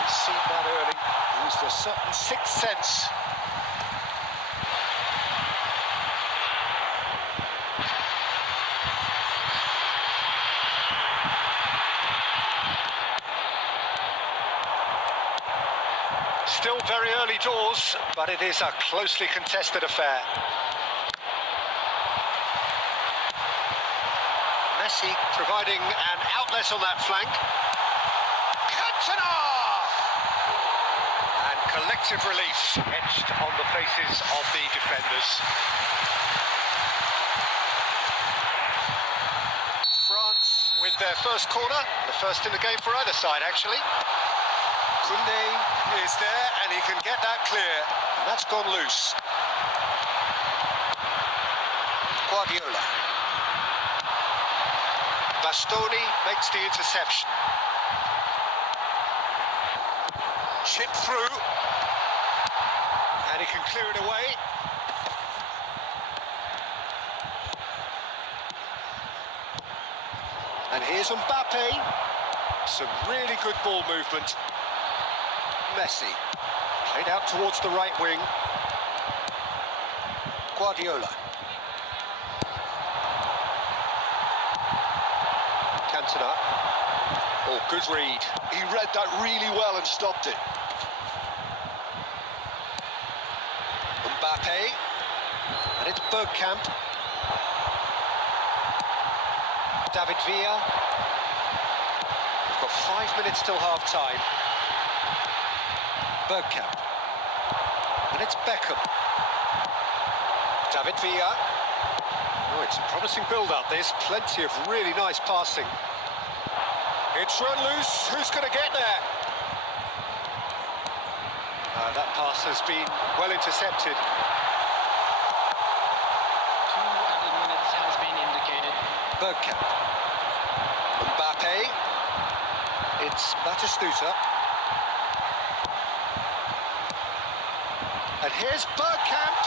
He's seen that early. Used a certain sixth sense. Still very early doors, but it is a closely contested affair. Messi providing an outlet on that flank. Cantona! And collective relief etched on the faces of the defenders. France with their first corner, the first in the game for either side actually. Koundé is there, and he can get that clear. And that's gone loose. Guardiola. Bastoni makes the interception. Chip through. And he can clear it away. And here's Mbappe. Some really good ball movement. Messi, played out towards the right wing. Guardiola. Cantona. Oh, good read. He read that really well and stopped it. Mbappe. And it's Bergkamp. David Villa. We've got 5 minutes till half-time. Bergkamp. And it's Beckham. David Villa. Oh, it's a promising build-up, this. Plenty of really nice passing. It's run loose. Who's going to get there? That pass has been well intercepted. 2 added minutes has been indicated. Bergkamp. Mbappe. It's Batistuta. And here's Bergkamp.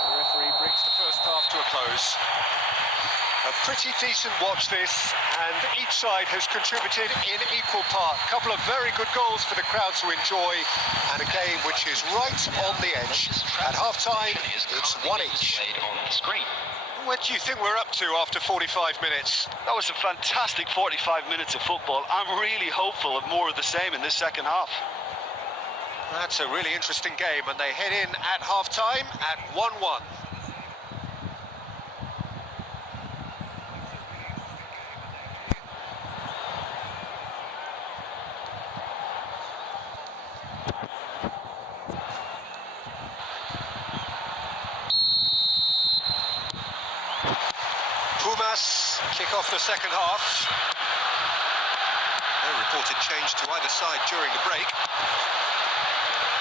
The referee brings the first half to a close. A pretty decent watch this, and each side has contributed in equal part. A couple of very good goals for the crowd to enjoy, and a game which is right on the edge. At half-time, it's 1 each. On the screen. What do you think we're up to after 45 minutes? That was a fantastic 45 minutes of football. I'm really hopeful of more of the same in this second half. That's a really interesting game, and they head in at half-time at 1-1. Pumas kick off the second half. No reported change to either side during the break.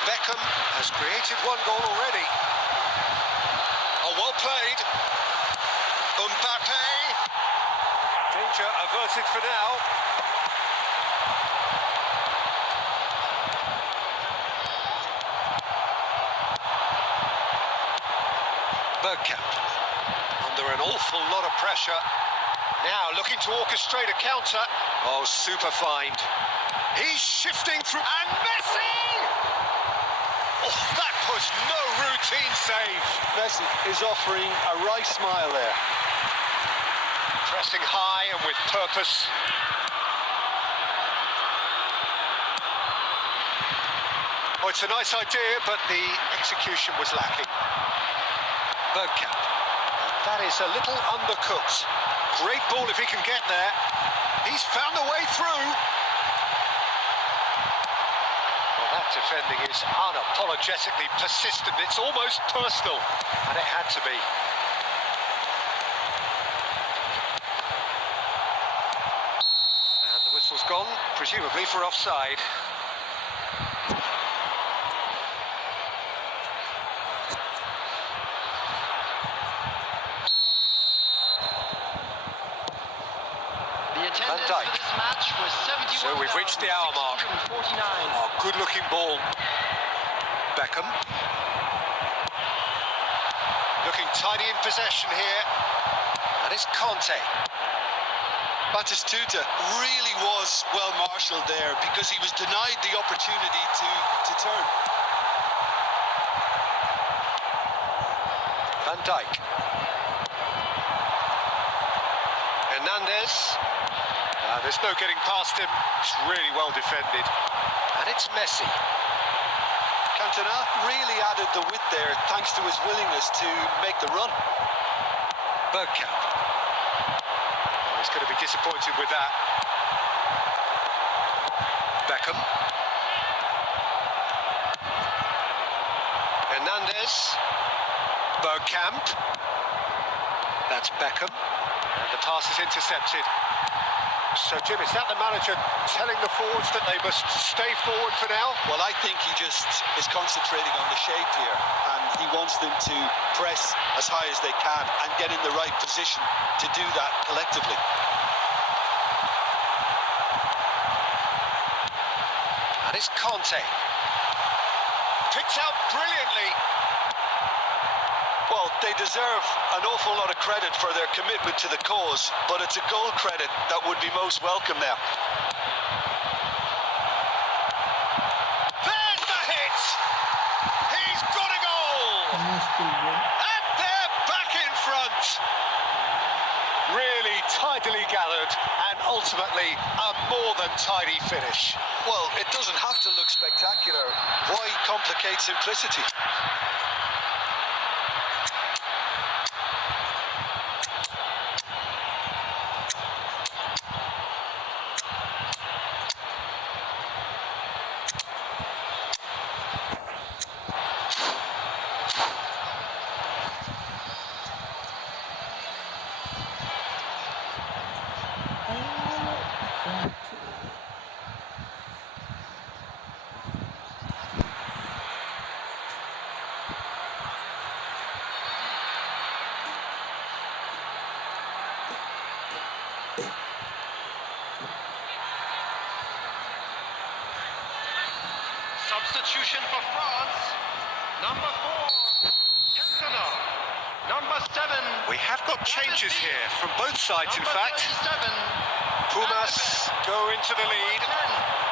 Beckham has created 1 goal already. Oh, well played. Mbappe. Danger averted for now. Bergkamp. Under an awful lot of pressure. Now looking to orchestrate a counter. Oh, super find. He's shifting through. And Messi! Oh, that was no routine save. Messi is offering a wry smile there. Pressing high and with purpose. Oh, it's a nice idea, but the execution was lacking. Bergkamp. That is a little undercooked. Great ball if he can get there. He's found the way through. Well, that defending is unapologetically persistent. It's almost personal, and it had to be. And the whistle's gone, presumably for offside. Attendance for this match was 71. So we've reached the hour mark. 49. Oh, good-looking ball. Beckham. Looking tidy in possession here. And it's Conte. Batistuta really was well marshalled there because he was denied the opportunity to turn. Van Dijk. Hernandez. There's no getting past him. It's really well defended. And it's Messi. Cantona really added the width there thanks to his willingness to make the run. Bergkamp. Oh, he's going to be disappointed with that. Beckham. Hernandez. Bergkamp. That's Beckham. And the pass is intercepted. So, Jim, is that the manager telling the forwards that they must stay forward for now? Well, I think he just is concentrating on the shape here, and he wants them to press as high as they can and get in the right position to do that collectively. And it's Conte. Picked out brilliantly. Well, they deserve an awful lot of credit for their commitment to the cause, but it's a goal credit that would be most welcome now. There's the hit! He's got a goal! And they're back in front! Really tidily gathered, and ultimately a more than tidy finish. Well, it doesn't have to look spectacular. Why complicate simplicity? Substitution for France. Number 4, Cantona. Number 7. We have got changes here from both sides, in fact. 37. Pumas go into the lead. 10.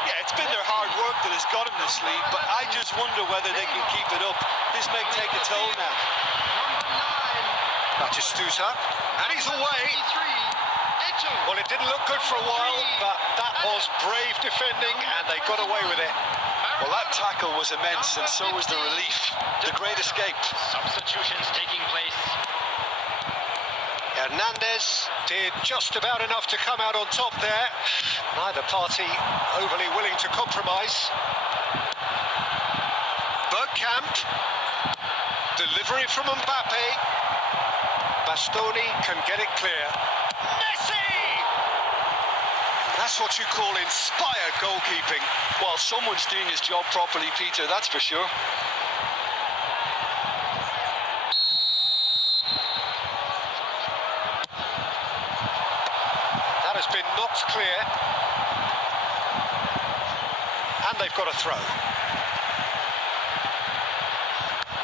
Yeah, it's been their hard work that has got them this lead, but I just wonder whether they can keep it up. This may take a toll now. Number 9. Batistuta, and he's away. 23. Eto. Well, it didn't look good for a while, but that was brave defending, and they got away with it. Well, that tackle was immense, and so was the relief. The great escape. Substitutions taking place. Hernandez did just about enough to come out on top there. Neither party overly willing to compromise. Bergkamp, delivery from Mbappe. Bastoni can get it clear. Messi! That's what you call inspired goalkeeping. Well, someone's doing his job properly, Peter, that's for sure. That has been knocked clear. And they've got a throw.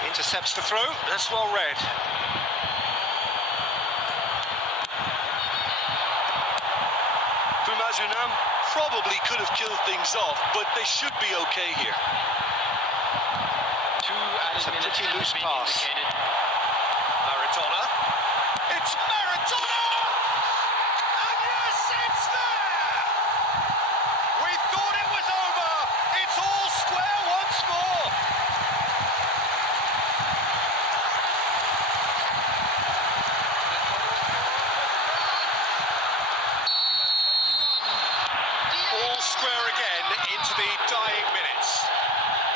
Intercepts the throw, that's well read. Unam probably could have killed things off, but they should be okay here. 2 added a minutes pretty have loose been pass. indicated. Maradona. It's Maradona! And yes, it's there! We thought it was over. It's all square once more. All square again into the dying minutes.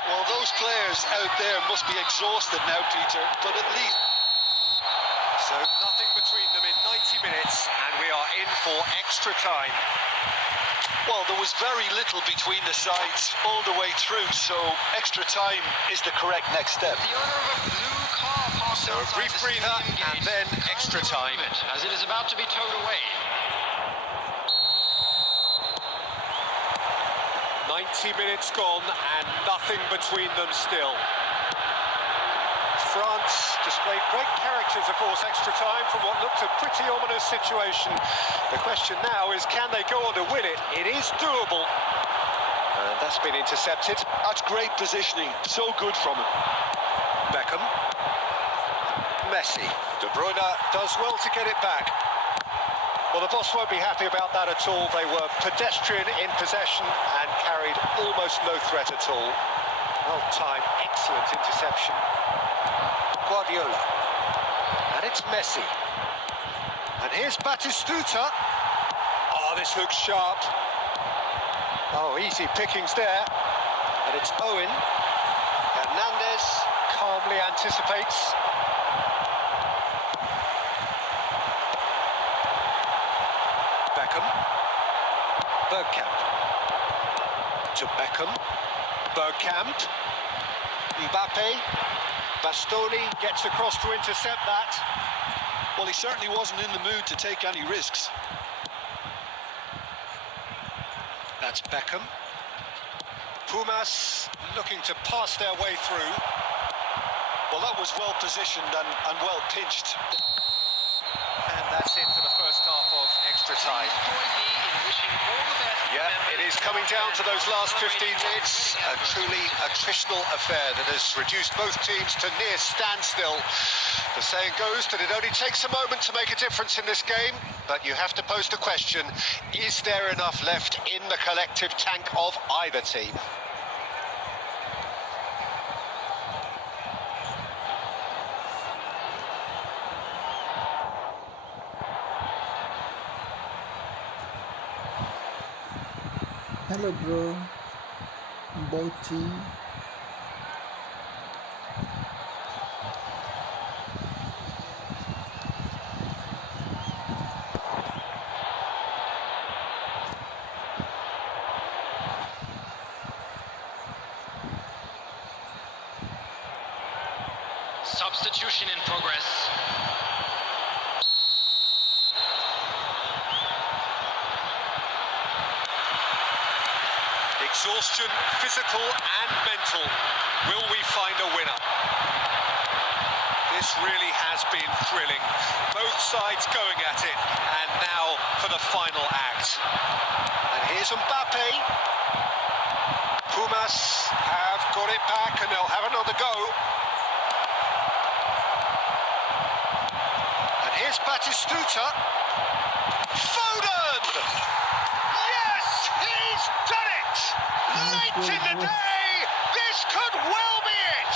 Well, those players out there must be exhausted now, Peter, but at least... So nothing between them in 90 minutes, and we are in for extra time. Well, there was very little between the sides all the way through, so extra time is the correct next step. The owner of a blue car parked So a outside brief the breather stadium and gate then kindly extra time. remove it, as it is about to be towed away. 90 minutes gone and nothing between them still. France displayed great characters, of course, extra time from what looked a pretty ominous situation. The question now is, can they go on to win it? It is doable. And that's been intercepted. That's great positioning, so good from him. Beckham. Messi. De Bruyne does well to get it back. Well, the boss won't be happy about that at all. They were pedestrian in possession and carried almost no threat at all. Well timed, excellent interception. Guardiola. And it's Messi. And here's Batistuta. Oh, this looks sharp. Oh, easy pickings there. And it's Owen. Hernandez calmly anticipates. Beckham. Bergkamp. To Beckham. Bergkamp. Mbappe. Bastoni gets across to intercept that. Well, he certainly wasn't in the mood to take any risks. That's Beckham. Pumas looking to pass their way through. Well, that was well positioned and well pinched. And that's it for the first half of extra time. Please join me in wishing all the best to Yeah, members it is coming down to those last 15 minutes. A truly attritional affair that has reduced both teams to near standstill. The saying goes that it only takes a moment to make a difference in this game, but you have to pose the question, is there enough left in the collective tank of either team? Hello bro, Bauchi. Substitution in progress. Exhaustion, physical and mental. Will we find a winner? This really has been thrilling. Both sides going at it, and now for the final act. And here's Mbappe. Pumas have got it back, and they'll have another go. And here's Batistuta. Foden! Yes, he's done it! Late in the day, this could well be it!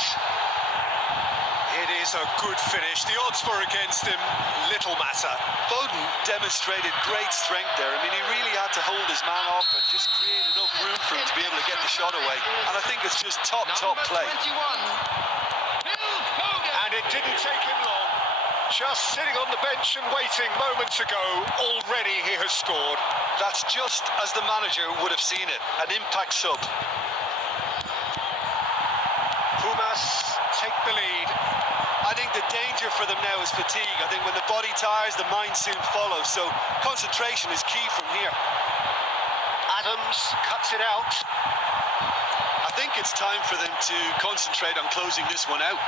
It is a good finish. The odds were against him. Little matter. Foden demonstrated great strength there. I mean, he really had to hold his man off and just create enough room for him to be able to get the shot away. And I think it's just top play. And it didn't take him long. Just sitting on the bench and waiting moments ago, already he has scored. That's just as the manager would have seen it. An impact sub. Pumas take the lead. I think the danger for them now is fatigue. I think when the body tires, the mind soon follows. So concentration is key from here. Adams cuts it out. I think it's time for them to concentrate on closing this one out.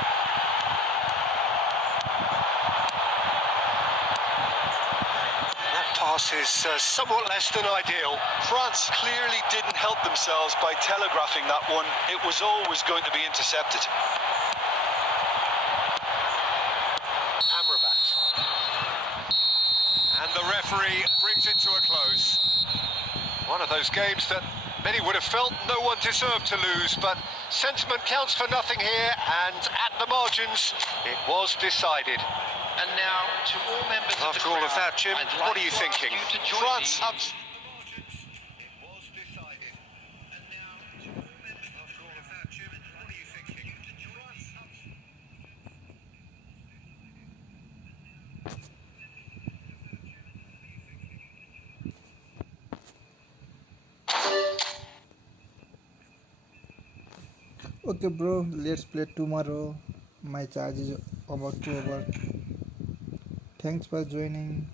That pass is somewhat less than ideal. France clearly didn't help themselves by telegraphing that one. It was always going to be intercepted. And the referee brings it to a close. One of those games that many would have felt no one deserved to lose, but sentiment counts for nothing here, and at the margins, it was decided. And now, to all members of the After all of crowd, that, Jim, I'd what like are you to ask thinking? you to join France me. have... Okay bro, let's play tomorrow. My charge is about to over. Thanks for joining.